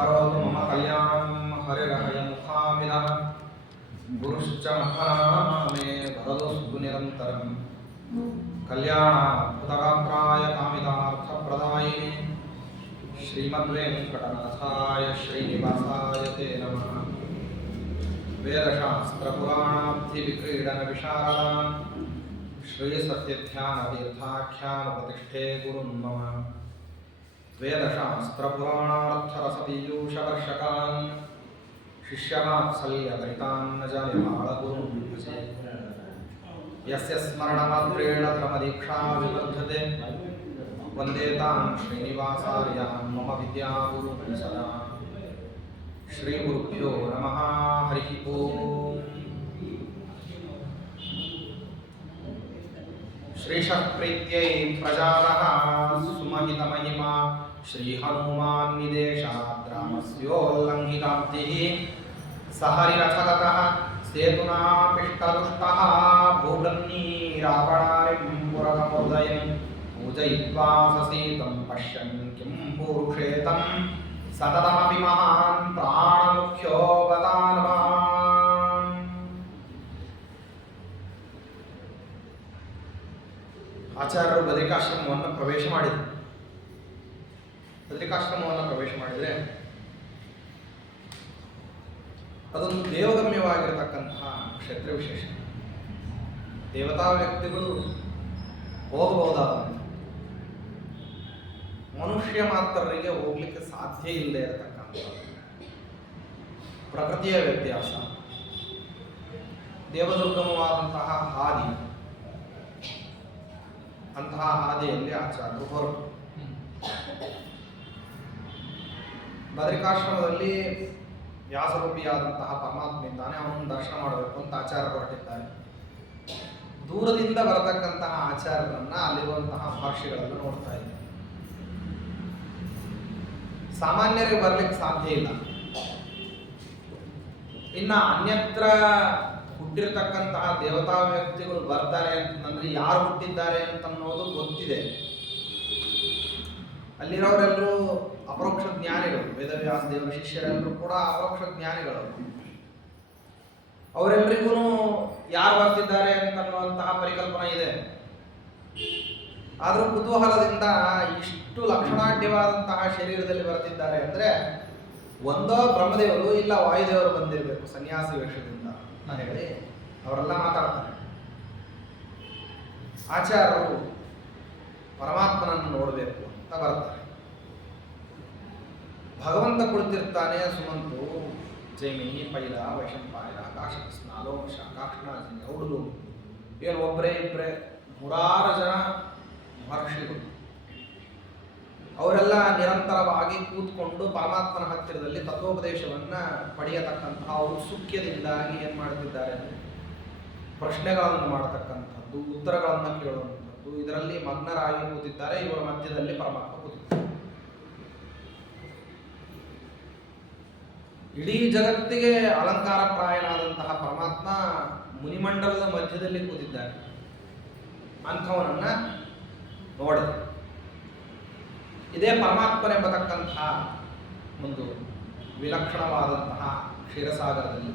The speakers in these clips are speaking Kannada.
करोतु मम कल्याणं हरिर्हयमुखामिनः गुरुश्च मे वरदोऽस्तु निरन्तरं कल्याणाद्भुतगात्राय कामितार्थप्रदायिने श्रीमद्वेङ्कटनाथाय श्रीनिवासाय ते नमः। वेदशास्त्रपुराणाब्धिविक्रीडनविशारदान् श्रीसत्यध्यानतीर्थाख्यानप्रतिष्ठे गुरुन् मम। वेदशास्त्रपुराणार्थरसपीयूषवर्षकान् शिष्यवात्सल्यभरितान् न जानिहाळगुरुन् भजे। यस्य स्मरणमात्रेण क्रमदीक्षा विवर्धते वन्दे तां श्रीनिवासार्यान् मम विद्यागुरुन् सदा। श्रीगुरुभ्यो नमः। हरिः ओम्। श्रीशप्रीत्यै प्रजातः सुमहितमहिमा श्रीहनुमान्निदेशात् रामस्योल्लङ्घिताब्धिः सहरिरथगतः सेतुना पिष्टदुष्टः भूवृन्नीरावणारिं पुरगमुदयं पूजयित्वा ससीतं पश्यन् किं पूरुषेतं सततमपि महान् प्राणमुख्यो वदान्वान्। ಆಚಾರ್ಯರು ಬದರಿಕಾಶ್ರಮವನ್ನು ಪ್ರವೇಶ ಮಾಡಿದರು. ಬದರಿಕಾಶ್ರಮವನ್ನು ಪ್ರವೇಶ ಮಾಡಿದರೆ ಅದೊಂದು ದೇವಗಮ್ಯವಾಗಿರತಕ್ಕಂತಹ ಕ್ಷೇತ್ರ ವಿಶೇಷ. ದೇವತಾ ವ್ಯಕ್ತಿಗಳು ಹೋಗಬಹುದಾದಂಥ, ಮನುಷ್ಯ ಮಾತ್ರರಿಗೆ ಹೋಗ್ಲಿಕ್ಕೆ ಸಾಧ್ಯ ಇಲ್ಲದೆ ಇರತಕ್ಕಂಥ ಪ್ರಕೃತಿಯ ವ್ಯತ್ಯಾಸ, ದೇವದುರ್ಗಮವಾದಂತಹ ಹಾದಿ, ಅಂತಹ ಹಾದಿಯಲ್ಲಿ ಆಚಾರ್ಯರು ಹೊರಟು ಬದರಿಕಾಶ್ರಮದಲ್ಲಿ ವ್ಯಾಸರೂಪಿಯಾದಂತಹ ಪರಮಾತ್ಮ ಇದ್ದಾನೆ, ಅವನನ್ನು ದರ್ಶನ ಮಾಡಬೇಕು ಅಂತ ಆಚಾರ್ಯರು ಹೊರಟಿದ್ದಾರೆ. ದೂರದಿಂದ ಬರತಕ್ಕಂತಹ ಆಚಾರ್ಯರನ್ನ ಅಲ್ಲಿರುವಂತಹ ಮಹರ್ಷಿಗಳೆಲ್ಲ ನೋಡ್ತಾ ಇದ್ದಾರೆ. ಸಾಮಾನ್ಯರಿಗೆ ಬರಲಿಕ್ಕೆ ಸಾಧ್ಯ ಇಲ್ಲ. ಇನ್ನ ಅನ್ಯತ್ರ ಹುಟ್ಟಿರ್ತಕ್ಕಂತಹ ದೇವತಾ ವ್ಯಕ್ತಿಗಳು ಬರ್ತಾರೆ ಅಂತಂದ್ರೆ ಯಾರು ಹುಟ್ಟಿದ್ದಾರೆ ಅಂತ ಅನ್ನೋದು ಗೊತ್ತಿದೆ. ಅಲ್ಲಿರೋರೆಲ್ಲರೂ ಅಪರೋಕ್ಷ ಜ್ಞಾನಿಗಳು. ವೇದವ್ಯಾಸ ದೇವರ ಶಿಷ್ಯರೆಲ್ಲರೂ ಕೂಡ ಅಪರೋಕ್ಷ ಜ್ಞಾನಿಗಳು. ಅವರೆಲ್ಲರಿಗೂ ಯಾರು ಬರ್ತಿದ್ದಾರೆ ಅಂತ ಅನ್ನುವಂತಹ ಪರಿಕಲ್ಪನೆ ಇದೆ. ಆದರೂ ಕುತೂಹಲದಿಂದ ಇಷ್ಟು ಲಕ್ಷಣಾಢ್ಯವಾದಂತಹ ಶರೀರದಲ್ಲಿ ಬರ್ತಿದ್ದಾರೆ ಅಂದ್ರೆ ಒಂದೋ ಬ್ರಹ್ಮದೇವರು ಇಲ್ಲ ವಾಯುದೇವರು ಬಂದಿರಬೇಕು ಸನ್ಯಾಸಿ ವೇಷದಿಂದ ಅಂತ ಹೇಳಿ ಅವರೆಲ್ಲ ಮಾತಾಡ್ತಾರೆ. ಆಚಾರ್ಯರು ಪರಮಾತ್ಮನನ್ನು ನೋಡಬೇಕು ಅಂತ ಬರ್ತಾರೆ. ಭಗವಂತ ಕುಳಿತಿರ್ತಾನೆ. ಸುಮಂತು, ಜೈಮಿನಿ, ಪೈಲ, ವೈಶಂಪಾಯ, ಕಾಶಕೃಷ್ಣ, ಲೋಮಶ, ಕಾಕ್ಷಣಾಜಿನಿ, ಔಡುಲು, ಏನು ಒಬ್ಬರೇ ಇಬ್ಬರೇ 100 ಜನ ಮಹರ್ಷಿಗಳು. ಅವರೆಲ್ಲ ನಿರಂತರವಾಗಿ ಕೂತ್ಕೊಂಡು ಪರಮಾತ್ಮನ ಹತ್ತಿರದಲ್ಲಿ ತತ್ವೋಪದೇಶವನ್ನ ಪಡೆಯತಕ್ಕಂತಹ ಔತ್ಸುಕ್ಯದಿಂದಾಗಿ ಏನು ಮಾಡ್ತಿದ್ದಾರೆ, ಪ್ರಶ್ನೆಗಳನ್ನು ಮಾಡತಕ್ಕಂಥದ್ದು, ಉತ್ತರಗಳನ್ನು ಕೇಳುವಂಥದ್ದು, ಇದರಲ್ಲಿ ಮಗ್ನರಾಗಿ ಕೂತಿದ್ದಾರೆ. ಇವರ ಮಧ್ಯದಲ್ಲಿ ಪರಮಾತ್ಮ ಕೂತಿದ್ದಾರೆ. ಇಡೀ ಜಗತ್ತಿಗೆ ಅಲಂಕಾರ ಪ್ರಾಯನಾದಂತಹ ಪರಮಾತ್ಮ ಮುನಿಮಂಡಲದ ಮಧ್ಯದಲ್ಲಿ ಕೂತಿದ್ದಾನೆ. ಅಂಥವನನ್ನ ನೋಡಿದೆ. ಇದೇ ಪರಮಾತ್ಮನೆಂಬತಕ್ಕಂತಹ ಒಂದು ವಿಲಕ್ಷಣವಾದಂತಹ ಕ್ಷೀರಸಾಗರದಲ್ಲಿ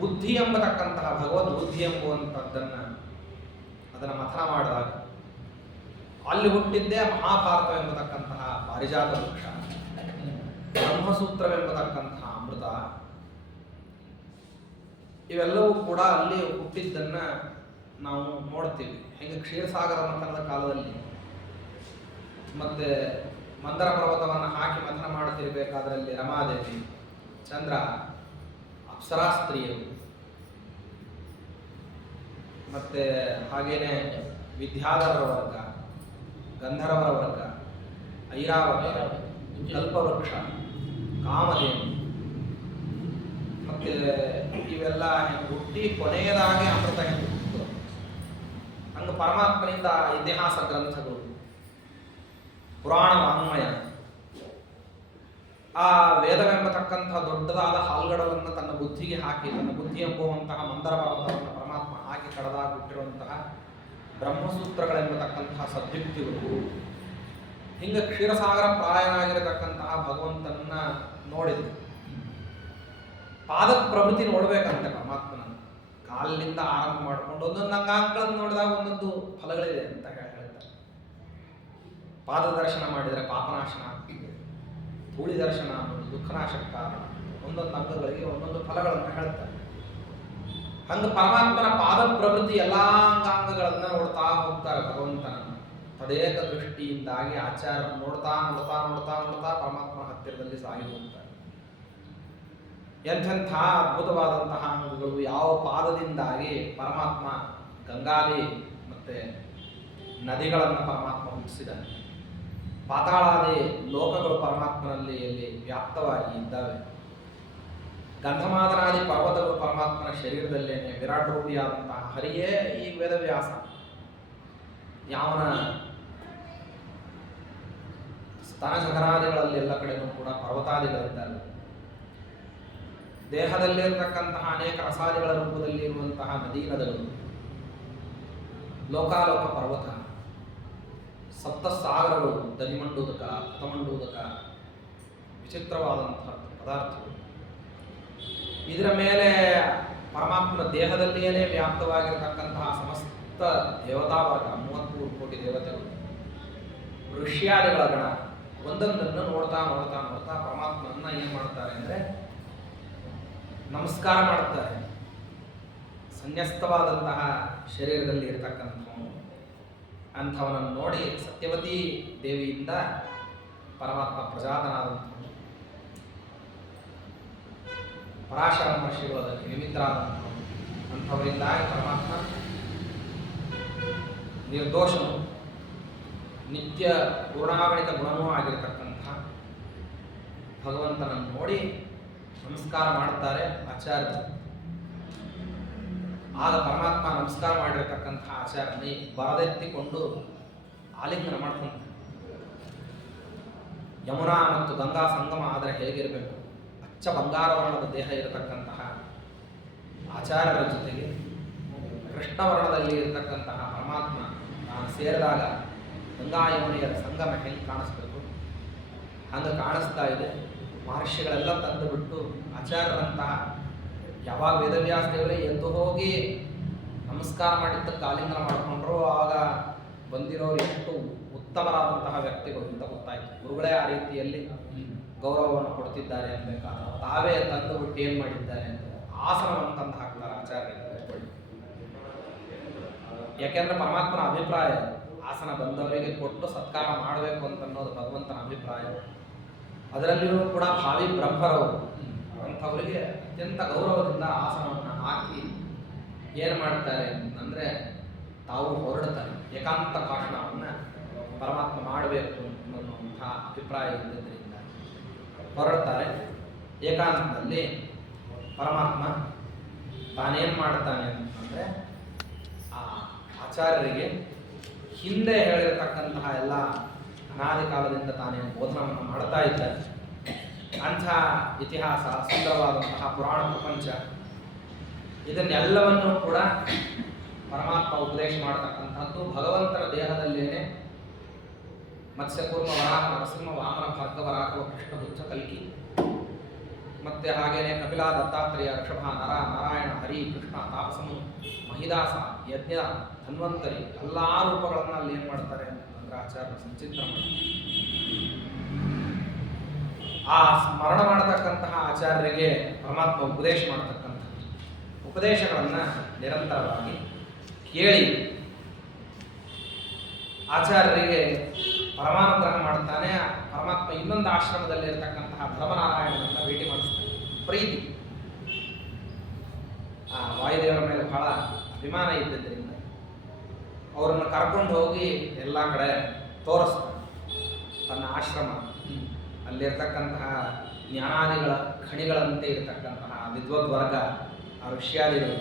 ಬುದ್ಧಿ ಎಂಬತಕ್ಕಂತಹ ಭಗವದ್ ಬುದ್ಧಿ ಎಂಬುವಂಥದ್ದನ್ನು ಅದನ್ನು ಮಥನ ಮಾಡಿದಾಗ ಅಲ್ಲಿ ಹುಟ್ಟಿದ್ದೇ ಮಹಾಭಾರತ ಎಂಬತಕ್ಕಂತಹ ಪಾರಿಜಾತ ವೃಕ್ಷ, ಬ್ರಹ್ಮಸೂತ್ರವೆಂಬತಕ್ಕಂತಹ ಅಮೃತ, ಇವೆಲ್ಲವೂ ಕೂಡ ಅಲ್ಲಿ ಹುಟ್ಟಿದ್ದನ್ನ ನಾವು ನೋಡ್ತೀವಿ. ಹೆಂಗೆ ಕ್ಷೀರಸಾಗರ ಮಂಥನದ ಕಾಲದಲ್ಲಿ ಮತ್ತೆ ಮಂದರ ಪರ್ವತವನ್ನು ಹಾಕಿ ಮಂಥನ ಮಾಡ್ತಿರ್ಬೇಕಾದ್ರಲ್ಲಿ ರಮಾದೇವಿ, ಚಂದ್ರ, ಅಪ್ಸರಾಸ್ತ್ರೀಯರು, ಮತ್ತೆ ಹಾಗೇನೆ ವಿದ್ಯಾಧರರ ವರ್ಗ, ಗಂಧರ್ವರ ವರ್ಗ, ಐರಾವತ, ಕಲ್ಪವೃಕ್ಷ, ಕಾಮಧೇನು, ಮತ್ತೆ ಇವೆಲ್ಲ ಹುಟ್ಟಿ ಕೊನೆಯದಾಗಿ ಅಮೃತ ಹೆಂಗೆ ಹುಟ್ಟಿತು ಹಂಗೆ ಪರಮಾತ್ಮನಿಂದ ಇತಿಹಾಸ ಗ್ರಂಥಗಳು, ಪುರಾಣ ವಾಂಗ್ಮಯ, ಆ ವೇದವೆಂಬತಕ್ಕಂತಹ ದೊಡ್ಡದಾದ ಹಾಲ್ಗಡವನ್ನು ತನ್ನ ಬುದ್ಧಿಗೆ ಹಾಕಿ, ತನ್ನ ಬುದ್ಧಿ ಎಂಬುವಂತಹ ಮಂದರ ಪರ್ವತವನ್ನು ಪರಮಾತ್ಮ ಹಾಕಿ ಕಡದಾಗಿ ಬಿಟ್ಟಿರುವಂತಹ ಬ್ರಹ್ಮಸೂತ್ರಗಳೆಂಬತಕ್ಕಂತಹ ಸದ್ಯುಕ್ತಿಗಳು ಹಿಂಗೆ ಕ್ಷೀರಸಾಗರ ಪ್ರಾಯನಾಗಿರತಕ್ಕಂತಹ ಭಗವಂತನನ್ನ ನೋಡಿದ್ರು. ಪಾದ ಪ್ರಭೃತಿ ನೋಡ್ಬೇಕಂತೆ ಪರಮಾತ್ಮನ. ಕಾಲಿನಿಂದ ಆರಂಭ ಮಾಡಿಕೊಂಡು ಒಂದೊಂದು ಅಂಗಾಂಗಗಳನ್ನು ನೋಡಿದಾಗ ಒಂದೊಂದು ಫಲಗಳಿದೆ ಅಂತ ಹೇಳ್ತಾರೆ. ಪಾದ ದರ್ಶನ ಮಾಡಿದರೆ ಪಾಪನಾಶನ ಆಗ್ತಿದೆ, ಧೂಳಿ ದರ್ಶನ ಅನ್ನೋದು ದುಃಖನಾಶಕ ಕಾರಣ. ಒಂದೊಂದು ಅಂಗಗಳಿಗೆ ಒಂದೊಂದು ಫಲಗಳನ್ನು ಹೇಳ್ತಾರೆ. ಹಂಗ ಪರಮಾತ್ಮನ ಪಾದ ಪ್ರವೃತ್ತಿ ಎಲ್ಲಾ ಅಂಗಾಂಗಗಳನ್ನ ನೋಡ್ತಾ ಹೋಗ್ತಾರೆ ಭಗವಂತನನ್ನ. ತದೇಕ ದೃಷ್ಟಿಯಿಂದಾಗಿ ಆಚಾರ್ಯರು ನೋಡ್ತಾ ನೋಡ್ತಾ ನೋಡ್ತಾ ನೋಡ್ತಾ ಪರಮಾತ್ಮನ ಹತ್ತಿರದಲ್ಲಿ ಸಾಗಿ ಹೋಗ್ತಾರೆ. ಎಂಥೆಂಥ ಅದ್ಭುತವಾದಂತಹ ಅಂಗಗಳು, ಯಾವ ಪಾದದಿಂದಾಗಿ ಪರಮಾತ್ಮ ಗಂಗಾದಿ ಮತ್ತೆ ನದಿಗಳನ್ನು ಪರಮಾತ್ಮ ಹುಟ್ಟಿಸಿದ, ಪಾತಾಳಾದಿ ಲೋಕಗಳು ಪರಮಾತ್ಮನಲ್ಲಿ ವ್ಯಾಪ್ತವಾಗಿ ಇದ್ದಾವೆ. ಗಂಧಮಾದನಾದಿ ಪರ್ವತಗಳು ಪರಮಾತ್ಮನ ಶರೀರದಲ್ಲೇನೆ ವಿರಾಟ್ ರೂಪಿಯಾದಂತಹ ಹರಿಯೇ ಈ ವೇದವ್ಯಾಸ. ಯಾವನ ಸ್ತನ ಜಗರಾದಿಗಳಲ್ಲಿ ಎಲ್ಲ ಕಡೆನೂ ಕೂಡ ಪರ್ವತಾದಿಗಳಿದ್ದಾರೆ. ದೇಹದಲ್ಲಿರತಕ್ಕಂತಹ ಅನೇಕ ರಸಾದಿಗಳ ರೂಪದಲ್ಲಿ ಇರುವಂತಹ ನದಿ ನದಿಗಳು, ಲೋಕಾಲೋಕ ಪರ್ವತ, ಸಪ್ತ ಸಾಗರಗಳು, ದನಿಮಂಡೂದಕ, ಪಥಮಂಡೂದಕ, ವಿಚಿತ್ರವಾದಂತಹ ಪದಾರ್ಥಗಳು. ಇದರ ಮೇಲೆ ಪರಮಾತ್ಮನ ದೇಹದಲ್ಲಿಯೇ ವ್ಯಾಪ್ತವಾಗಿರತಕ್ಕಂತಹ ಸಮಸ್ತ ದೇವತಾವರ್ಗ, 33 ಕೋಟಿ ದೇವತೆಗಳು, ಋಷ್ಯಾದಿಗಳ ಗಣ ಒಂದೊಂದನ್ನು ನೋಡ್ತಾ ನೋಡ್ತಾ ನೋಡ್ತಾ ಪರಮಾತ್ಮನನ್ನ ಏನ್ ಮಾಡ್ತಾರೆ ಅಂದ್ರೆ ನಮಸ್ಕಾರ ಮಾಡುತ್ತಾರೆ. ಸನ್ಯಸ್ತವಾದಂತಹ ಶರೀರದಲ್ಲಿ ಇರತಕ್ಕಂಥವನು ಅಂಥವನನ್ನು ನೋಡಿ ಸತ್ಯವತಿ ದೇವಿಯಿಂದ ಪರಮಾತ್ಮ ಪ್ರಜಾತನಾದಂಥವನು, ಪರಾಶರ ಮಹರ್ಷಿಗಳು ಅದಕ್ಕೆ ನಿಮಿತ್ತರಾದಂಥವನು. ಅಂಥವರಿಂದಾಗಿ ಪರಮಾತ್ಮ ನಿರ್ದೋಷನು, ನಿತ್ಯ ಪೂರ್ಣಾಗಣಿತ ಗುಣವೂ ಆಗಿರತಕ್ಕಂಥ ಭಗವಂತನನ್ನು ನೋಡಿ ನಮಸ್ಕಾರ ಮಾಡುತ್ತಾರೆ ಆಚಾರ್ಯರು. ಆಗ ಪರಮಾತ್ಮ ನಮಸ್ಕಾರ ಮಾಡಿರತಕ್ಕಂಥ ಆಚಾರ್ಯನೇ ಬರದೆತ್ತಿಕೊಂಡು ಆಲಿಂಗನ ಮಾಡ್ಕೊಂತಾರೆ. ಯಮುನಾ ಮತ್ತು ಗಂಗಾ ಸಂಗಮ ಆದರೆ ಹೇಗಿರಬೇಕು, ಅಚ್ಚ ಬಂಗಾರ ವರ್ಣದ ದೇಹ ಇರತಕ್ಕಂತಹ ಆಚಾರ್ಯರ ಜೊತೆಗೆ ಕೃಷ್ಣವರ್ಣದಲ್ಲಿ ಇರತಕ್ಕಂತಹ ಪರಮಾತ್ಮ ನಾನು ಸೇರಿದಾಗ ಗಂಗಾ ಯಮುನೆಯರ ಸಂಗಮ ಹೆಂಗೆ ಕಾಣಿಸ್ಬೇಕು ಹಂಗೆ ಕಾಣಿಸ್ತಾ ಇದೆ. ಮಹರ್ಷಿಗಳೆಲ್ಲ ತಂದು ಬಿಟ್ಟು ಆಚಾರ್ಯರಂತಹ ಯಾವಾಗ ವೇದವ್ಯಾಸ ದೇವರೇ ಎದ್ದು ಹೋಗಿ ನಮಸ್ಕಾರ ಮಾಡಿದ್ದಕ್ಕೆ ಆಲಿಂಗನ ಮಾಡಿಕೊಂಡ್ರು ಆಗ ಬಂದಿರೋರು ಎಷ್ಟು ಉತ್ತಮರಾದಂತಹ ವ್ಯಕ್ತಿಗಳು ಅಂತ ಗೊತ್ತಾಯ್ತು. ಗುರುಗಳೇ ಆ ರೀತಿಯಲ್ಲಿ ಗೌರವವನ್ನು ಕೊಡ್ತಿದ್ದಾರೆ ಅನ್ಬೇಕಾದ್ರೆ ತಾವೇ ತಂದು ಬಿಟ್ಟು ಏನು ಮಾಡಿದ್ದಾರೆ ಅಂತ ಆಸನವನ್ನು ತಂದು ಹಾಕ್ತಾರೆ ಆಚಾರ್ಯರಿಗೆ. ಯಾಕೆಂದ್ರೆ ಪರಮಾತ್ಮನ ಅಭಿಪ್ರಾಯ ಆಸನ ಬಂದವರಿಗೆ ಕೊಟ್ಟು ಸತ್ಕಾರ ಮಾಡಬೇಕು ಅಂತ ಅನ್ನೋದು ಭಗವಂತನ ಅಭಿಪ್ರಾಯ. ಅದರಲ್ಲಿಯೂ ಕೂಡ ಭಾವಿ ಬ್ರಹ್ಮರವರು ಅಂಥವರಿಗೆ ಅತ್ಯಂತ ಗೌರವದಿಂದ ಆಸನವನ್ನು ಹಾಕಿ ಏನು ಮಾಡ್ತಾರೆ ಅಂದರೆ ತಾವು ಹೊರಡ್ತಾರೆ. ಏಕಾಂತ ಭಾಷಣವನ್ನು ಪರಮಾತ್ಮ ಮಾಡಬೇಕು ಅನ್ನುವಂಥ ಅಭಿಪ್ರಾಯ ಇದ್ದದ್ರಿಂದ ಹೊರಡ್ತಾರೆ. ಏಕಾಂತದಲ್ಲಿ ಪರಮಾತ್ಮ ತಾನೇನು ಮಾಡ್ತಾನೆ ಅಂತಂದರೆ ಆ ಆಚಾರ್ಯರಿಗೆ ಹಿಂದೆ ಹೇಳಿರತಕ್ಕಂತಹ ಎಲ್ಲ ಅನಾದಿ ಕಾಲದಿಂದ ತಾನೇನು ಬೋಧನವನ್ನು ಮಾಡ್ತಾ ಇದ್ದಾರೆ ಅಂಥ ಇತಿಹಾಸ, ಸುಂದರವಾದಂತಹ ಪುರಾಣ ಪ್ರಪಂಚ, ಇದನ್ನೆಲ್ಲವನ್ನೂ ಕೂಡ ಪರಮಾತ್ಮ ಉಪದೇಶ ಮಾಡತಕ್ಕಂಥದ್ದು ಭಗವಂತನ ದೇಹದಲ್ಲೇನೆ ಮತ್ಸ್ಯಕೂರ್ಮ ವರಾಹ ನರಸಿಂಹ ವಾಮನ ಭಾರ್ಗವ ರಾಘವ ಕೃಷ್ಣ ಬುದ್ಧ ಕಲ್ಕಿ, ಮತ್ತೆ ಹಾಗೇನೆ ಕಪಿಲ ದತ್ತಾತ್ರೇಯ ಋಷಭ ನರ ನಾರಾಯಣ ಹರಿ ಕೃಷ್ಣ ತಾಪಸಮು ಮಹಿದಾಸ ಯಜ್ಞ ಧನ್ವಂತರಿ ಎಲ್ಲ ರೂಪಗಳನ್ನು ಅಲ್ಲಿ ಏನು ಮಾಡ್ತಾರೆ ಅಂತಂದ್ರೆ ಆಚಾರ್ಯ ಸಂಚಿತ್ರ ಮಾಡ್ತಾರೆ. ಆ ಸ್ಮರಣ ಮಾಡತಕ್ಕಂತಹ ಆಚಾರ್ಯರಿಗೆ ಪರಮಾತ್ಮ ಉಪದೇಶ ಮಾಡತಕ್ಕಂಥ ಉಪದೇಶಗಳನ್ನು ನಿರಂತರವಾಗಿ ಕೇಳಿ ಆಚಾರ್ಯರಿಗೆ ಪರಮಾನುಗ್ರಹ ಮಾಡ್ತಾನೆ. ಪರಮಾತ್ಮ ಇನ್ನೊಂದು ಆಶ್ರಮದಲ್ಲಿ ಇರತಕ್ಕಂತಹ ಧರ್ಮನಾರಾಯಣನನ್ನ ಭೇಟಿ ಮಾಡಿಸ್ತಾನೆ. ಪ್ರೀತಿ ಆ ವಾಯುದೇವರ ಮೇಲೆ ಬಹಳ ಅಭಿಮಾನ ಇದ್ದಿದ್ದರಿಂದ ಅವರನ್ನು ಕರ್ಕೊಂಡು ಹೋಗಿ ಎಲ್ಲ ಕಡೆ ತೋರಿಸ್ತಾನೆ ತನ್ನ ಆಶ್ರಮ. ಅಲ್ಲಿರ್ತಕ್ಕಂತಹ ಜ್ಞಾನಾದಿಗಳ ಖಣಿಗಳಂತೆ ಇರತಕ್ಕಂತಹ ವಿದ್ವದ್ವರ್ಗ, ಆ ಋಷ್ಯಾದಿಗಳು,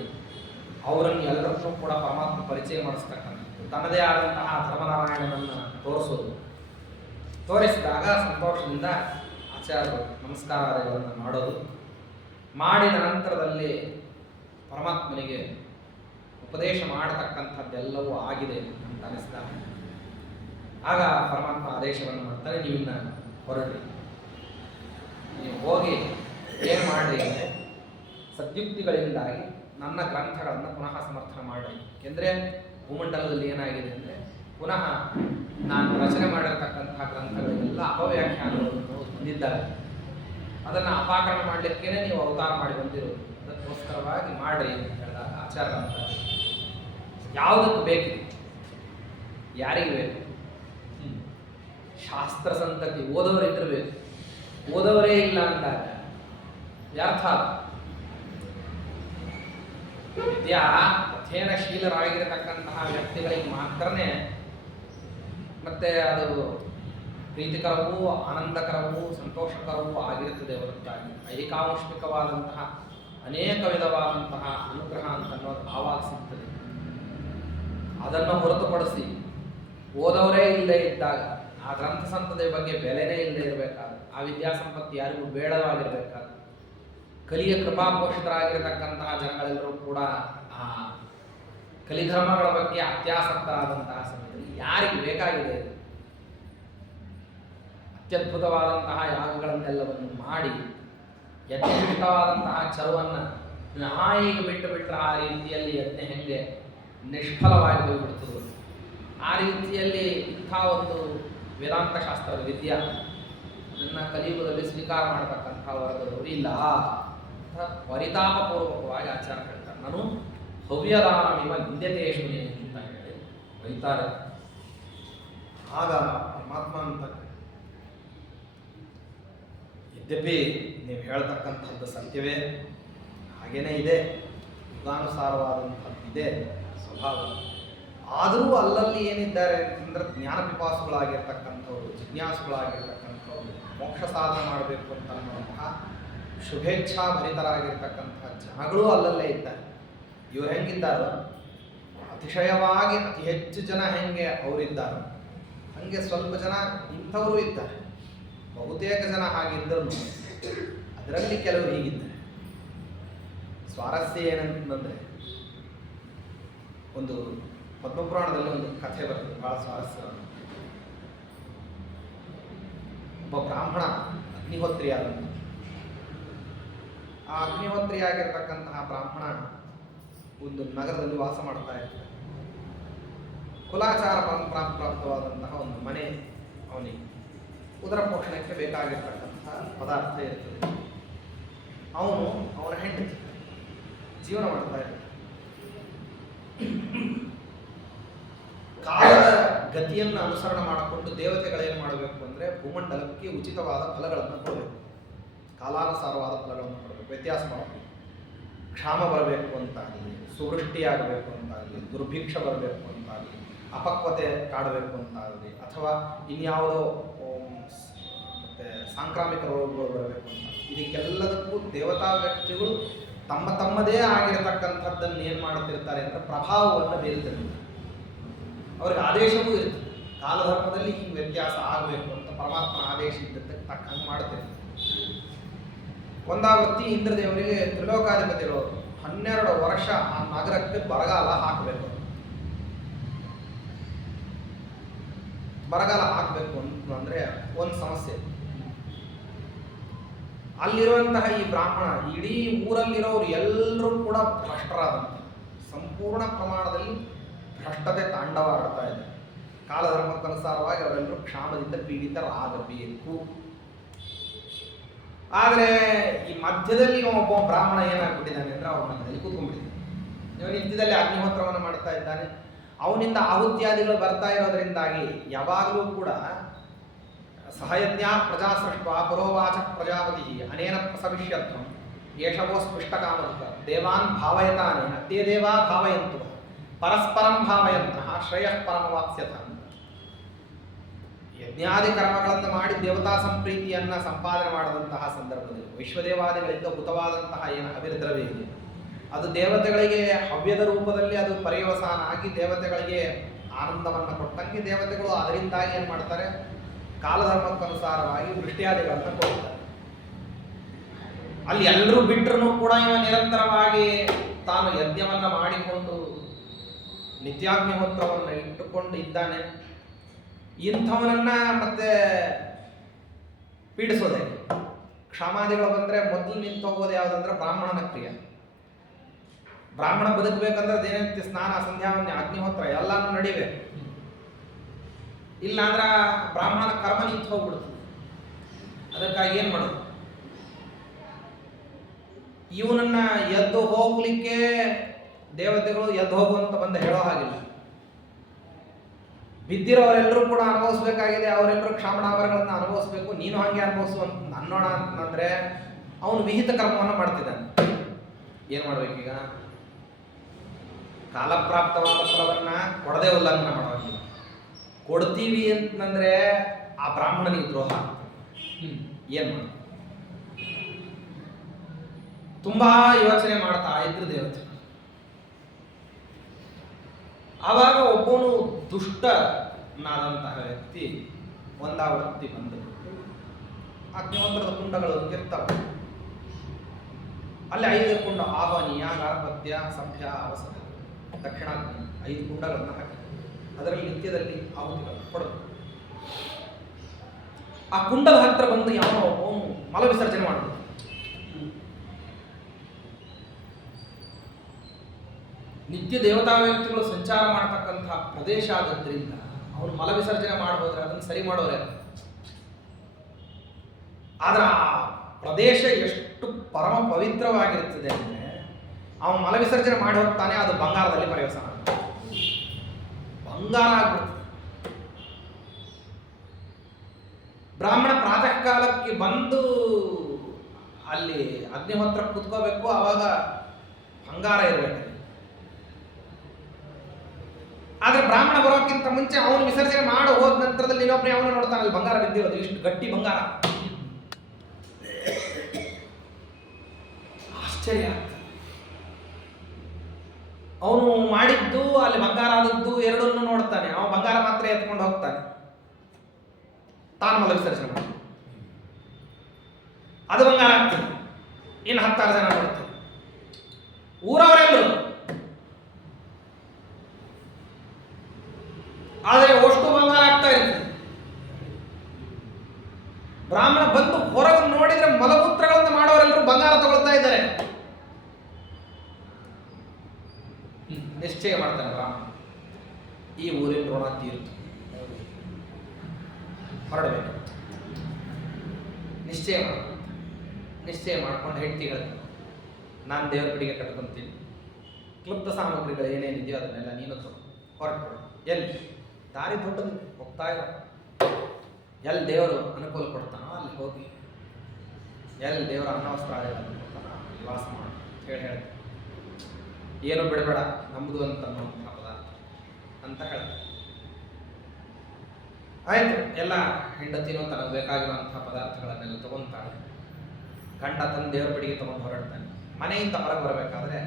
ಅವರನ್ನು ಎಲ್ಲರನ್ನೂ ಕೂಡ ಪರಮಾತ್ಮ ಪರಿಚಯ ಮಾಡಿಸ್ತಕ್ಕಂಥ ತನ್ನದೇ ಆದಂತಹ ಧರ್ಮನಾರಾಯಣನನ್ನು ತೋರಿಸೋದು. ತೋರಿಸಿದಾಗ ಸಂತೋಷದಿಂದ ಆಚಾರ್ಯರು ನಮಸ್ಕಾರಗಳನ್ನು ಮಾಡೋದು. ಮಾಡಿದ ನಂತರದಲ್ಲಿ ಪರಮಾತ್ಮನಿಗೆ ಉಪದೇಶ ಮಾಡತಕ್ಕಂಥದ್ದೆಲ್ಲವೂ ಆಗಿದೆ ಅಂತ ಅನಿಸಿದಾಗ ಆಗ ಪರಮಾತ್ಮ ಆದೇಶವನ್ನು ಮಾಡ್ತಾನೆ, ನೀವಿನ್ನ ಹೊರಡ್ರಿ, ನೀವು ಹೋಗಿ ಏನು ಮಾಡ್ರಿ ಅಂದರೆ ಸದ್ಯುಕ್ತಿಗಳಿಂದಾಗಿ ನನ್ನ ಗ್ರಂಥಗಳನ್ನು ಪುನಃ ಸಮರ್ಥನೆ ಮಾಡ್ರಿ. ಏಕೆಂದರೆ ಭೂಮಂಡಲದಲ್ಲಿ ಏನಾಗಿದೆ ಅಂದರೆ ಪುನಃ ನಾನು ರಚನೆ ಮಾಡಿರ್ತಕ್ಕಂತಹ ಗ್ರಂಥಗಳೆಲ್ಲ ಅಪವ್ಯಾಖ್ಯಾನಗಳನ್ನು ಹೊಂದಿದ್ದಾರೆ. ಅದನ್ನು ಅಪಾಕರಣ ಮಾಡಲಿಕ್ಕೇ ನೀವು ಅವತಾರ ಮಾಡಿ ಬಂದಿರೋದು, ಅದಕ್ಕೋಸ್ಕರವಾಗಿ ಮಾಡ್ರಿ ಅಂತ ಹೇಳಿದಾಗ ಆಚಾರ್ಯ ಅಂತ ಯಾವುದಕ್ಕೆ ಬೇಕಿದೆ, ಯಾರಿಗೆ ಬೇಕು? ಶಾಸ್ತ್ರ ಸಂತತಿ ಓದವರಿದ್ದಿರಬೇಕು. ಓದವರೇ ಇಲ್ಲ ಅಂದಾಗ ವ್ಯರ್ಥ. ವಿದ್ಯಾ ಅಧ್ಯಯನಶೀಲರಾಗಿರತಕ್ಕಂತಹ ವ್ಯಕ್ತಿಗಳಿಗೆ ಮಾತ್ರನೇ ಮತ್ತೆ ಅದು ಪ್ರೀತಿಕರವೂ ಆನಂದಕರವೂ ಸಂತೋಷಕರವೂ ಆಗಿರುತ್ತದೆ ಹೊರತಾಗಿ ಐಕಾಮುಷ್ಮಿಕವಾದಂತಹ ಅನೇಕ ವಿಧವಾದಂತಹ ಅನುಗ್ರಹ ಅಂತ ಅನ್ನೋದು ಆವಾಗ ಸಿಗ್ತದೆ. ಅದನ್ನು ಹೊರತುಪಡಿಸಿ ಓದವರೇ ಇಲ್ಲದೆ ಇದ್ದಾಗ ಆ ಗ್ರಂಥ ಸಂಪದೆಯ ಬಗ್ಗೆ ಬೆಲೆನೇ ಇಲ್ಲದೆ ಇರಬೇಕಾದ್ರೆ, ಆ ವಿದ್ಯಾಸಂಪತ್ತಿ ಯಾರಿಗೂ ಬೇಡವಾಗಿರಬೇಕಾದ್ರೆ, ಕಲಿಯ ಕೃಪಾಪೋಷಿತರಾಗಿರತಕ್ಕಂತಹ ಜನಗಳೆಲ್ಲರೂ ಕೂಡ ಆ ಕಲಿಧರ್ಮಗಳ ಬಗ್ಗೆ ಅತ್ಯಾಸಕ್ತರಾದಂತಹ ಸಮಯದಲ್ಲಿ ಯಾರಿಗೆ ಬೇಕಾಗಿದೆ ಅತ್ಯದ್ಭುತವಾದಂತಹ ಯಾಗಗಳನ್ನೆಲ್ಲವನ್ನು ಮಾಡಿ ಯಜ್ಞವಿಷ್ಟವಾದಂತಹ ಚರುವನ್ನು ನಾಯಿಗೆ ಬಿಟ್ಟು ಬಿಟ್ಟರೆ ಆ ರೀತಿಯಲ್ಲಿ ಯಜ್ಞ ಹೆಂಗೆ ನಿಷ್ಫಲವಾಗಿ ಹೋಗಿಬಿಡ್ತದೆ, ಆ ರೀತಿಯಲ್ಲಿ ಇಂಥ ಒಂದು ವೇದಾಂತ ಶಾಸ್ತ್ರದ ವಿದ್ಯಾ ನನ್ನ ಕಲಿಯುಗದಲ್ಲಿ ಸ್ವೀಕಾರ ಮಾಡತಕ್ಕಂಥ ವರ್ಗದವರು ಇಲ್ಲ ಅಂತ ಪರಿತಾಪಪೂರ್ವಕವಾಗಿ ಆಚಾರ ಹೇಳ್ತಾರೆ. ನಾನು ಹವ್ಯದಾನ ನಿಮ್ಮ ವಿದ್ಯತೆಯೇಶ್ವರಿ ಅಂತ ಹೇಳಿ ಬೈತಾರೆ. ಆಗ ಪರಮಾತ್ಮ ಅಂತ ಯದ್ಯಪಿ ನೀವು ಹೇಳ್ತಕ್ಕಂಥದ್ದು ಸತ್ಯವೇ, ಹಾಗೇನೇ ಇದೆ, ಯುಗಾನುಸಾರವಾದಂಥದ್ದಿದೆ ಸ್ವಭಾವ. ಆದರೂ ಅಲ್ಲಲ್ಲಿ ಏನಿದ್ದಾರೆ ಅಂತಂದ್ರೆ ಜ್ಞಾನ ಪಿಪಾಸುಗಳಾಗಿರ್ತಕ್ಕಂಥವ್ರು, ಜಿಜ್ಞಾಸುಗಳಾಗಿರ್ತಕ್ಕಂಥವ್ರು, ಮೋಕ್ಷ ಸಾಧನೆ ಮಾಡಬೇಕು ಅಂತ ಅನ್ನುವಂತಹ ಶುಭೇಚ್ಛಾ ಭರಿತರಾಗಿರ್ತಕ್ಕಂತಹ ಜನಗಳು ಅಲ್ಲಲ್ಲೇ ಇದ್ದಾರೆ. ಇವರು ಹೆಂಗಿದ್ದಾರೋ ಅತಿಶಯವಾಗಿ ಅತಿ ಹೆಚ್ಚು ಜನ ಹೆಂಗೆ ಅವರಿದ್ದಾರೆ, ಹಾಗೆ ಸ್ವಲ್ಪ ಜನ ಇಂಥವರು ಇದ್ದಾರೆ. ಬಹುತೇಕ ಜನ ಹಾಗಿದ್ದರೂ ಅದರಲ್ಲಿ ಕೆಲವರು ಹೀಗಿದ್ದಾರೆ. ಸ್ವಾರಸ್ಯ ಏನಂತಂದರೆ, ಒಂದು ಪದ್ಮಪುರಾಣದಲ್ಲಿ ಒಂದು ಕಥೆ ಬರ್ತದೆ, ಬಹಳ ಸ್ವಾರಸ್ಯ. ಒಬ್ಬ ಬ್ರಾಹ್ಮಣ ಅಗ್ನಿಹೋತ್ರಿಯಾದಂಥ, ಆ ಅಗ್ನಿಹೋತ್ರಿಯಾಗಿರ್ತಕ್ಕಂತಹ ಬ್ರಾಹ್ಮಣ ಒಂದು ನಗರದಲ್ಲಿ ವಾಸ ಮಾಡ್ತಾ ಇರ್ತಾರೆ. ಕುಲಾಚಾರ ಪರಂಪರಾಪ್ರಾಪ್ತವಾದಂತಹ ಒಂದು ಮನೆ ಅವನಿಗೆ ಉದರ ಪೋಷಣಕ್ಕೆ ಬೇಕಾಗಿರ್ತಕ್ಕಂತಹ ಪದಾರ್ಥ ಇರ್ತದೆ. ಅವನ ಹೆಂಡತಿ ಜೀವನ ಮಾಡ್ತಾ ಇರ್ತಾರೆ. ಕಾಲದ ಗತಿಯನ್ನು ಅನುಸರಣೆ ಮಾಡಿಕೊಂಡು ದೇವತೆಗಳೇನು ಮಾಡಬೇಕು ಅಂದರೆ ಭೂಮಂಡಲಕ್ಕೆ ಉಚಿತವಾದ ಫಲಗಳನ್ನು ಕೊಡಬೇಕು, ಕಾಲಾನುಸಾರವಾದ ಫಲಗಳನ್ನು ಕೊಡಬೇಕು, ವ್ಯತ್ಯಾಸ ಮಾಡಬೇಕು. ಕ್ಷಾಮ ಬರಬೇಕು ಅಂತಾಗಲಿ, ಸುವೃಷ್ಟಿಯಾಗಬೇಕು ಅಂತಾಗಲಿ, ದುರ್ಭಿಕ್ಷ ಬರಬೇಕು ಅಂತಾಗಲಿ, ಅಪಕ್ವತೆ ಕಾಡಬೇಕು ಅಂತಾಗಲಿ, ಅಥವಾ ಇನ್ಯಾವುದೋ ಮತ್ತು ಸಾಂಕ್ರಾಮಿಕ ರೋಗಗಳು ಬರಬೇಕು ಅಂತ, ಇದಕ್ಕೆಲ್ಲದಕ್ಕೂ ದೇವತಾ ವ್ಯಕ್ತಿಗಳು ತಮ್ಮದೇ ಆಗಿರತಕ್ಕಂಥದ್ದನ್ನು ಏನು ಮಾಡುತ್ತಿರ್ತಾರೆ ಅಂದರೆ ಪ್ರಭಾವವನ್ನು ಬೀರುತ್ತಿರ್ತಾರೆ. ಅವ್ರಿಗೆ ಆದೇಶವೂ ಇರ್ತದೆ. ಕಾಲಧರ್ಮದಲ್ಲಿ ಹಿಂಗೆ ವ್ಯತ್ಯಾಸ ಆಗಬೇಕು ಅಂತ ಪರಮಾತ್ಮನ ಆದೇಶ ಇದ್ದದ್ದಕ್ಕೆ ತಕ್ಕಂಗೆ ಮಾಡ್ತಿರ್ತಾರೆ. ಒಂದಾವೃತ್ತಿ ಇಂದ್ರದೇವರಿಗೆ ತ್ರಿಲೋಕಾಧಿಪತಿಗಳು 12 ವರ್ಷ ಆ ನಗರಕ್ಕೆ ಬರಗಾಲ ಹಾಕಬೇಕು. ಬರಗಾಲ ಹಾಕಬೇಕು ಅಂತಂದರೆ ಒಂದು ಸಮಸ್ಯೆ. ಅಲ್ಲಿರುವಂತಹ ಈ ಬ್ರಾಹ್ಮಣ ಇಡೀ ಊರಲ್ಲಿರೋರು ಎಲ್ಲರೂ ಕೂಡ ಭ್ರಷ್ಟರಾದಂಥ, ಸಂಪೂರ್ಣ ಪ್ರಮಾಣದಲ್ಲಿ ಭ್ರಷ್ಟತೆ ತಾಂಡವಾಡ್ತಾ ಇದೆ. ಕಾಲಧರ್ಮಕ್ಕನುಸಾರವಾಗಿ ಅವರೆಲ್ಲರೂ ಕ್ಷಾಮದಿಂದ ಪೀಡಿತರಾಗಬೇಕು. ಆದರೆ ಈ ಮಧ್ಯದಲ್ಲಿ ಒಬ್ಬ ಬ್ರಾಹ್ಮಣ ಏನಾಗ್ಬಿಟ್ಟಿದ್ದಾನೆ ಅಂದರೆ ಅವ್ರ ಮನೆಯಲ್ಲಿ ಕೂತ್ಕೊಂಡ್ಬಿಟ್ಟಿದ್ದಾನೆ. ಇವನು ನಿತ್ಯದಲ್ಲಿ ಅಗ್ನಿಹೋತ್ರವನ್ನು ಮಾಡ್ತಾ ಇದ್ದಾನೆ. ಅವನಿಂದ ಆಹುತ್ಯಾದಿಗಳು ಬರ್ತಾ ಇರೋದ್ರಿಂದಾಗಿ ಯಾವಾಗಲೂ ಕೂಡ ಸಹಯಜ್ಞ ಪ್ರಜಾ ಸೃಷ್ಟ ಪುರೋವಾಚ ಪ್ರಜಾಪತಿ ಅನೇನ ಪ್ರಸವಿಷ್ಯತ್ವಂ ಯೇಷವೋ ಸ್ಪೃಷ್ಟಕಾಮಧುಕ ದೇವಾನ್ ಭಾವಯತಾನೇನ ತೇ ದೇವಾ ಭಾವಯಂತು ಪರಸ್ಪರಂ ಭಾವಯಂತಹ ಶ್ರೇಯಃ ಪರಮವಾಪ್ಸ್ಯತ. ಯಜ್ಞಾದಿ ಕರ್ಮಗಳನ್ನು ಮಾಡಿ ದೇವತಾ ಸಂಪ್ರೀತಿಯನ್ನು ಸಂಪಾದನೆ ಮಾಡಿದಂತಹ ಸಂದರ್ಭದಲ್ಲಿ ವಿಶ್ವದೇವಾದಿಗಳಿಂದ ಹುತವಾದಂತಹ ಏನು ಹವಿರ್ದ್ರವ್ಯ ಇದೆ, ಅದು ದೇವತೆಗಳಿಗೆ ಹವ್ಯದ ರೂಪದಲ್ಲಿ ಅದು ಪರ್ಯವಸಾನ ಆಗಿ ದೇವತೆಗಳಿಗೆ ಆನಂದವನ್ನು ಕೊಟ್ಟಂಗೆ ದೇವತೆಗಳು ಅದರಿಂದಾಗಿ ಏನು ಮಾಡ್ತಾರೆ, ಕಾಲಧರ್ಮಕ್ಕನುಸಾರವಾಗಿ ವೃಷ್ಟಿಯಾದಿಗಳನ್ನು ಕೊಡ್ತಾರೆ. ಅಲ್ಲಿ ಎಲ್ಲರೂ ಬಿಟ್ಟರೂ ಕೂಡ ಇವ ನಿರಂತರವಾಗಿ ತಾನು ಯಜ್ಞವನ್ನು ಮಾಡಿಕೊಂಡು ನಿತ್ಯಾಗ್ನಿಹೋತ್ರವನ್ನು ಇಟ್ಟುಕೊಂಡು ಇದ್ದಾನೆ. ಇಂಥವನನ್ನ ಮತ್ತೆ ಪೀಡಿಸೋದೆ. ಕ್ಷಾಮಾದಿಗಳು ಬಂದರೆ ಮೊದಲು ನಿಂತು ಹೋಗೋದು ಯಾವುದಂದ್ರೆ ಬ್ರಾಹ್ಮಣನ ಕ್ರಿಯೆ. ಬ್ರಾಹ್ಮಣ ಬದುಕಬೇಕಂದ್ರೆ ದಿನನಿತ್ಯ ಸ್ನಾನ, ಸಂಧ್ಯಾವಂದ್ಯ, ಅಗ್ನಿಹೋತ್ರ ಎಲ್ಲಾನು ನಡಿಬೇಕು. ಇಲ್ಲ ಅಂದ್ರೆ ಬ್ರಾಹ್ಮಣನ ಕರ್ಮ ನಿಂತು ಹೋಗ್ಬಿಡ್ತದೆ. ಅದಕ್ಕಾಗಿ ಏನು ಮಾಡೋದು? ಇವನನ್ನ ಎದ್ದು ಹೋಗ್ಲಿಕ್ಕೆ ದೇವತೆಗಳು ಎದ್ದು ಹೋಗುವಂತ ಬಂದು ಹೇಳೋ ಹಾಗಿಲ್ಲ. ಬಿದ್ದಿರೋರೆಲ್ಲರೂ ಕೂಡ ಅನುಭವಿಸ್ಬೇಕಾಗಿದೆ. ಅವರೆಲ್ಲರೂ ಕ್ಷಾಮಣಾಮರಗಳನ್ನು ಅನುಭವಿಸ್ಬೇಕು. ನೀನು ಹಾಗೆ ಅನುಭವಿಸುವಂತ ಅನ್ನೋಣ ಅಂತಂದ್ರೆ ಅವನು ವಿಹಿತ ಕರ್ಮವನ್ನು ಮಾಡ್ತಿದ್ದಾನೆ. ಏನ್ ಮಾಡ್ಬೇಕೀಗ? ಕಾಲಪ್ರಾಪ್ತವಾದ ಫಲವನ್ನ ಕೊಡದೆ ಉಲ್ಲಂಘನ ಮಾಡೋದಿಲ್ಲ. ಕೊಡ್ತೀವಿ ಅಂತಂದ್ರೆ ಆ ಬ್ರಾಹ್ಮಣನಿಗೆ ದ್ರೋಹ. ಏನ್ ಮಾಡ? ತುಂಬಾ ಯೋಚನೆ ಮಾಡ್ತಾ ಇದ್ರು ದೇವತೆ. ಆವಾಗ ಒಬ್ಬನು ದುಷ್ಟನಾದಂತಹ ವ್ಯಕ್ತಿ ಒಂದಾವೃತ್ತಿ ಬಂದು ಅಗ್ನಿಹೋತ್ರದ ಕುಂಡಗಳು ಇರ್ತಾವೆ. ಅಲ್ಲಿ 5 ಕುಂಡ: ಆಹ್ವಾನೀಯ, ಗಾರ್ಭತ್ಯ, ಸಭ್ಯ, ಅವಸರ, ದಕ್ಷಿಣಾಗ್ನಿ 5 ಕುಂಡಗಳನ್ನು ಹಾಕಿ ಅದರಲ್ಲಿ ನಿತ್ಯದಲ್ಲಿ ಆಹುತಿಗಳು ಕೊಡಬೇಕು. ಆ ಕುಂಡದ ಹತ್ರ ಬಂದು ಯಾವ ಅವನು ಮಲ ವಿಸರ್ಜನೆ ಮಾಡಬೇಕು. ನಿತ್ಯ ದೇವತಾ ವ್ಯಕ್ತಿಗಳು ಸಂಚಾರ ಮಾಡತಕ್ಕಂತಹ ಪ್ರದೇಶ ಆದದ್ರಿಂದ ಅವನು ಮಲ ವಿಸರ್ಜನೆ ಮಾಡಬಹುದ್ರೆ ಅದನ್ನು ಸರಿ ಮಾಡೋರೆ. ಆದ್ರೆ ಆ ಪ್ರದೇಶ ಎಷ್ಟು ಪರಮ ಪವಿತ್ರವಾಗಿರುತ್ತದೆ ಅಂದ್ರೆ ಅವನು ಮಲ ವಿಸರ್ಜನೆ ಮಾಡಿ ಹೋಗ್ತಾನೆ, ಅದು ಬಂಗಾರದಲ್ಲಿ ಪರಿವರ್ತನೆ ಆಗುತ್ತೆ. ಬಂಗಾರ ಆಗ್ಬಿಡುತ್ತೆ. ಬ್ರಾಹ್ಮಣ ಪ್ರಾತಃ ಕಾಲಕ್ಕೆ ಬಂದು ಅಲ್ಲಿ ಅಗ್ನಿಹೋತ್ರ ಕುತ್ಕೋಬೇಕು. ಆವಾಗ ಬಂಗಾರ ಇರಬೇಕು. ಆದ್ರೆ ಬ್ರಾಹ್ಮಣ ಬರೋಕ್ಕಿಂತ ಮುಂಚೆ ಅವನು ವಿಸರ್ಜನೆ ಮಾಡಿ ಹೋದ ನಂತರದಲ್ಲಿ ಇನ್ನೊಬ್ಬನೇ ಅವನು ನೋಡ್ತಾನೆ, ಅಲ್ಲಿ ಬಂಗಾರ ಬಿದ್ದಿರೋದು, ಇಷ್ಟು ಗಟ್ಟಿ ಬಂಗಾರ. ಆಶ್ಚರ್ಯ ಆಗ್ತದೆ. ಅವನು ಮಾಡಿದ್ದು ಅಲ್ಲಿ ಬಂಗಾರ ಆದದ್ದು ಎರಡನ್ನು ನೋಡ್ತಾನೆ. ಅವ ಬಂಗಾರ ಮಾತ್ರ ಎತ್ಕೊಂಡು ಹೋಗ್ತಾನೆ, ತಾನು ಮಲ ವಿಸರ್ಜನೆ ಮಾಡಿ ಅದು ಬಂಗಾರ ಆಗ್ತದೆ. ಇನ್ನು 10 ಜನ ನೋಡ್ತಾರೆ, ಊರವರೆಲ್ಲರೂ. ಆದರೆ ಅಷ್ಟು ಬಂಗಾರ ಆಗ್ತಾ ಇರ್ತದೆ. ಬ್ರಾಹ್ಮಣ ಬಂದು ಹೊರಗೆ ನೋಡಿದ್ರೆ ಮಲಮೂತ್ರಗಳನ್ನು ಮಾಡೋರೆಲ್ಲರೂ ಬಂಗಾರ ತಗೊಳ್ತಾ ಇದ್ದಾರೆ. ನಿಶ್ಚಯ ಮಾಡ್ತಾನೆ ಬ್ರಾಹ್ಮಣ, ಈ ಊರಿನ ಋಣ ತೀರ್ತು, ಹೊರಡಬೇಕು. ನಿಶ್ಚಯ ಮಾಡ್ಕೊಂಡು ಹೆಂಡತಿಗಳು, ನಾನು ದೇವರ ಕಡೆಗೆ ಕಟ್ಕೊಂತೀನಿ, ಕ್ಲುಪ್ತ ಸಾಮಗ್ರಿಗಳು ಏನೇನಿದೆಯೋ ಅದನ್ನೆಲ್ಲ ನೀನು ಹೊರಟು. ಎಲ್ಲಿ ದಾರಿ ದೊಡ್ಡದು, ಹೋಗ್ತಾ ಇಲ್ಲ. ಎಲ್ಲಿ ದೇವರು ಅನುಕೂಲ ಕೊಡ್ತಾನೋ ಅಲ್ಲಿ ಹೋಗಿ, ಎಲ್ಲಿ ದೇವರ ಅನ್ನವಸ್ತ್ರಾದಿಗಳನ್ನು ಕೊಡ್ತಾನೋ ನಿವಾಸ ಮಾಡು ಹೇಳಿ ಏನು ಬಿಡಬೇಡ, ನಮ್ಮದು ಅಂತ ಅನ್ನುವಂತಹ ಪದಾರ್ಥ ಅಂತ ಹೇಳ್ತಾರೆ. ಆಯ್ತು, ಎಲ್ಲ ಹೆಂಡತಿನೂ ತನಗೆ ಬೇಕಾಗಿರುವಂತಹ ಪದಾರ್ಥಗಳನ್ನೆಲ್ಲ ತಗೊಂತಾಳೆ. ಗಂಡ ತನ್ನ ದೇವರ ಬಡಿಗೆ ತಗೊಂಡು ಹೊರಡ್ತಾನೆ. ಮನೆಯಿಂದ ಹೊರಗೆ ಬರಬೇಕಾದ್ರೆ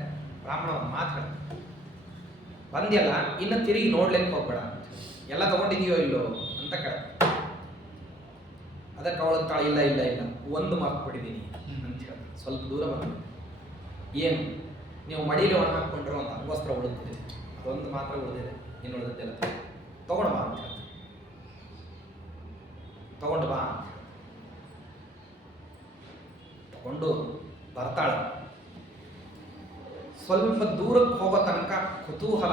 ಬ್ರಾಹ್ಮಣ ಒಂದು ಮಾತು ಹೇಳ್ತಾನೆ, ಬಂದ್ಯಲ್ಲ ಇನ್ನು ತಿರುಗಿ ನೋಡ್ಲಿಕ್ಕೆ ಹೋಗ್ಬೇಡ, ಎಲ್ಲ ತಗೊಂಡಿದೆಯೋ ಇಲ್ಲೋ ಅಂತ ಕೇಳ್ತಾನೆ. ಅದಕ್ಕೆ ಅವಳು ತಾಳು, ಇಲ್ಲ ಒಂದು ಮಾತು ಬಿಟ್ಟಿದ್ದೀನಿ ಅಂತ ಹೇಳ್ತಾನೆ. ಸ್ವಲ್ಪ ದೂರ ಬಂದ, ಏನು ನೀವು ಮಡಿಲಿ ಒಣ ಹಾಕ್ಕೊಂಡ್ರೆ ಒಂದು ಅಂಗೋಸ್ತ್ರ ಉಳಿದಿದೆ, ಅದೊಂದು ಮಾತ್ರ ಉಳಿದಿದೆ, ಇನ್ನು ಉಳಿದಿದ್ದೆಲ್ಲ ತಗೊಂಡು ಬಾ ಅಂತ ಹೇಳ್ತಾನೆ. ತಗೊಂಡು ಬಾ ಅಂತ ತಗೊಂಡು ಬರ್ತಾಳೆ. ಸ್ವಲ್ಪ ದೂರಕ್ಕೆ ಹೋಗೋ ತನಕ ಕುತೂಹಲ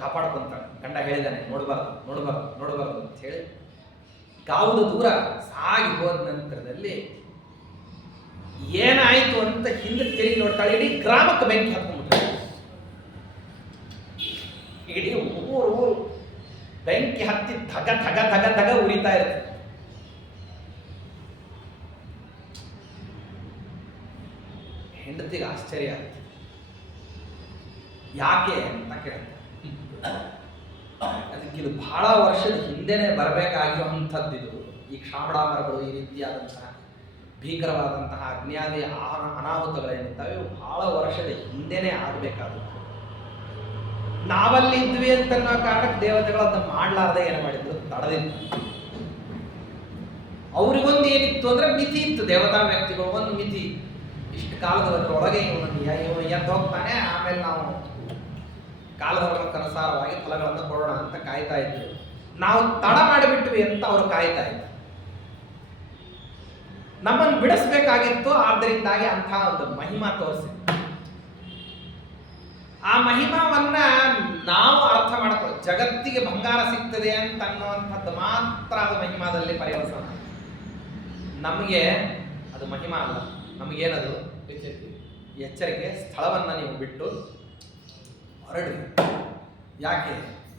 ಕಾಪಾಡ್ಕೊಂತಾಳೆ. ಗಂಡ ಹೇಳಿದ್ದಾನೆ ನೋಡಬಾರ್ದು ಅಂತ ಹೇಳಿ ಯಾವುದು ದೂರ ಸಾಗಿ ಹೋದ ನಂತರದಲ್ಲಿ ಏನಾಯ್ತು ಅಂತ ಹಿಂದೆ ತಿರುಗಿ ನೋಡ್ತಾಳೆ. ಇಡೀ ಗ್ರಾಮಕ್ಕೆ ಬೆಂಕಿ ಹಾಕೊಂಡ್ಬಿಟ್ರೆ, ಇಡೀ ಊರು ಬೆಂಕಿ ಹತ್ತಿ ಧಗ ಉರಿತಾ ಇರುತ್ತೆ. ಹೆಂಡತಿಗೆ ಆಶ್ಚರ್ಯ ಆಗುತ್ತೆ. ಯಾಕೆ ಅಂತ ಕೇಳ್ತಾರೆ. ಅದಕ್ಕೆ ಇದು ಬಹಳ ವರ್ಷದ ಹಿಂದೆನೆ ಬರಬೇಕಾಗಿರುವಂಥದ್ದಿದು. ಈ ಕ್ಷಾಮಡಾಮರಗಳು, ಈ ರೀತಿಯಾದಂತಹ ಭೀಕರವಾದಂತಹ ಅಗ್ನಿಯಾದಿ ಅನಾಹುತಗಳೇನಿದ್ದಾವೆ ಇವು ಬಹಳ ವರ್ಷದ ಹಿಂದೆನೆ ಆಗಬೇಕಾದದ್ದು. ನಾವಲ್ಲಿ ಇದ್ವಿ ಅಂತನ್ನೋ ಕಾರಣಕ್ಕೆ ದೇವತೆಗಳು ಅದನ್ನ ಮಾಡಲಾರ್ದೆ ಏನು ಮಾಡಿದ್ರು, ತಡೆದಿತ್ತು. ಅವ್ರಿಗೊಂದು ಏನಿತ್ತು ಅಂದ್ರೆ ಮಿತಿ ಇತ್ತು. ದೇವತಾ ವ್ಯಕ್ತಿಗಳು ಒಂದು ಮಿತಿ, ಇಷ್ಟು ಕಾಲದೊಳಗೆ ಇವನು ಎದ್ದು ಹೋಗ್ತಾನೆ, ಆಮೇಲೆ ನಾವು ಕಾಲಧರ್ಮಕ್ಕನುಸಾರವಾಗಿ ಫಲಗಳನ್ನು ಕೊಡೋಣ ಅಂತ ಕಾಯ್ತಾ ಇದ್ರು. ನಾವು ತಡ ಮಾಡಿಬಿಟ್ವಿ ಅಂತ ಅವರು ಕಾಯ್ತಾ ಇದ್ದಾರೆ. ನಮ್ಮನ್ನು ಬಿಡಿಸ್ಬೇಕಾಗಿತ್ತು, ಆದ್ದರಿಂದಾಗಿ ಅಂಥ ಒಂದು ಮಹಿಮಾ ತೋರಿಸಿ. ಆ ಮಹಿಮಾವನ್ನ ನಾವು ಅರ್ಥ ಮಾಡ್ಕೊಳ್ಳೋದು, ಜಗತ್ತಿಗೆ ಬಂಗಾರ ಸಿಗ್ತದೆ ಅಂತ ಅನ್ನುವಂಥದ್ದು ಮಾತ್ರ ಅದು ಮಹಿಮಾದಲ್ಲಿ ಪರ್ಯವಸನ. ನಮಗೆ ಅದು ಮಹಿಮಾ ಅಲ್ಲ, ನಮಗೇನದು ಎಚ್ಚರಿಕೆ. ಸ್ಥಳವನ್ನ ನೀವು ಬಿಟ್ಟು ಹೊರಡ್ರಿ. ಯಾಕೆ?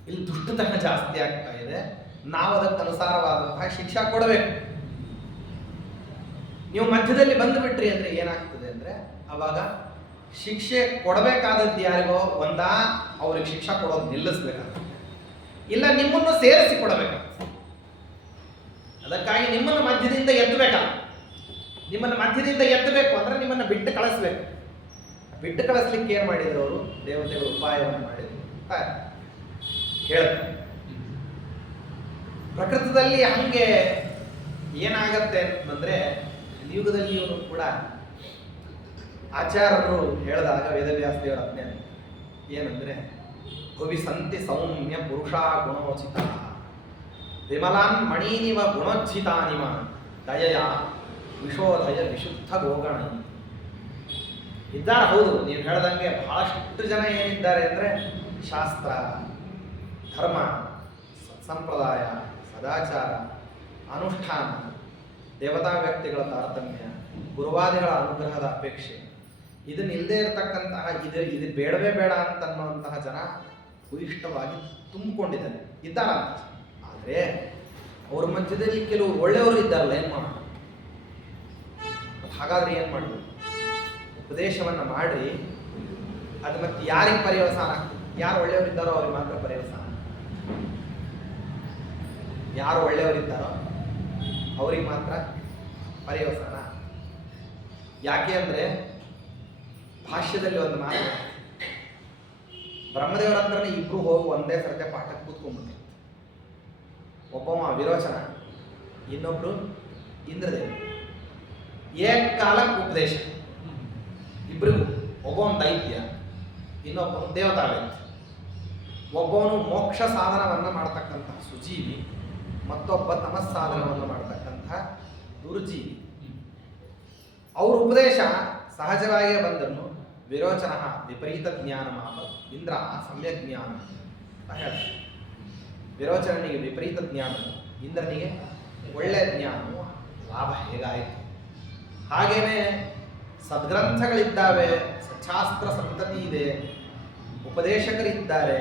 ಇಲ್ಲಿ ದುಷ್ಟತನ ಜಾಸ್ತಿ ಆಗ್ತಾ ಇದೆ, ನಾವು ಅದಕ್ಕೆ ಅನುಸಾರವಾದಂತಹ ಶಿಕ್ಷಾ ಕೊಡಬೇಕು. ನೀವು ಮಧ್ಯದಲ್ಲಿ ಬಂದು ಬಿಟ್ರಿ ಅಂದ್ರೆ ಏನಾಗ್ತದೆ ಅಂದ್ರೆ, ಅವಾಗ ಶಿಕ್ಷೆ ಕೊಡಬೇಕಾದದ್ದು ಯಾರಿಗೋ ಅವ್ರಿಗೆ ಶಿಕ್ಷಾ ಕೊಡೋದು ನಿಲ್ಲಿಸ್ಬೇಕಾಗ್ತದೆ, ಇಲ್ಲ ನಿಮ್ಮನ್ನು ಸೇರಿಸಿ ಕೊಡಬೇಕಾಗ್ತದೆ. ಅದಕ್ಕಾಗಿ ನಿಮ್ಮನ್ನು ಮಧ್ಯದಿಂದ ಎತ್ತಬೇಕಲ್ಲ. ನಿಮ್ಮನ್ನು ಮಧ್ಯದಿಂದ ಎತ್ತಬೇಕು ಅಂದ್ರೆ ನಿಮ್ಮನ್ನು ಬಿಟ್ಟು ಕಳಿಸ್ಬೇಕು. ಬಿಟ್ಟು ಕಳಿಸ್ಲಿಕ್ಕೆ ಏನ್ ಮಾಡಿದ್ರು ಅವರು? ದೇವತೆಗಳು ಉಪಾಯವನ್ನು ಮಾಡಿದ್ರು ಹೇಳ್ತಾರೆ. ಪ್ರಕೃತದಲ್ಲಿ ಹಂಗೆ ಏನಾಗತ್ತೆ ಅಂತಂದ್ರೆ, ಯುಗದಲ್ಲಿಯೂ ಕೂಡ ಆಚಾರ್ಯರು ಹೇಳಿದಾಗ ವೇದವ್ಯಾಸ ದೇವರ ಅಜ್ಞೆ ಏನಂದ್ರೆ, ಭುವಿ ಸಂತಿ ಸೌಮ್ಯ ಪುರುಷ ಗುಣೋಚಿತ ವಿಮಲಾನ್ ಮಣೀನಿವ ಗುಣೋಚ್ಛಿತಾನಿವ ದಯಯ ವಿಶೋಧಯ ವಿಶುದ್ಧ ಗೋಗಣ ಇದ್ದಾರೆ. ಹೌದು, ನೀವು ಹೇಳ್ದಂಗೆ ಬಹಳಷ್ಟು ಜನ ಏನಿದ್ದಾರೆ ಅಂದ್ರೆ, ಶಾಸ್ತ್ರ, ಧರ್ಮ, ಸಂಪ್ರದಾಯ, ಸದಾಚಾರ, ಅನುಷ್ಠಾನ, ದೇವತಾ ವ್ಯಕ್ತಿಗಳ ತಾರತಮ್ಯ, ಗುರುವಾದಿಗಳ ಅನುಗ್ರಹದ ಅಪೇಕ್ಷೆ, ಇದನ್ನ ಇಲ್ಲದೆ ಇರತಕ್ಕಂತಹ ಇದು ಬೇಡವೇ ಬೇಡ ಅಂತನ್ನುವಂತಹ ಜನ ಭೂಯಿಷ್ಠವಾಗಿ ತುಂಬಿಕೊಂಡಿದ್ದಾರೆ, ಇದ್ದಾರಂತ. ಆದರೆ ಅವ್ರ ಮಧ್ಯದಲ್ಲಿ ಕೆಲವು ಒಳ್ಳೆಯವರು ಇದ್ದಾರಲ್ಲ, ಏನು ಮಾಡೋಣ? ಹಾಗಾದ್ರೆ ಏನು ಮಾಡಬೇಕು? ಉಪದೇಶವನ್ನು ಮಾಡ್ರಿ, ಅದು ಮತ್ತೆ ಯಾರಿಗೆ ಪರ್ಯವಸಾನ ಆಗ್ತದೆ? ಯಾರು ಒಳ್ಳೆಯವರಿದ್ದಾರೋ ಅವ್ರಿಗೆ ಮಾತ್ರ ಪರ್ಯವಸಾನ. ಯಾರು ಒಳ್ಳೆಯವರಿದ್ದಾರೋ ಅವ್ರಿಗೆ ಮಾತ್ರ ಪರ್ಯವಸಾನ. ಯಾಕೆ ಅಂದ್ರೆ, ಭಾಷ್ಯದಲ್ಲಿ ಒಂದು ಮಾತು, ಬ್ರಹ್ಮದೇವರ ಹತ್ರನೇ ಇಬ್ರು ಹೋಗಿ ಒಂದೇ ಸರ್ತೆ ಪಾಠಕ್ಕೆ ಕೂತ್ಕೊಂಡ್ಬಿಟ್ಟು, ಒಬ್ಬವ ವಿರೋಚನ, ಇನ್ನೊಬ್ರು ಇಂದ್ರದೇವ. ಏಕಾಲಕ್ಕೆ ಉಪದೇಶ ಇಬ್ರಿಗೂ. ಒಬ್ಬವನು ದೈತ್ಯ, ಇನ್ನೊಬ್ಬನು ದೇವತಾ ವ್ಯಕ್ತಿ. ಒಬ್ಬವನು ಮೋಕ್ಷ ಸಾಧನವನ್ನು ಮಾಡತಕ್ಕಂತಹ ಸುಜೀವಿ, ಮತ್ತೊಬ್ಬ ತಮಸ್ಸಾಧನವನ್ನು ಮಾಡತಕ್ಕಂತಹ ದುರ್ಜೀವಿ. ಅವ್ರ ಉಪದೇಶ ಸಹಜವಾಗಿಯೇ ಬಂದನು. ವಿರೋಚನ ವಿಪರೀತ ಜ್ಞಾನ ಮಾಪ ಇಂದ್ರ ಸಮ್ಯಕ್ ಜ್ಞಾನ ಅಂತ ಹೇಳ್ತಾರೆ. ವಿರೋಚನಿಗೆ ವಿಪರೀತ ಜ್ಞಾನ, ಇಂದ್ರನಿಗೆ ಒಳ್ಳೆಯ ಜ್ಞಾನವು ಲಾಭ ಹೇಗಾಯಿತು. ಹಾಗೇನೆ ಸದ್ಗ್ರಂಥಗಳಿದ್ದಾವೆ, ಸಚ್ಚಾಸ್ತ್ರ ಸಂತತಿ ಇದೆ, ಉಪದೇಶಕರಿದ್ದಾರೆ,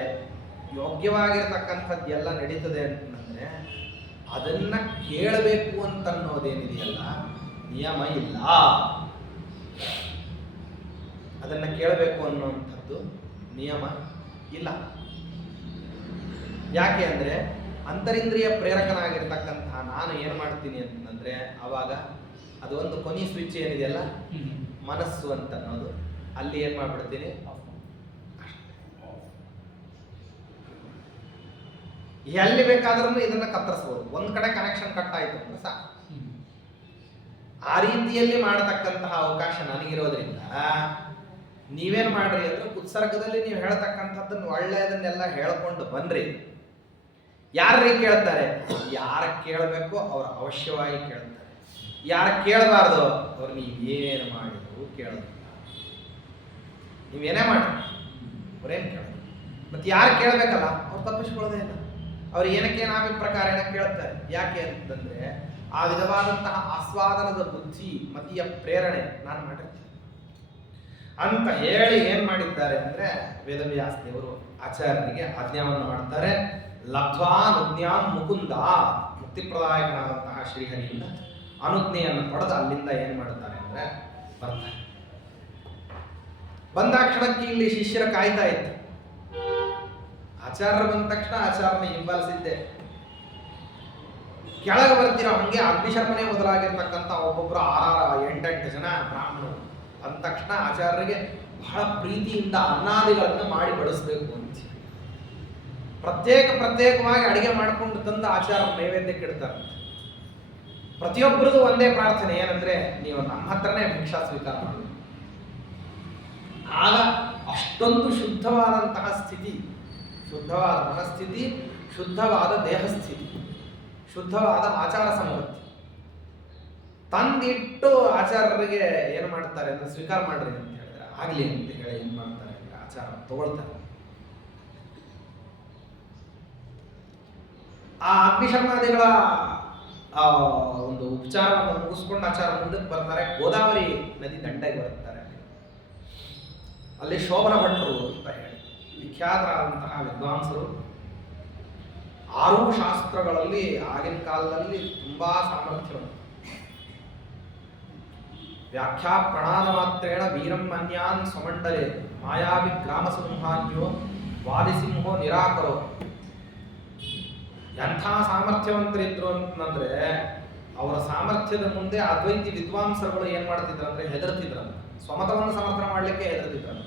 ಯೋಗ್ಯವಾಗಿರತಕ್ಕಂಥದ್ದೆಲ್ಲ ನಡೀತದೆ ಅಂತಂದ್ರೆ ಅದನ್ನ ಕೇಳಬೇಕು ಅಂತನ್ನೋದೇನಿದೆಯಲ್ಲ, ನಿಯಮ ಇಲ್ಲ. ಅದನ್ನ ಕೇಳಬೇಕು ಅನ್ನುವಂಥದ್ದು ನಿಯಮ ಇಲ್ಲ. ಯಾಕೆ ಅಂದ್ರೆ, ಅಂತರಿಂದ್ರಿಯ ಪ್ರೇರಕನಾಗಿರ್ತಕ್ಕಂತಹ ನಾನು ಏನು ಮಾಡ್ತೀನಿ ಅಂತಂದ್ರೆ, ಅವಾಗ ಅದು ಒಂದು ಕೊನೆ ಸ್ವಿಚ್ ಏನಿದೆಯಲ್ಲ, ಮನಸ್ಸು ಅಂತ ಅನ್ನೋದು, ಅಲ್ಲಿ ಏನ್ ಮಾಡ್ಬಿಡ್ತೀನಿ, ಎಲ್ಲಿ ಬೇಕಾದ್ರೂ ಇದನ್ನ ಕತ್ತರಿಸಬಹುದು. ಒಂದ್ ಕಡೆ ಕನೆಕ್ಷನ್ ಕಟ್ ಆಯ್ತು ಅಂದ್ರೆ ಸಾಕು. ಆ ರೀತಿಯಲ್ಲಿ ಮಾಡತಕ್ಕಂತಹ ಅವಕಾಶ ನನಗಿರೋದ್ರಿಂದ ನೀವೇನ್ ಮಾಡ್ರಿ ಅಂದ್ರೆ, ಉತ್ಸರ್ಗದಲ್ಲಿ ನೀವು ಹೇಳ್ತಕ್ಕಂಥದ್ದನ್ನ ಒಳ್ಳೆಯದನ್ನೆಲ್ಲ ಹೇಳ್ಕೊಂಡು ಬನ್ರಿ. ಯಾರ್ರೀ ಕೇಳ್ತಾರೆ? ಯಾರ ಕೇಳಬೇಕು ಅವ್ರು ಅವಶ್ಯವಾಗಿ ಕೇಳ್ತಾರೆ. ಯಾರು ಕೇಳಬಾರ್ದು ಅವ್ರು ನೀವೇನು ಮಾಡಿದ್ರು ಕೇಳೋದಿಲ್ಲ. ನೀವೇನೇ ಮಾಡಿ ಅವ್ರೇನು ಕೇಳೋದು. ಮತ್ತೆ ಯಾರು ಕೇಳಬೇಕಲ್ಲ ಅವ್ರು ತಪ್ಪಿಸ್ಕೊಳ್ಳೋದೇ ಇಲ್ಲ. ಅವ್ರು ಏನಕ್ಕೇನು ಪ್ರಕಾರ ಏನ ಕೇಳ್ತಾರೆ. ಯಾಕೆ ಅಂತಂದ್ರೆ, ಆ ವಿಧವಾದಂತಹ ಆಸ್ವಾದನದ ಬುದ್ಧಿ ಮತೀಯ ಪ್ರೇರಣೆ ನಾನು ಮಾಡಿರ್ತೀನಿ ಅಂತ ಹೇಳಿ ಏನ್ ಮಾಡಿದ್ದಾರೆ ಅಂದ್ರೆ, ವೇದವ್ಯಾಸ ದೇವರು ಆಚಾರ್ಯರಿಗೆ ಆಜ್ಞಾವನ್ನು ಮಾಡ್ತಾರೆ. ಲಬ್ಧ್ವಾ ಅನುಜ್ಞಾಂ ಮುಕುಂದ, ಮುಕ್ತಿಪ್ರದಾಯಕನಾದಂತಹ ಶ್ರೀಹರಿಯಿಂದ ಅನುಜ್ಞೆಯನ್ನು ಪಡೆದು ಅಲ್ಲಿಂದ ಏನ್ ಮಾಡ್ತಾರೆ ಅಂದ್ರೆ ಬರ್ತಾರೆ. ಬಂದಾಕ್ಷಣಕ್ಕೆ ಇಲ್ಲಿ ಶಿಷ್ಯರ ಕಾಯ್ತಾ ಇತ್ತು. ಆಚಾರ್ಯರು ಬಂದ ತಕ್ಷಣ ಆಚಾರ್ಯನ ಹಿಂಬಾಲಿಸಿದ್ದೆ. ಕೆಳಗೆ ಬರ್ತಿರೋ ಹಂಗೆ ಅಗ್ನಿಶರ್ಮನೆ ಮೊದಲಾಗಿರ್ತಕ್ಕಂಥ ಒಬ್ಬೊಬ್ರು 6-8 ಜನ ಬ್ರಾಹ್ಮಣರು ಅಂದ ತಕ್ಷಣ ಆಚಾರ್ಯರಿಗೆ ಬಹಳ ಪ್ರೀತಿಯಿಂದ ಅನ್ನಾದಿಗಳನ್ನು ಮಾಡಿ ಬಡಿಸ್ಬೇಕು ಅಂತ ಪ್ರತ್ಯೇಕವಾಗಿ ಅಡಿಗೆ ಮಾಡಿಕೊಂಡು ತಂದು ಆಚಾರ್ಯ ನೈವೇದ್ಯಕ್ಕೆ ಇಡ್ತಾರೆ. ಪ್ರತಿಯೊಬ್ಬರದು ಒಂದೇ ಪ್ರಾರ್ಥನೆ ಏನಂದ್ರೆ, ನೀವು ನಮ್ಮ ಹತ್ರನೇ ಭಿಕ್ಷಾ ಸ್ವೀಕಾರ ಮಾಡಿ. ಆಗ ಅಷ್ಟೊಂದು ಶುದ್ಧವಾದಂತಹ ಸ್ಥಿತಿ, ಶುದ್ಧವಾದ ಮನಸ್ಥಿತಿ, ಶುದ್ಧವಾದ ದೇಹಸ್ಥಿತಿ, ಶುದ್ಧವಾದ ಆಚಾರ ಸಂಪತ್ತಿ ತಂದಿಟ್ಟು ಆಚಾರ್ಯರಿಗೆ ಏನು ಮಾಡ್ತಾರೆ ಅಂದ್ರೆ ಸ್ವೀಕಾರ ಮಾಡ್ರಿ ಅಂತ ಹೇಳಿದ್ರೆ ಆಗ್ಲಿ ಅಂತ ಹೇಳಿ ಏನು ಮಾಡ್ತಾರೆ ಅಂದ್ರೆ ಆಚಾರ ತಗೊಳ್ತಾರೆ. ಆ ಅಗ್ನಿಶರ್ಮಾದಿಗಳ ಒಂದು ಉಪಚಾರವನ್ನು ಮುಗಿಸ್ಕೊಂಡು ಆಚಾರ ಮುಂದಕ್ಕೆ ಬರ್ತಾರೆ. ಗೋದಾವರಿ ನದಿ ದಂಡೆಗೆ ಬರ್ತಾರೆ. ಅಲ್ಲಿ ಶೋಭನ ಭಟ್ರು ಅಂತ ಹೇಳಿ ವಿಖ್ಯಾತರಾದಂತಹ ವಿದ್ವಾಂಸರು. 6 ಶಾಸ್ತ್ರಗಳಲ್ಲಿ ಆಗಿನ ಕಾಲದಲ್ಲಿ ತುಂಬಾ ಸಾಮರ್ಥ್ಯವನ್ನು ವ್ಯಾಖ್ಯಾ ಪ್ರಣಾದ ಮಾತ್ರೇಣ ವೀರಂ ಅನ್ಯಾನ್ ಸ್ವಮಂಡಲೆ ಮಾಯಾವಿ ಗ್ರಾಮ ಸಿಂಹಾನ್ಯೋ ವಾದಿಸಿಂಹೋ ನಿರಾಕರೋ. ಎಂಥ ಸಾಮರ್ಥ್ಯವಂತರಿದ್ರು ಅಂತಂದ್ರೆ ಅವರ ಸಾಮರ್ಥ್ಯದ ಮುಂದೆ ಅದ್ವೈತಿ ವಿದ್ವಾಂಸರುಗಳು ಏನ್ ಮಾಡ್ತಿದ್ರು ಅಂದ್ರೆ ಹೆದರ್ತಿದ್ರಂತ. ಸ್ವಮತವನ್ನು ಸಮರ್ಥನೆ ಮಾಡ್ಲಿಕ್ಕೆ ಹೆದರ್ತಿದ್ರಂತ.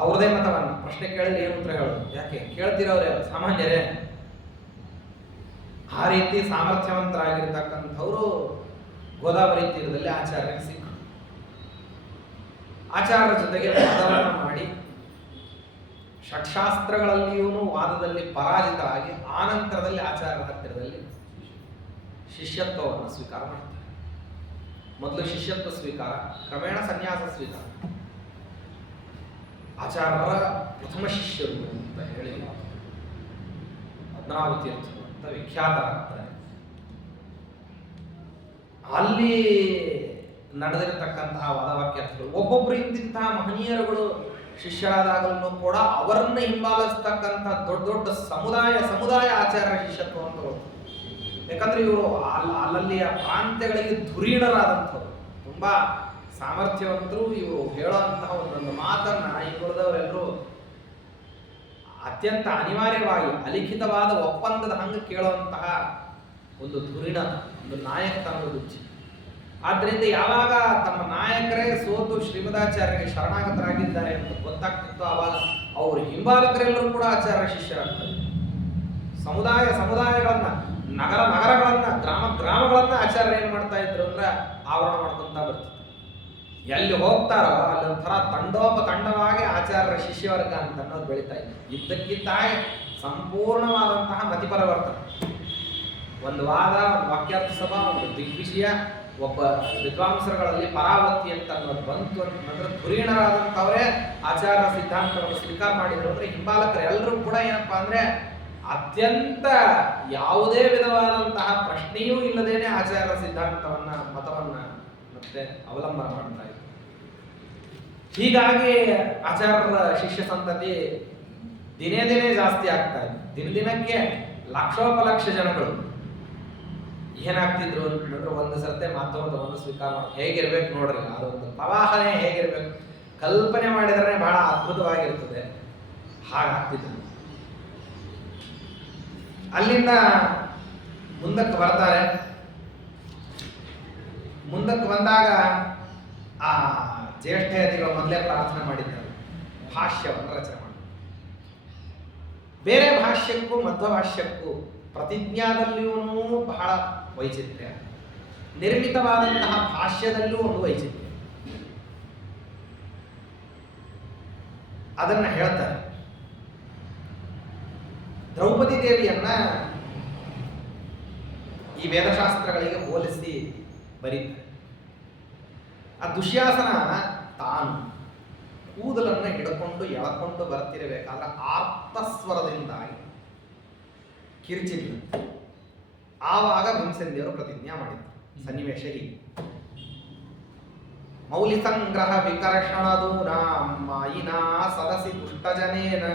ಅವ್ರದೇ ಮತವನ್ನ ಪ್ರಶ್ನೆ ಕೇಳಲಿ ಏನು ಉತ್ತರ ಹೇಳೋದು? ಯಾಕೆ ಕೇಳ್ತಿರೋರೇ ಸಾಮಾನ್ಯರೇ. ಆ ರೀತಿ ಸಾಮರ್ಥ್ಯವಂತರಾಗಿರ್ತಕ್ಕಂಥವ್ರು ಗೋದಾವರಿ ತೀರದಲ್ಲಿ ಆಚಾರ್ಯರಿಗೆ ಸಿಕ್ಕರು. ಆಚಾರ್ಯರ ಜೊತೆಗೆ ವಾದವನ್ನು ಮಾಡಿ ಷಟ್ಶಾಸ್ತ್ರಗಳಲ್ಲಿಯೂ ವಾದದಲ್ಲಿ ಪರಾಜಿತರಾಗಿ ಆನಂತರದಲ್ಲಿ ಆಚಾರ್ಯರ ಹತ್ತಿರದಲ್ಲಿ ಶಿಷ್ಯತ್ವವನ್ನು ಸ್ವೀಕಾರ ಮಾಡ್ತಾರೆ. ಮೊದಲು ಶಿಷ್ಯತ್ವ ಸ್ವೀಕಾರ, ಕ್ರಮೇಣ ಸನ್ಯಾಸ ಸ್ವೀಕಾರ. ಆಚಾರ್ಯರ ಪ್ರಥಮ ಶಿಷ್ಯರು ಅಂತ ಹೇಳಿ ಪದ್ಮನಾಭ ತೀರ್ಥರು ಅಂತ ವಿಖ್ಯಾತರಾಗ್ತಾರೆ. ಅಲ್ಲಿ ನಡೆದಿರತಕ್ಕಂತಹ ವಾದವಾಕ್ಯಾರ್ಥಗಳು ಒಬ್ಬೊಬ್ರು ಇಂತಿಂತಹ ಮಹನೀಯರುಗಳು ಶಿಷ್ಯರಾದಾಗಲೂ ಕೂಡ ಅವರನ್ನ ಹಿಂಬಾಲಿಸ್ತಕ್ಕಂಥ ದೊಡ್ಡ ದೊಡ್ಡ ಸಮುದಾಯ ಆಚಾರ್ಯ ಶಿಷ್ಯತ್ವವನ್ನು. ಯಾಕಂದ್ರೆ ಇವರು ಅಲ್ಲಲ್ಲಿಯ ಪ್ರಾಂತ್ಯಗಳಿಗೆ ಧುರೀಣರಾದಂಥವ್ರು, ತುಂಬಾ ಸಾಮರ್ಥ್ಯವಂತರು. ಇವರು ಹೇಳುವಂತಹ ಒಂದೊಂದು ಮಾತನ್ನ ಈ ಕುಲದವರೆಲ್ಲರೂ ಅತ್ಯಂತ ಅನಿವಾರ್ಯವಾಗಿ ಅಲಿಖಿತವಾದ ಒಪ್ಪಂದದ ಹಂಗೆ ಕೇಳುವಂತಹ ಒಂದು ಧುರೀಣ, ಒಂದು ನಾಯಕತನದ ರುಚಿ. ಆದ್ದರಿಂದ ಯಾವಾಗ ತಮ್ಮ ನಾಯಕರೇ ಸೋತು ಶ್ರೀಮದಾಚಾರ್ಯರಿಗೆ ಶರಣಾಗತರಾಗಿದ್ದಾರೆ ಅಂತ ಗೊತ್ತಾಗ್ತಿತ್ತು, ಆವಾಗ ಅವ್ರ ಹಿಂಬಾಲಕರೆಲ್ಲರೂ ಕೂಡ ಆಚಾರ್ಯ ಶಿಷ್ಯರಾಗ್ತಾರೆ. ಸಮುದಾಯಗಳನ್ನ, ನಗರಗಳನ್ನ, ಗ್ರಾಮಗಳನ್ನ ಆಚಾರ್ಯ ಏನ್ ಮಾಡ್ತಾ ಇದ್ರು ಅಂದ್ರೆ ಆವರಣ ಮಾಡ್ಕೊಂತ ಬರ್ತಿತ್ತು. ಎಲ್ಲಿ ಹೋಗ್ತಾರೋ ಅಲ್ಲಿ ಒಂಥರ ತಂಡೋಪತಂಡವಾಗಿ ಆಚಾರ್ಯರ ಶಿಷ್ಯವರ್ಗ ಅಂತ ಅನ್ನೋದು ಬೆಳೀತಾ ಇತ್ತು. ಇದ್ದಕ್ಕಿದ್ದಾಗೆ ಸಂಪೂರ್ಣವಾದಂತಹ ಮತಿ ಪರಿವರ್ತನೆ. ಒಂದು ವಾದ, ವಾಕ್ಯಾರ್ಥ ಸಭಾ, ಒಂದು ದಿಗ್ವಿಷಯ, ಒಬ್ಬ ವಿದ್ವಾಂಸರುಗಳಲ್ಲಿ ಪರಾವರ್ತಿ ಅಂತ ಅನ್ನೋದು ಬಂತು ಅಂತಂದ್ರೆ ಧುರೀಣರಾದಂಥವರೇ ಆಚಾರ ಸಿದ್ಧಾಂತವನ್ನು ಸ್ವೀಕಾರ ಮಾಡಿದ್ರು. ಅಂದ್ರೆ ಹಿಂಬಾಲಕರು ಎಲ್ಲರೂ ಕೂಡ ಏನಪ್ಪಾ ಅಂದ್ರೆ ಅತ್ಯಂತ ಯಾವುದೇ ವಿಧವಾದಂತಹ ಪ್ರಶ್ನೆಯೂ ಇಲ್ಲದೇನೆ ಆಚಾರ್ಯ ಸಿದ್ಧಾಂತವನ್ನ, ಮತವನ್ನ ಮತ್ತೆ ಅವಲಂಬನ ಮಾಡ್ತಾ ಇದ್ರು. ಹೀಗಾಗಿ ಆಚಾರ್ಯರ ಶಿಷ್ಯ ಸಂತತಿ ದಿನೇ ಜಾಸ್ತಿ ಆಗ್ತಾ ಇದೆ. ದಿನಕ್ಕೆ ಲಕ್ಷೋಪಲಕ್ಷ ಜನಗಳು ಏನಾಗ್ತಿದ್ರು ಅಂತಂದ್ರೆ ಒಂದು ಸರ್ತೆ ಮತ್ತೊಂದು ಸ್ವೀಕಾರ ಮಾಡಿ ಹೇಗಿರ್ಬೇಕು ನೋಡ್ರಿ. ಅದೊಂದು ಪ್ರವಾಹನೇ ಹೇಗಿರ್ಬೇಕು ಕಲ್ಪನೆ ಮಾಡಿದರೆ ಬಹಳ ಅದ್ಭುತವಾಗಿರ್ತದೆ. ಹಾಗಾಗ್ತಿದ್ರು. ಅಲ್ಲಿಂದ ಮುಂದಕ್ಕೆ ಬರ್ತಾರೆ. ಮುಂದಕ್ಕೆ ಬಂದಾಗ ಆ ಜ್ಯೇಷ್ಠಯತಿಗಳು ಮೊದಲೇ ಪ್ರಾರ್ಥನೆ ಮಾಡಿದ್ದಾರೆ ಭಾಷ್ಯವನ್ನು ರಚನೆ ಮಾಡಿ. ಬೇರೆ ಭಾಷ್ಯಕ್ಕೂ ಮಧ್ವ ಭಾಷ್ಯಕ್ಕೂ ಪ್ರತಿಜ್ಞಾದಲ್ಲಿಯೂ ಬಹಳ ವೈಚಿತ್ರ್ಯ, ನಿರ್ಮಿತವಾದಂತಹ ಭಾಷ್ಯದಲ್ಲೂ ಒಂದು ವೈಚಿತ್ರ್ಯ. ಅದನ್ನ ಹೇಳ್ತಾರೆ. ದ್ರೌಪದಿ ದೇವಿಯನ್ನ ಈ ವೇದಶಾಸ್ತ್ರಗಳಿಗೆ ಹೋಲಿಸಿ ಬರೀತಾರೆ. ಆ ದುಶ್ಯಾಸನ ತಾನು ಕೂದಲನ್ನ ಹಿಡ್ಕೊಂಡು ಎಳಕೊಂಡು ಬರ್ತಿರಬೇಕಾದ್ರೆ ಆರ್ತಸ್ವರದಿಂದಾಗಿ ಕಿರ್ಚಿದ್ಲು. ಆವಾಗ ಭೀಮಸೇನ ದೇವರು ಪ್ರತಿಜ್ಞಾ ಮಾಡಿದ್ರು. ಸನ್ನಿವೇಶ ಹೀಗೆ: ಮೌಲಿ ಸಂಗ್ರಹ ವಿಕರ್ಷಣದೂರ ಮಾಯಿನಾ ಸದಸಿ ದುಷ್ಟಜನೇನ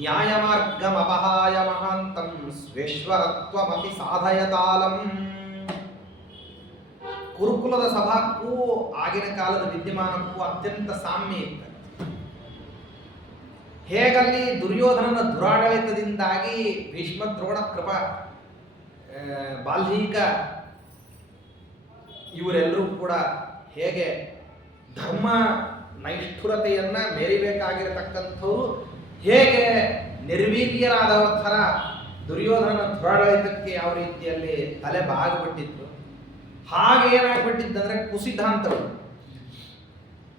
ನ್ಯಾಯಮಾರ್ಗಮಪಹಾಯ ಮಹಾಂತಂ ಸ್ವೇಶ್ವರತ್ವಮಪಿ ಸಾಧಯತಾಲಂ. ಕುರುಕುಲದ ಸಭಾಕ್ಕೂ ಆಗಿನ ಕಾಲದ ವಿದ್ಯಮಾನಕ್ಕೂ ಅತ್ಯಂತ ಸಾಮ್ಯ ಇತ್ತು. ಹೇಗಲ್ಲಿ ದುರ್ಯೋಧನನ ದುರಾಡಳಿತದಿಂದಾಗಿ ಭೀಷ್ಮ, ದ್ರೋಣ, ಕೃಪ, ಬಾಲ್ಮೀಕ ಇವರೆಲ್ಲರೂ ಕೂಡ ಹೇಗೆ ಧರ್ಮ ನೈಷ್ಠುರತೆಯನ್ನ ಮೆರಿಬೇಕಾಗಿರತಕ್ಕಂಥವ್ರು ಹೇಗೆ ನಿರ್ವೀರ್ಯರಾದವರ ಥರ ದುರ್ಯೋಧನನ ದುರಾಡಳಿತಕ್ಕೆ ಯಾವ ರೀತಿಯಲ್ಲಿ ತಲೆ ಬಾಗಿಬಿಟ್ಟಿತ್ತು, ಹಾಗೆ ಏನಾಗ್ಬಿಟ್ಟಿದ್ದಂದ್ರೆ ಕುಸಿದ್ಧಾಂತಗಳು,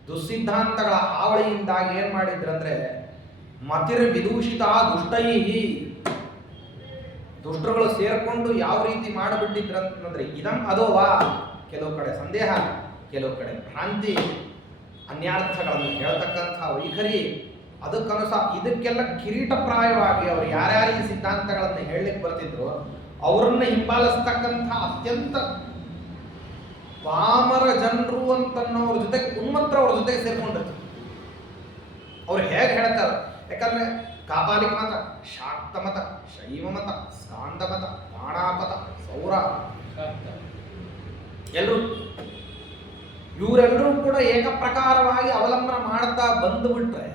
ದುಸ್ಸಿದ್ಧಾಂತಗಳ ಹಾವಳಿಯಿಂದಾಗಿ ಏನ್ ಮಾಡಿದ್ರಂದ್ರೆ ಮತಿರ್ ವಿದೂಷಿತ ದುಷ್ಟೈಹಿ, ದುಷ್ಟರುಗಳು ಸೇರ್ಕೊಂಡು ಯಾವ ರೀತಿ ಮಾಡಿಬಿಟ್ಟಿದ್ರಂತಂದ್ರೆ ಇದಂ ಅದೋವಾ, ಕೆಲವು ಕಡೆ ಸಂದೇಹ, ಕೆಲವು ಕಡೆ ಭ್ರಾಂತಿ, ಅನ್ಯಾರ್ಥಗಳನ್ನು ಹೇಳ್ತಕ್ಕಂಥ ವೈಖರಿ, ಇದಕ್ಕೆಲ್ಲ ಕಿರೀಟಪ್ರಾಯವಾಗಿ ಅವರು ಯಾರ್ಯಾರಿಗೆ ಸಿದ್ಧಾಂತಗಳನ್ನು ಹೇಳಲಿಕ್ಕೆ ಬರ್ತಿದ್ರು ಅವರನ್ನ ಹಿಂಬಾಲಿಸ್ತಕ್ಕಂಥ ಅತ್ಯಂತ ಪಾಮರ ಜನರು ಅಂತನ್ನೋರ ಜೊತೆಗೆ ಉನ್ಮಂತ್ರವ್ರ ಜೊತೆಗೆ ಸೇರ್ಕೊಂಡಿರ್ತಾರೆ. ಅವ್ರು ಹೇಗೆ ಹೇಳ್ತಾರೆ, ಯಾಕಂದ್ರೆ ಕಾಪಾಲಿಕ ಮತ, ಶಾಕ್ತ ಮತ, ಶೈವ ಮತ, ಸ್ಕಾಂದ ಮತ, ಬಾಣಾಪತ, ಸೌರ ಎಲ್ಲರೂ ಇವರೆಲ್ಲರೂ ಕೂಡ ಏಕಪ್ರಕಾರವಾಗಿ ಅವಲಂಬನ ಮಾಡ್ತಾ ಬಂದುಬಿಟ್ರೆ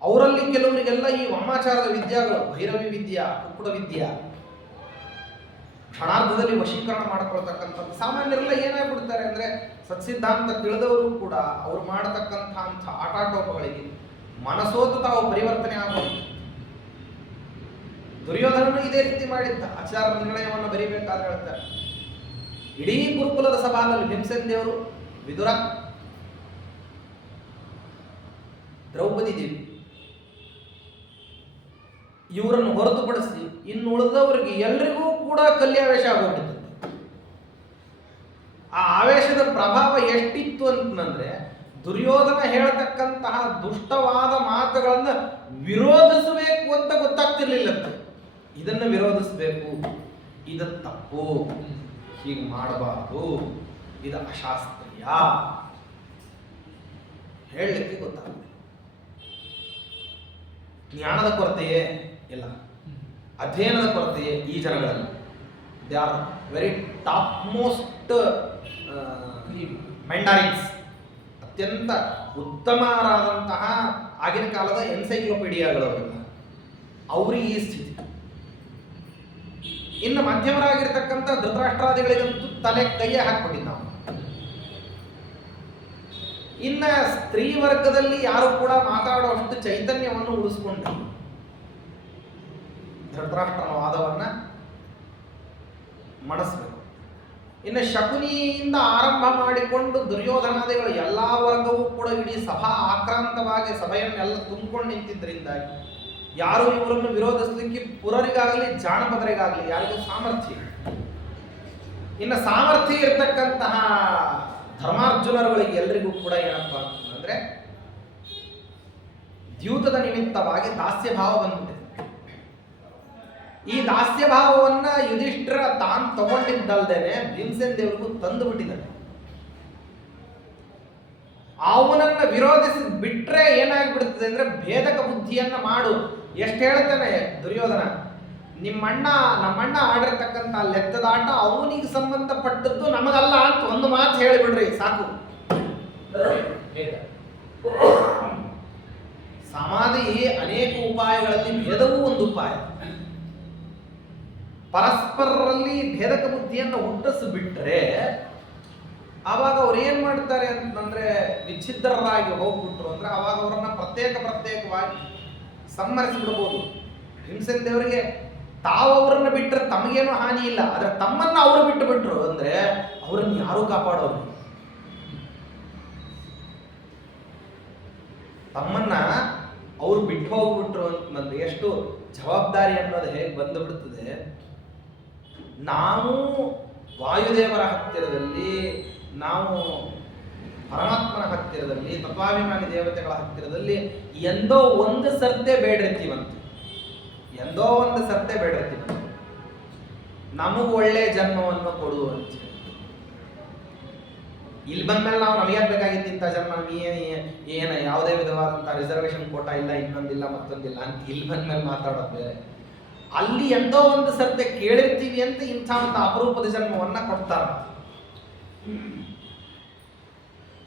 ಅವರಲ್ಲಿ ಕೆಲವರಿಗೆಲ್ಲ ಈ ವಾಮಾಚಾರದ ವಿದ್ಯಾಗಳು, ಭೈರವಿ ವಿದ್ಯಾ, ಕುಕ್ಕುಡ ವಿದ್ಯಾ ಕ್ಷಣಾರ್ಧದಲ್ಲಿ ವಶೀಕರಣ ಮಾಡ್ಕೊಳ್ತಕ್ಕಂಥದ್ದು. ಸಾಮಾನ್ಯರೆಲ್ಲ ಏನಾಗ್ಬಿಡ್ತಾರೆ ಅಂದ್ರೆ ಸತ್ಸಿದ್ಧಾಂತ ತಿಳಿದವರು ಕೂಡ ಅವ್ರು ಮಾಡತಕ್ಕಂಥ ಆಟಾಟೋಪಗಳಿಗೆ ಮನಸೋತು ತಾವು ಪರಿವರ್ತನೆ ಆಗೋದು. ದುರ್ಯೋಧನನು ಇದೇ ರೀತಿ ಮಾಡಿದ್ದ. ಆಚಾರ ನಿರ್ಣಯವನ್ನು ಬರೀಬೇಕಾದ್ರೆ ಹೇಳ್ತಾರೆ, ಇಡೀ ಗುರುಕುಲದ ಸಭಾದಲ್ಲಿ ಭೀಮಸೇನ ದೇವರು, ವಿದುರ, ದ್ರೌಪದಿ ದೇವಿ ಇವರನ್ನು ಹೊರತುಪಡಿಸಿ ಇನ್ನು ಉಳಿದವರಿಗೆ ಎಲ್ರಿಗೂ ಕೂಡ ಕಲ್ಯಾವೇಶ ಆಗೋಗ್ಬಿಡ್ತದೆ. ಆ ಆವೇಶದ ಪ್ರಭಾವ ಎಷ್ಟಿತ್ತು ಅಂತಂದ್ರೆ ದುರ್ಯೋಧನ ಹೇಳ್ತಕ್ಕಂತಹ ದುಷ್ಟವಾದ ಮಾತುಗಳನ್ನ ವಿರೋಧಿಸಬೇಕು ಅಂತ ಗೊತ್ತಾಗ್ತಿರ್ಲಿಲ್ಲಂತೆ. ಇದನ್ನು ವಿರೋಧಿಸಬೇಕು, ಇದು ತಪ್ಪು, ಹೀಗೆ ಮಾಡಬಾರ್ದು, ಇದು ಅಶಾಸ್ತ್ರೀಯ ಹೇಳಲಿಕ್ಕೆ ಗೊತ್ತಾಗುತ್ತೆ. ಜ್ಞಾನದ ಕೊರತೆಯೇ ಇಲ್ಲ, ಅಧ್ಯಯನದ ಕೊರತೆಯೇ ಈ ಜನಗಳಲ್ಲಿ. They are very top most mandarins, ಅತ್ಯಂತ ಉತ್ತಮರಾದಂತಹ ಆಗಿನ ಕಾಲದ ಎನ್ಸೈಕ್ಲೋಪೀಡಿಯಾಗಳವರೆಲ್ಲ ಅವ್ರಿಗೆ ಈ ಸ್ಥಿತಿ. ಇನ್ನು ಮಧ್ಯಮರಾಗಿರ್ತಕ್ಕಂಥ ಧೃತರಾಷ್ಟ್ರಾದಿಗಳಿಗಂತೂ ತಲೆ ಕೈಯೇ ಹಾಕ್ಬಿಟ್ಟಿದ್ದ ನಾವು. ಇನ್ನ ಸ್ತ್ರೀ ವರ್ಗದಲ್ಲಿ ಯಾರು ಕೂಡ ಮಾತಾಡುವಷ್ಟು ಚೈತನ್ಯವನ್ನು ಉಳಿಸ್ಕೊಂಡು ಧೃತರಾಷ್ಟ್ರನ ವಾದವನ್ನ ಮಣಿಸ್ಬೇಕು. ಇನ್ನು ಶಕುನಿಯಿಂದ ಆರಂಭ ಮಾಡಿಕೊಂಡು ದುರ್ಯೋಧನಾದಿಗಳು ಎಲ್ಲಾ ವರ್ಗವೂ ಕೂಡ ಇಡೀ ಸಭಾ ಆಕ್ರಾಂತವಾಗಿ ಸಭೆಯನ್ನೆಲ್ಲ ತುಂಬಿಕೊಂಡು ನಿಂತಿದ್ದರಿಂದಾಗಿ ಯಾರು ಇವರನ್ನು ವಿರೋಧಿಸಲಿಕ್ಕೆ ಪುರರಿಗಾಗಲಿ ಜಾನಪದರಿಗಾಗಲಿ ಯಾರಿಗೂ ಸಾಮರ್ಥ್ಯ. ಇನ್ನು ಸಾಮರ್ಥ್ಯ ಇರತಕ್ಕಂತಹ ಧರ್ಮಾರ್ಜುನರುಗಳಿಗೆ ಎಲ್ರಿಗೂ ಕೂಡ ಏನಪ್ಪ ಅಂತಂದ್ರೆ ದ್ಯೂತದ ನಿಮಿತ್ತವಾಗಿ ದಾಸ್ಯ ಭಾವ ಬಂದ್ಬಿಟ್ಟಿದೆ. ಈ ದಾಸ್ಯ ಭಾವವನ್ನ ಯುಧಿಷ್ಠಿರ ತಾನು ತಗೊಂಡಿದ್ದಲ್ದೇನೆ ಭೀಮಸೇನ ದೇವರಿಗೂ ತಂದು ಬಿಟ್ಟಿದ್ದಾನೆ. ಅವನನ್ನ ವಿರೋಧಿಸಿ ಬಿಟ್ರೆ ಏನಾಗ್ಬಿಡ್ತದೆ ಅಂದ್ರೆ ಭೇದಕ ಬುದ್ಧಿಯನ್ನ ಮಾಡು. ಎಷ್ಟು ಹೇಳ್ತಾನೆ ದುರ್ಯೋಧನ, ನಮ್ಮಣ್ಣ ಆಡಿರ್ತಕ್ಕಂಥ ಲೆಕ್ಕದಾಟ ಅವನಿಗೆ ಸಂಬಂಧಪಟ್ಟದ್ದು ನಮಗಲ್ಲ ಅಂತ ಒಂದು ಮಾತು ಹೇಳಿಬಿಡ್ರಿ ಸಾಕು. ಸಮಾಧಿ ಅನೇಕ ಉಪಾಯಗಳಲ್ಲಿ ಭೇದವೂ ಒಂದು ಉಪಾಯ. ಪರಸ್ಪರರಲ್ಲಿ ಭೇದಕ ಬುದ್ಧಿಯನ್ನು ಹುಟ್ಟಿಸಿಬಿಟ್ರೆ ಆವಾಗ ಅವ್ರು ಏನ್ ಮಾಡ್ತಾರೆ ಅಂತಂದ್ರೆ ವಿಚ್ಛಿದ್ರರಾಗಿ ಹೋಗ್ಬಿಟ್ರು ಅಂದ್ರೆ ಅವಾಗ ಅವರನ್ನ ಪ್ರತ್ಯೇಕವಾಗಿ ಸಂಹರಿಸಿಬಿಡ್ಬೋದು. ಭೀಮಸೇನ ದೇವರಿಗೆ ತಾವವರನ್ನ ಬಿಟ್ಟರೆ ತಮಗೇನೂ ಹಾನಿ ಇಲ್ಲ, ಆದ್ರೆ ತಮ್ಮನ್ನ ಅವರು ಬಿಟ್ಟು ಬಿಟ್ರು ಅಂದ್ರೆ ಅವರನ್ನು ಯಾರೂ ಕಾಪಾಡೋರು. ತಮ್ಮನ್ನ ಅವ್ರು ಬಿಟ್ಟು ಹೋಗ್ಬಿಟ್ರು ಅಂತಂದ್ರೆ ಎಷ್ಟು ಜವಾಬ್ದಾರಿ ಅನ್ನೋದು ಹೇಗೆ ಬಂದು ಬಿಡುತ್ತದೆ. ನಾವು ವಾಯುದೇವರ ಹತ್ತಿರದಲ್ಲಿ, ನಾವು ಪರಮಾತ್ಮನ ಹತ್ತಿರದಲ್ಲಿ, ತತ್ವಾಭಿಮಾನಿ ದೇವತೆಗಳ ಹತ್ತಿರದಲ್ಲಿ ಎಂದೋ ಒಂದು ಸರ್ತೆ ಬೇಡಿರ್ತೀವಂತ, ಎಂದೋ ಒಂದು ಸರ್ತೆ ಬೇಡಿರ್ತೀವಂತ ನಮಗೂ ಒಳ್ಳೆ ಜನ್ಮವನ್ನು ಕೊಡು ಅಂತ. ಇಲ್ಲಿ ಬಂದ್ಮೇಲೆ ನಾವು ನಮಗೆ ಬೇಕಾಗಿದ್ದಂಥ ಜನ್ಮ ಏನ ಯಾವುದೇ ವಿಧವಾದಂಥ ರಿಸರ್ವೇಶನ್ ಕೋಟಾ ಇಲ್ಲ, ಇನ್ನೊಂದಿಲ್ಲ ಮತ್ತೊಂದಿಲ್ಲ ಅಂತ ಇಲ್ಲಿ ಬಂದ್ಮೇಲೆ ಮಾತಾಡೋದು ಬೇರೆ. ಅಲ್ಲಿ ಎಂದೋ ಒಂದು ಸರ್ತೆ ಕೇಳಿರ್ತೀವಿ ಅಂತ ಇಂಥ ಒಂದು ಅಪರೂಪದ ಜನ್ಮವನ್ನ ಕೊಡ್ತಾರೆ.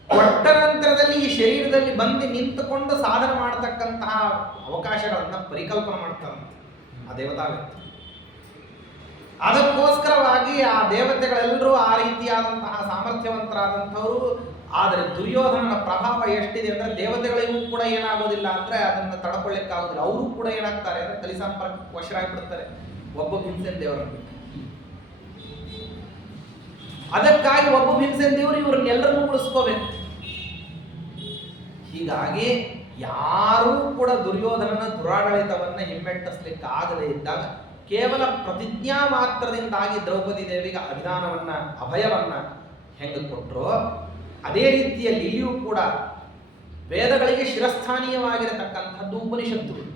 ಕೊಟ್ಟ ನಂತರದಲ್ಲಿ ಈ ಶರೀರದಲ್ಲಿ ಬಂದು ನಿಂತುಕೊಂಡು ಸಾಧನೆ ಮಾಡತಕ್ಕಂತಹ ಅವಕಾಶಗಳನ್ನ ಪರಿಕಲ್ಪನೆ ಮಾಡ್ತಾರಂತೆ ಆ ದೇವತಾ ವ್ಯಕ್ತಿ. ಅದಕ್ಕೋಸ್ಕರವಾಗಿ ಆ ದೇವತೆಗಳೆಲ್ಲರೂ ಆ ರೀತಿಯಾದಂತಹ ಸಾಮರ್ಥ್ಯವಂತರಾದಂಥವರು. ಆದರೆ ದುರ್ಯೋಧನನ ಪ್ರಭಾವ ಎಷ್ಟಿದೆ ಅಂದ್ರೆ ದೇವತೆಗಳಿಗೂ ಕೂಡ ಏನಾಗೋದಿಲ್ಲ ಅಂದ್ರೆ ಅದನ್ನು ತಡ್ಕೊಳ್ಳಿಕ್ಕಾಗೋದಿಲ್ಲ. ಅವರು ಕೂಡ ಏನಾಗ್ತಾರೆ ಅಂದ್ರೆ ಕಲಿಸಂಪರ್ಕಕ್ಕೆ ವಶರಾಗ್ಬಿಡ್ತಾರೆ ಒಬ್ಬ ಭೀಮಸೇನ ದೇವರನ್ನು. ಅದಕ್ಕಾಗಿ ಒಬ್ಬ ಭೀಮಸೇನ ದೇವರು ಇವ್ರನ್ನೆಲ್ಲರನ್ನೂ ಉಳಿಸ್ಕೋಬೇಕು. ಹೀಗಾಗಿ ಯಾರೂ ಕೂಡ ದುರ್ಯೋಧನನ ದುರಾಡಳಿತವನ್ನ ಹಿಮ್ಮೆಟ್ಟಿಸ್ಲಿಕ್ಕೆ ಆಗದೇ ಇದ್ದಾಗ ಕೇವಲ ಪ್ರತಿಜ್ಞಾ ಮಾತ್ರದಿಂದಾಗಿ ದ್ರೌಪದಿ ದೇವಿಗೆ ಅಭಿದಾನವನ್ನ ಅಭಯವನ್ನ ಹೆಂಗೆ ಕೊಟ್ಟರೋ ಅದೇ ರೀತಿಯಲ್ಲಿ ಇಲ್ಲಿಯೂ ಕೂಡ ವೇದಗಳಿಗೆ ಶಿರಸ್ಥಾನೀಯವಾಗಿರತಕ್ಕಂಥದ್ದು ಉಪನಿಷತ್ತುಗಳು.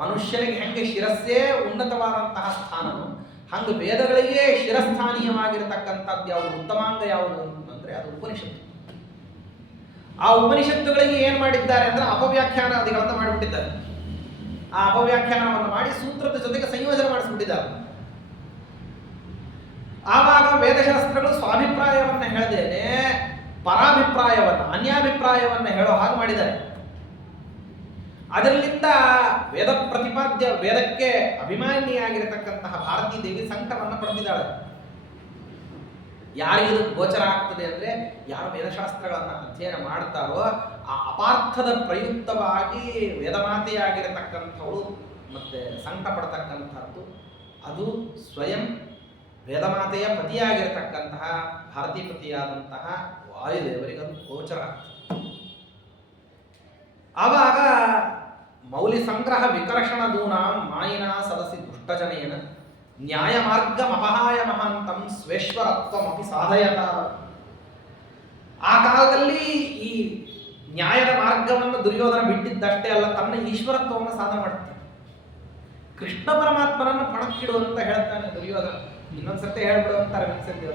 ಮನುಷ್ಯನಿಗೆ ಹೆಂಗೆ ಶಿರಸ್ಸೇ ಉನ್ನತವಾದಂತಹ ಸ್ಥಾನವು ಹಂಗೆ ವೇದಗಳಿಗೆ ಶಿರಸ್ಥಾನೀಯವಾಗಿರತಕ್ಕಂಥದ್ದು ಯಾವುದು, ಉತ್ತಮಾಂಗ ಯಾವುದು ಅಂತಂದ್ರೆ ಅದು ಉಪನಿಷತ್ತು. ಆ ಉಪನಿಷತ್ತುಗಳಿಗೆ ಏನ್ ಮಾಡಿದ್ದಾರೆ ಅಂದ್ರೆ ಅಪವ್ಯಾಖ್ಯಾನಾದಿಗಳನ್ನು ಮಾಡಿಬಿಟ್ಟಿದ್ದಾರೆ. ಆ ಅಪವ್ಯಾಖ್ಯಾನವನ್ನು ಮಾಡಿ ಸೂತ್ರದ ಜೊತೆಗೆ ಸಂಯೋಜನೆ ಮಾಡಿಸ್ಬಿಟ್ಟಿದ್ದಾರೆ. ಆವಾಗ ವೇದಶಾಸ್ತ್ರಗಳು ಸ್ವಾಭಿಪ್ರಾಯವನ್ನ ಹೇಳದೇನೆ ಪರಾಭಿಪ್ರಾಯವನ್ನ ಅನ್ಯಾಭಿಪ್ರಾಯವನ್ನ ಹೇಳೋ ಹಾಗೆ ಮಾಡಿದ್ದಾರೆ. ಅದರಿಂದ ವೇದ ಪ್ರತಿಪಾದ್ಯ ವೇದಕ್ಕೆ ಅಭಿಮಾನಿಯಾಗಿರತಕ್ಕಂತಹ ಭಾರತೀ ದೇವಿ ಸಂಕಟವನ್ನು ಪಡೆದಿದ್ದಾಳೆ. ಯಾರಿಗೂ ಗೋಚರ ಆಗ್ತದೆ ಅಂದ್ರೆ ಯಾರು ವೇದಶಾಸ್ತ್ರಗಳನ್ನ ಅಧ್ಯಯನ ಮಾಡ್ತಾರೋ ಆ ಅಪಾರ್ಥದ ಪ್ರಯುಕ್ತವಾಗಿ ವೇದಮಾತೆಯಾಗಿರತಕ್ಕಂಥವಳು ಮತ್ತೆ ಸಂಕಟ ಪಡ್ತಕ್ಕಂಥದ್ದು ಅದು ಸ್ವಯಂ ವೇದಮಾತೆಯ ಪತಿಯಾಗಿರತಕ್ಕಂತಹ ಭಾರತೀಪತಿಯಾದಂತಹ ವಾಯುದೇವರಿಗೆ ಅದು ಗೋಚರ ಆಗ್ತದೆ. ಆವಾಗ ಮೌಲಿ ಸಂಗ್ರಹ ವಿಕರ್ಷಣ ದೂನ ಮಾಯಿನ ಸದಸಿ ದುಷ್ಟಜನೇನ ನ್ಯಾಯ ಮಾರ್ಗಂ ಅಪಹಾಯ ಮಹಾಂತಂ ಸ್ವೇಶ್ವರತ್ವಮಪಿ ಸಾಧಯತ. ಆ ಕಾಲದಲ್ಲಿ ಈ ನ್ಯಾಯದ ಮಾರ್ಗವನ್ನು ದುರ್ಯೋಧನ ಬಿಟ್ಟಿದ್ದಷ್ಟೇ ಅಲ್ಲ, ತನ್ನ ಈಶ್ವರತ್ವವನ್ನು ಸಾಧನೆ ಮಾಡ್ತಾನೆ. ಕೃಷ್ಣ ಪರಮಾತ್ಮನನ್ನು ಪಣಕ್ಕಿಡು ಅಂತ ಹೇಳ್ತಾನೆ ದುರ್ಯೋಧನ. ಇನ್ನೊಂದ್ಸರ್ತಿ ಹೇಳ್ಬಿಡು ಅಂತಾರೆ ಮನಸ್ಸಲ್ಲಿ.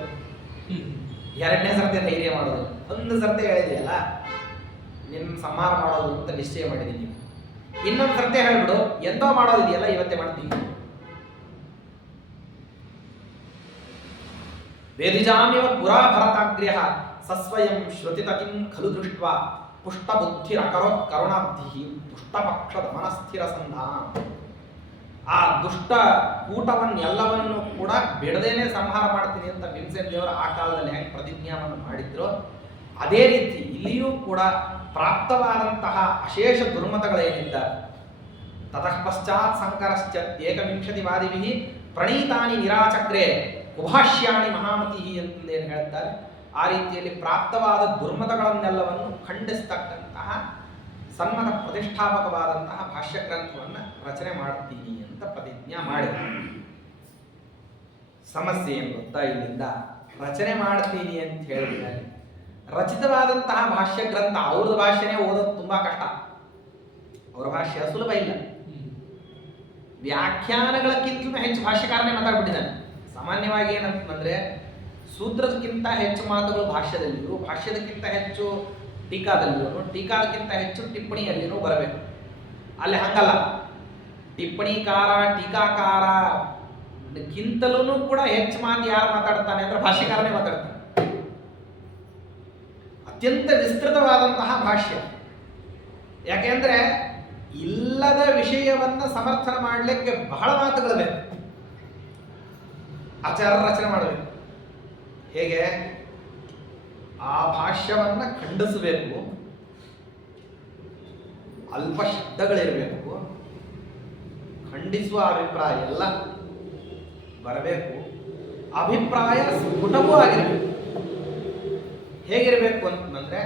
ಎರಡನೇ ಸರ್ತಿ ಧೈರ್ಯ ಮಾಡೋದು, ಒಂದು ಸರ್ತಿ ಹೇಳಿದೆಯಲ್ಲ ನಿನ್ನ ಸಂಹಾರ ಮಾಡೋದು ಅಂತ ನಿಶ್ಚಯ ಮಾಡಿದ್ದೀನಿ, ಇನ್ನೊಂದು ಸರ್ತಿ ಹೇಳ್ಬಿಡು ಎಂದೋ ಮಾಡೋದಿದೆಯಲ್ಲ ಇವತ್ತೇ ಮಾಡ್ತೀನಿ. ವೇದಿಜಾಮಿವ ಪುರಾ ಭರತಾಗ್ರ್ಯ ಸಸ್ವಯಂ ಶ್ರುತಿತಕಿಂ ಖಲು ದೃಷ್ಟ್ವಾ ಪುಷ್ಟಬುದ್ಧಿರಕರೋತ್ ಕರುಣಾಬ್ಧಿ ದುಷ್ಟಪಕ್ಷದ ಮನಸ್ಥಿರ ಸಂಧಾ. ಆ ದುಷ್ಟ ಕೂಟವನ್ನೆಲ್ಲವನ್ನು ಕೂಡ ಬಿಡದೇನೆ ಸಂಹಾರ ಮಾಡ್ತೀನಿ ಅಂತ ಭೀಮಸೇನ ದೇವರು ಆ ಕಾಲದಲ್ಲಿ ಹೆಂಗೆ ಪ್ರತಿಜ್ಞಾವನ್ನು ಮಾಡಿದ್ರು ಅದೇ ರೀತಿ ಇಲ್ಲಿಯೂ ಕೂಡ ಪ್ರಾಪ್ತವಾದಂತಹ ಅಶೇಷ ದುರ್ಮತಗಳೇನಿದ್ದಾರೆ ತತಃ ಪಶ್ಚಾತ್ ಸಂಕರಶ್ಚ ಏಕವಿಂಶತಿವಾದಿಭಿ ಪ್ರಣೀತಾನಿ ನಿರಾಚಕ್ರೆ ಕುಭಾಷ್ಯಾಣಿ ಮಹಾಮತಿ ಅಂತಂದೇನು ಹೇಳ್ತಾರೆ. ಆ ರೀತಿಯಲ್ಲಿ ಪ್ರಾಪ್ತವಾದ ದುರ್ಮತಗಳನ್ನೆಲ್ಲವನ್ನು ಖಂಡಿಸ್ತಕ್ಕಂತಹ ಸನ್ಮತ ಪ್ರತಿಷ್ಠಾಪಕವಾದಂತಹ ಭಾಷ್ಯ ಗ್ರಂಥವನ್ನು ರಚನೆ ಮಾಡ್ತೀನಿ ಅಂತ ಪ್ರತಿಜ್ಞಾ ಮಾಡಿದ. ಸಮಸ್ಯೆ ಏನು ಗೊತ್ತಾ, ಇಲ್ಲಿಂದ ರಚನೆ ಮಾಡ್ತೀನಿ ಅಂತ ಹೇಳಿದ್ದಾರೆ. ರಚಿತವಾದಂತಹ ಭಾಷ್ಯ ಗ್ರಂಥ ಅವ್ರದ್ದು ಭಾಷೆನೇ ಓದೋದು ತುಂಬಾ ಕಷ್ಟ. ಅವರ ಭಾಷ್ಯ ಸುಲಭ ಇಲ್ಲ. ವ್ಯಾಖ್ಯಾನಗಳಕ್ಕಿಂತಲೂ ಹೆಚ್ಚು ಭಾಷ್ಯಕಾರನೇ ಮಾತಾಡ್ಬಿಟ್ಟಿದ್ದಾನೆ. ಸಾಮಾನ್ಯವಾಗಿ ಏನಂತಂದ್ರೆ ಸೂತ್ರದಕ್ಕಿಂತ ಹೆಚ್ಚು ಮಾತುಗಳು ಭಾಷ್ಯದಲ್ಲಿಯೂ, ಭಾಷ್ಯದಕ್ಕಿಂತ ಹೆಚ್ಚು ಟೀಕಾದಲ್ಲಿಯೂ, ಟೀಕಾದಕ್ಕಿಂತ ಹೆಚ್ಚು ಟಿಪ್ಪಣಿಯಲ್ಲಿಯೂ ಬರಬೇಕು. ಅಲ್ಲಿ ಹಂಗಲ್ಲ, ಟಿಪ್ಪಣಿಕಾರ ಟೀಕಾಕಾರ ಕ್ಕಿಂತಲೂ ಕೂಡ ಹೆಚ್ಚು ಮಾತು ಯಾರು ಮಾತಾಡ್ತಾನೆ ಅಂದ್ರೆ ಭಾಷ್ಯಕಾರನೇ ಮಾತಾಡ್ತಾನೆ. ಅತ್ಯಂತ ವಿಸ್ತೃತವಾದಂತಹ ಭಾಷ್ಯ. ಯಾಕೆಂದ್ರೆ ಇಲ್ಲದ ವಿಷಯವನ್ನ ಸಮರ್ಥನ ಮಾಡಲಿಕ್ಕೆ ಬಹಳ ಮಾತುಗಳು ಬೇಕು. ಆಚಾರ ರಚನೆ ಮಾಡಬೇಕು. ಹೇಗೆ ಆ ಭಾಷ್ಯವನ್ನ ಖಂಡಿಸಬೇಕು, ಅಲ್ಪ ಶಬ್ದಗಳಿರಬೇಕು, ಖಂಡಿಸುವ ಅಭಿಪ್ರಾಯ ಎಲ್ಲ ಬರಬೇಕು, ಅಭಿಪ್ರಾಯ ಸ್ಫುಟವೂ ಆಗಿರಬೇಕು. ಹೇಗಿರಬೇಕು ಅಂತಂದ್ರೆ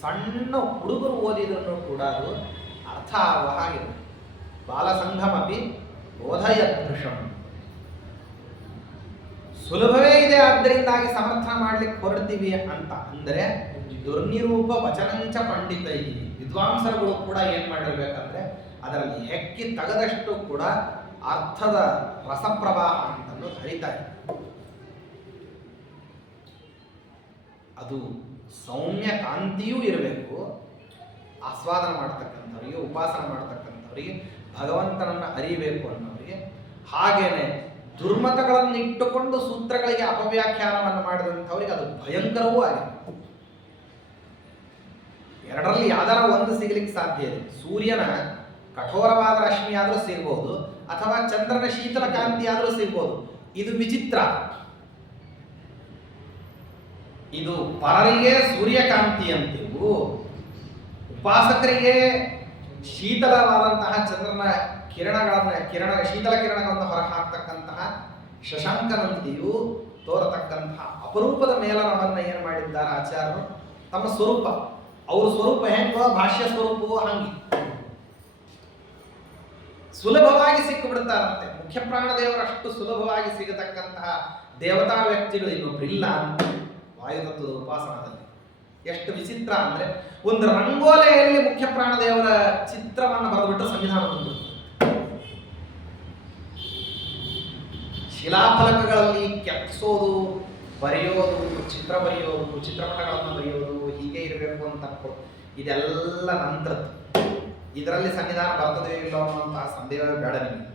ಸಣ್ಣ ಹುಡುಗರು ಓದಿದ್ರು ಕೂಡ ಅದು ಅರ್ಥ ಆಗುವ ಹಾಗಿರಬೇಕು. ಬಾಲಸಂಘಮಪಿ ಬೋಧಯದೃಶಂ. ಸುಲಭವೇ ಇದೆ, ಆದ್ದರಿಂದಾಗಿ ಸಮರ್ಥನ ಮಾಡ್ಲಿಕ್ಕೆ ಹೊರಡ್ತೀವಿ ಅಂತ ಅಂದ್ರೆ ದುರ್ನಿರೂಪ ವಚನಂಚ ಪಂಡಿತೈ. ವಿದ್ವಾಂಸರುಗಳು ಕೂಡ ಏನ್ ಮಾಡಿರ್ಬೇಕಂದ್ರೆ ಅದರಲ್ಲಿ ಹೆಕ್ಕಿ ತಗದಷ್ಟು ಕೂಡ ಅರ್ಥದ ರಸಪ್ರವಾಹ ಅಂತಂದು ಹರಿತಾ ಇದೆ. ಅದು ಸೌಮ್ಯ ಕಾಂತಿಯೂ ಇರಬೇಕು. ಆಸ್ವಾದನ ಮಾಡ್ತಕ್ಕಂಥವರಿಗೆ, ಉಪಾಸನ ಮಾಡ್ತಕ್ಕಂಥವರಿಗೆ, ಭಗವಂತನನ್ನ ಅರಿಯಬೇಕು ಅನ್ನೋರಿಗೆ. ಹಾಗೇನೆ ದುರ್ಮತಗಳನ್ನು ಇಟ್ಟುಕೊಂಡು ಸೂತ್ರಗಳಿಗೆ ಅಪವ್ಯಾಖ್ಯಾನವನ್ನು ಮಾಡಿದಂಥವರಿಗೆ ಅದು ಭಯಂಕರವೂ ಆಗಿದೆ. ಎರಡರಲ್ಲಿ ಯಾವ್ದಾರ ಒಂದು ಸಿಗಲಿಕ್ಕೆ ಸಾಧ್ಯ ಇದೆ. ಸೂರ್ಯನ ಕಠೋರವಾದ ರಶ್ಮಿ ಆದರೂ ಸಿಗ್ಬೋದು, ಅಥವಾ ಚಂದ್ರನ ಶೀತಲ ಕಾಂತಿ ಆದರೂ ಸಿಗ್ಬೋದು. ಇದು ವಿಚಿತ್ರ. ಇದು ಪರರಿಗೆ ಸೂರ್ಯಕಾಂತಿ ಅಂತೀವು, ಉಪಾಸಕರಿಗೆ ಶೀತಲವಾದಂತಹ ಚಂದ್ರನ ಶೀತಲ ಕಿರಣಗಳನ್ನು ಹೊರಹಾಕ್ತಕ್ಕಂತಹ ಶಶಾಂಕನಂತೆಯೂ ತೋರತಕ್ಕಂತಹ ಅಪರೂಪದ ಮೇಲನವನ್ನು ಏನು ಮಾಡಿದ್ದಾರೆ ಆಚಾರ್ಯರು. ತಮ್ಮ ಸ್ವರೂಪ ಅವ್ರ ಸ್ವರೂಪ ಹೆಂಗೋ ಭಾಷ್ಯ ಸ್ವರೂಪವೋ ಹಂಗೆ ಸುಲಭವಾಗಿ ಸಿಕ್ಕಿಬಿಡ್ತಾರಂತೆ. ಮುಖ್ಯ ಪ್ರಾಣದೇವರಷ್ಟು ಸುಲಭವಾಗಿ ಸಿಗತಕ್ಕಂತಹ ದೇವತಾ ವ್ಯಕ್ತಿಗಳು ಇನ್ನೊಬ್ಬರಿಲ್ಲ ಅಂತ ವಾಯುತತ್ವದ ಉಪಾಸನದಲ್ಲಿ. ಎಷ್ಟು ವಿಚಿತ್ರ ಅಂದ್ರೆ ಒಂದು ರಂಗೋಲೆಯಲ್ಲಿ ಮುಖ್ಯ ಪ್ರಾಣದೇವರ ಚಿತ್ರವನ್ನು ಬರೆದುಬಿಟ್ಟು ಸಂವಿಧಾನ ಬಂದ್ಬಿಡ್ತು. ಶಿಲಾಫಲಕಗಳಲ್ಲಿ ಕೆತ್ತಿಸೋದು, ಬರೆಯೋದು, ಚಿತ್ರ ಬರೆಯೋದು, ಚಿತ್ರಪಟಗಳನ್ನು ಬರೆಯೋದು, ಹೀಗೆ ಇರಬೇಕು ಅಂತ ಇದೆಲ್ಲ ನಂತರದ್ದು. ಇದರಲ್ಲಿ ಸನ್ನಿಧಾನ ಬರ್ತದೆ ಇಲ್ಲೋ ಅನ್ನುವಂತಹ ಸಂದೇಹವೇ ಬೇಡ ನಿಮಗೆ.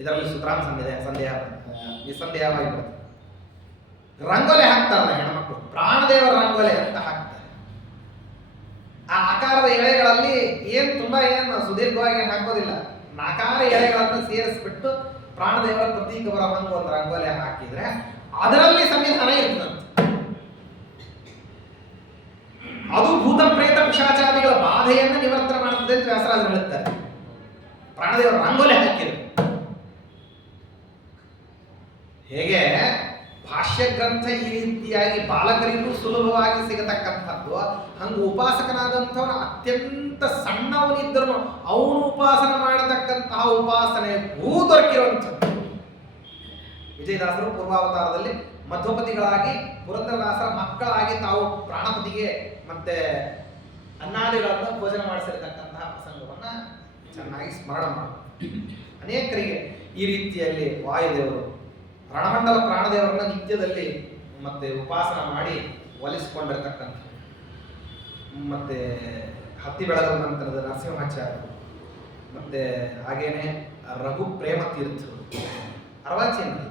ಇದರಲ್ಲಿ ಸುತರಾಂ ಸಂದೇಹ ನಿಸ್ಸಂದೇಹವಾಗಿ ಬರುತ್ತೆ. ರಂಗೋಲೆ ಹಾಕ್ತಾರಲ್ಲ ಹೆಣ್ಮಕ್ಳು, ಪ್ರಾಣದೇವರ ರಂಗೋಲೆ ಅಂತ ಹಾಕ್ತಾರೆ. ಆ ಆಕಾರದ ಎಳೆಗಳಲ್ಲಿ ತುಂಬಾ ಸುದೀರ್ಘವಾಗಿ ಏನು ಹಾಕೋದಿಲ್ಲ, ನಾಕಾರ ಎಳೆಗಳನ್ನು ಸೇರಿಸ್ಬಿಟ್ಟು ಪ್ರಾಣದೇವರ ಪ್ರತೀಕ ಬರವಂಗ ಒಂದು ರಂಗೋಲೆ ಹಾಕಿದ್ರೆ ಅದರಲ್ಲಿ ಸಂವಿಧಾನ ಇರ್ತದಂತೆ. ಅದು ಭೂತ ಪ್ರೇತ ಪಿಶಾಚಾದಿಗಳ ಬಾಧೆಯನ್ನು ನಿವರ್ತನೆ ಮಾಡುತ್ತದೆ ಅಂತ ವ್ಯಾಸರಾಜರು ಹೇಳುತ್ತಾರೆ. ಪ್ರಾಣದೇವರ ರಂಗೋಲೆ ಹಾಕಿದ್ರು. ಹೇಗೆ ಭಾಷ್ಯ ಗ್ರಂಥ ಈ ರೀತಿಯಾಗಿ ಬಾಲಕರಿಗೂ ಸುಲಭವಾಗಿ ಸಿಗತಕ್ಕಂಥದ್ದು, ಹಂಗೆ ಉಪಾಸಕನಾದಂಥವನು ಅತ್ಯಂತ ಸಣ್ಣವನಿದ್ದರೂ ಅವನು ಉಪಾಸನೆ ಮಾಡತಕ್ಕಂತಹ ಉಪಾಸನೆ ದೊರಕಿರುವಂಥದ್ದು. ವಿಜಯದಾಸರು ಪೂರ್ವಾವತಾರದಲ್ಲಿ ಮಧ್ವಪತಿಗಳಾಗಿ ಪುರಂದರದಾಸರ ಮಕ್ಕಳಾಗಿ ತಾವು ಪ್ರಾಣಪತಿಗೆ ಮತ್ತೆ ಅನ್ನಾದಿಗಳನ್ನು ಭೋಜನ ಮಾಡಿಸಿರ್ತಕ್ಕಂತಹ ಪ್ರಸಂಗವನ್ನ ಚೆನ್ನಾಗಿ ಸ್ಮರಣ ಮಾಡಿ ಅನೇಕರಿಗೆ ಈ ರೀತಿಯಲ್ಲಿ ವಾಯುದೇವರು ರಣಮಂಡಲ ಪ್ರಾಣದೇವರನ್ನ ನಿತ್ಯದಲ್ಲಿ ಮತ್ತೆ ಉಪಾಸನ ಮಾಡಿ ಒಲಿಸಿಕೊಂಡಿರ್ತಕ್ಕಂಥ ಮತ್ತೆ ಹತ್ತಿ ಬೆಳಗದ ನಂತರದ ನರಸಿಂಹಾಚಾರ್ಯರು ಮತ್ತೆ ಹಾಗೇನೆ ರಘು ಪ್ರೇಮ ತೀರ್ಥರು ಅರ್ವಾಚೇಂದ್ರ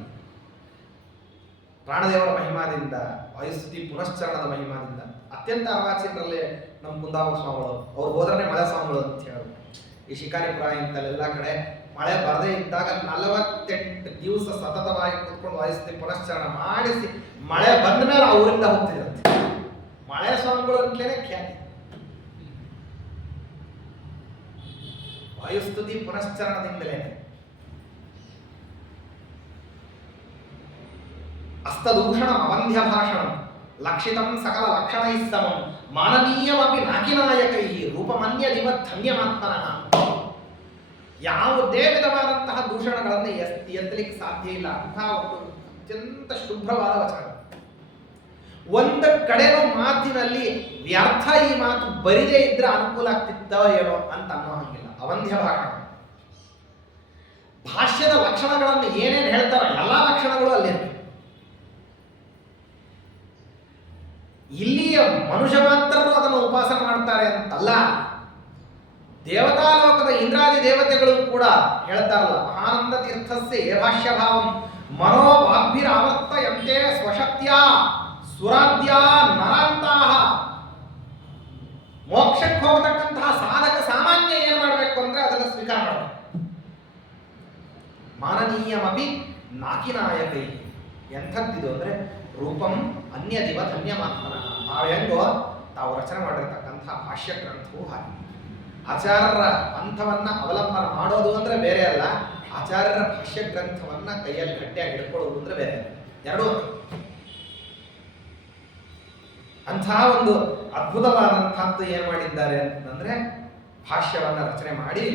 ಪ್ರಾಣದೇವರ ಮಹಿಮಾದಿಂದ, ವಾಯುಸ್ತುತಿ ಪುನಶ್ಚರಣದ ಮಹಿಮಾದಿಂದ ಅತ್ಯಂತ ಅರ್ವಾಚೇಂದ್ರಲ್ಲೇ ನಮ್ಮ ಕುಂದಾವ ಸ್ವಾಮಿಗಳು ಅವ್ರು ಹೋದ್ರೆ ಮಳೆ ಸ್ವಾಮಿಗಳು ಅಂತ ಹೇಳೋದು. ಈ ಶಿಕಾರಿಪುರ ಇಂಥಲ್ಲೆಲ್ಲ ಕಡೆ ಮಳೆ ಬರದೇ ಇದ್ದಾಗ 48 ದಿವಸ ಸತತವಾಗಿ ಕೂತ್ಕೊಂಡು ವಾಯುಸ್ತುತಿ ಪುನಶ್ಚರಣ ಮಾಡಿಸಿ ಮಳೆ ಬಂದ ಮೇಲೆ ಅವರಿಂದ ಹೋಗ್ತಿರುತ್ತೆ. ಮಳೆ ಸ್ವಾಮಿಗಳು ಅಂತಲೇ ಖ್ಯಾತಿ. ವಾಯುಸ್ತುತಿ ಪುನಶ್ಚರಣದಿಂದಲೇ ಅಸ್ತದೂಷಣ ಅವಂಧ್ಯ ಭಾಷಣಂ ಲಕ್ಷಿತಂ ಸಕಲ ಲಕ್ಷಣೈಃ ಸಮಂ ಮಾನನೀಯಮಪಿ ನಾಕಿನಾಯಕೈ ರೂಪಮನ್ಯದಿವ ಧನ್ಯಮಾತ್ಮನಃ. ಯಾವುದೇ ವಿಧವಾದಂತಹ ದೂಷಣಗಳನ್ನು ಎತ್ತಲಿಕ್ಕೆ ಸಾಧ್ಯ ಇಲ್ಲ. ಅಂತಹ ಒಂದು ಅತ್ಯಂತ ಶುಭ್ರವಾದ ವಚನ. ಒಂದು ಕಡೆನೂ ಮಾತಿನಲ್ಲಿ ವ್ಯರ್ಥ ಈ ಮಾತು ಬರಿದೇ ಇದ್ರೆ ಅನುಕೂಲ ಆಗ್ತಿದ್ದೋ ಏನೋ ಅಂತ ಅನ್ನೋ ಹಾಗಿಲ್ಲ. ಅವಂಧ್ಯ ಭಾಷಣ. ಭಾಷ್ಯದ ಲಕ್ಷಣಗಳನ್ನು ಏನೇನು ಹೇಳ್ತಾರೋ ಎಲ್ಲ ಲಕ್ಷಣಗಳು ಅಲ್ಲಿರ್ತವೆ. ಇಲ್ಲಿಯ ಮನುಷ್ಯ ಮಾತ್ರರು ಅದನ್ನು ಉಪಾಸನೆ ಮಾಡ್ತಾರೆ ಅಂತಲ್ಲ, ದೇವತಾಲೋಕದ ಇಂದ್ರಾದಿ ದೇವತೆಗಳು ಕೂಡ ಹೇಳ್ತಾರಲ್ಲ, ಆನಂದ ತೀರ್ಥಸ್ಯ ಭಾಷ್ಯ ಭಾವಂ ಮನೋಭಾಭಿರಾವರ್ತಯಂತೆ ಸ್ವಶಕ್ತಿಯ ಸುರಾಧ್ಯ ನರಾಂತಹ. ಮೋಕ್ಷಕ್ಕೆ ಹೋಗತಕ್ಕಂತಹ ಸಾಧಕ ಸಾಮಾನ್ಯ ಏನು ಮಾಡಬೇಕು ಅಂದ್ರೆ ಅದನ್ನು ಸ್ವೀಕಾರ ಮಾಡಬೇಕು. ಮಾನನೀಯಮಪಿ ನಾಕಿನಾಯಕೈ. ಎಂಥದ್ದಿದು ಅಂದ್ರೆ ರೂಪಂ ಅನ್ಯದಿವ ಧನ್ಯಮಾತ್ಮನಃ. ತಾವು ಹೆಂಗೋ ತಾವು ರಚನೆ ಮಾಡಿರ್ತಕ್ಕಂತಹ ಭಾಷ್ಯ ಗ್ರಂಥವು ಹಾಗೆ. ಆಚಾರ್ಯರ ಪಂಥವನ್ನ ಅವಲಂಬನ ಮಾಡೋದು ಅಂದ್ರೆ ಬೇರೆ ಅಲ್ಲ, ಆಚಾರ್ಯರ ಭಾಷ್ಯ ಗ್ರಂಥವನ್ನ ಕೈಯಲ್ಲಿ ಗಟ್ಟಿಯಾಗಿ ಹಿಡ್ಕೊಳ್ಳೋದು ಅಂದ್ರೆ ಬೇರೆ. ಎರಡೂ ಅಂತಹ ಒಂದು ಅದ್ಭುತವಾದಂತಹದ್ದು ಏನ್ ಮಾಡಿದ್ದಾರೆ ಅಂತಂದ್ರೆ ಭಾಷ್ಯವನ್ನ ರಚನೆ ಮಾಡಿ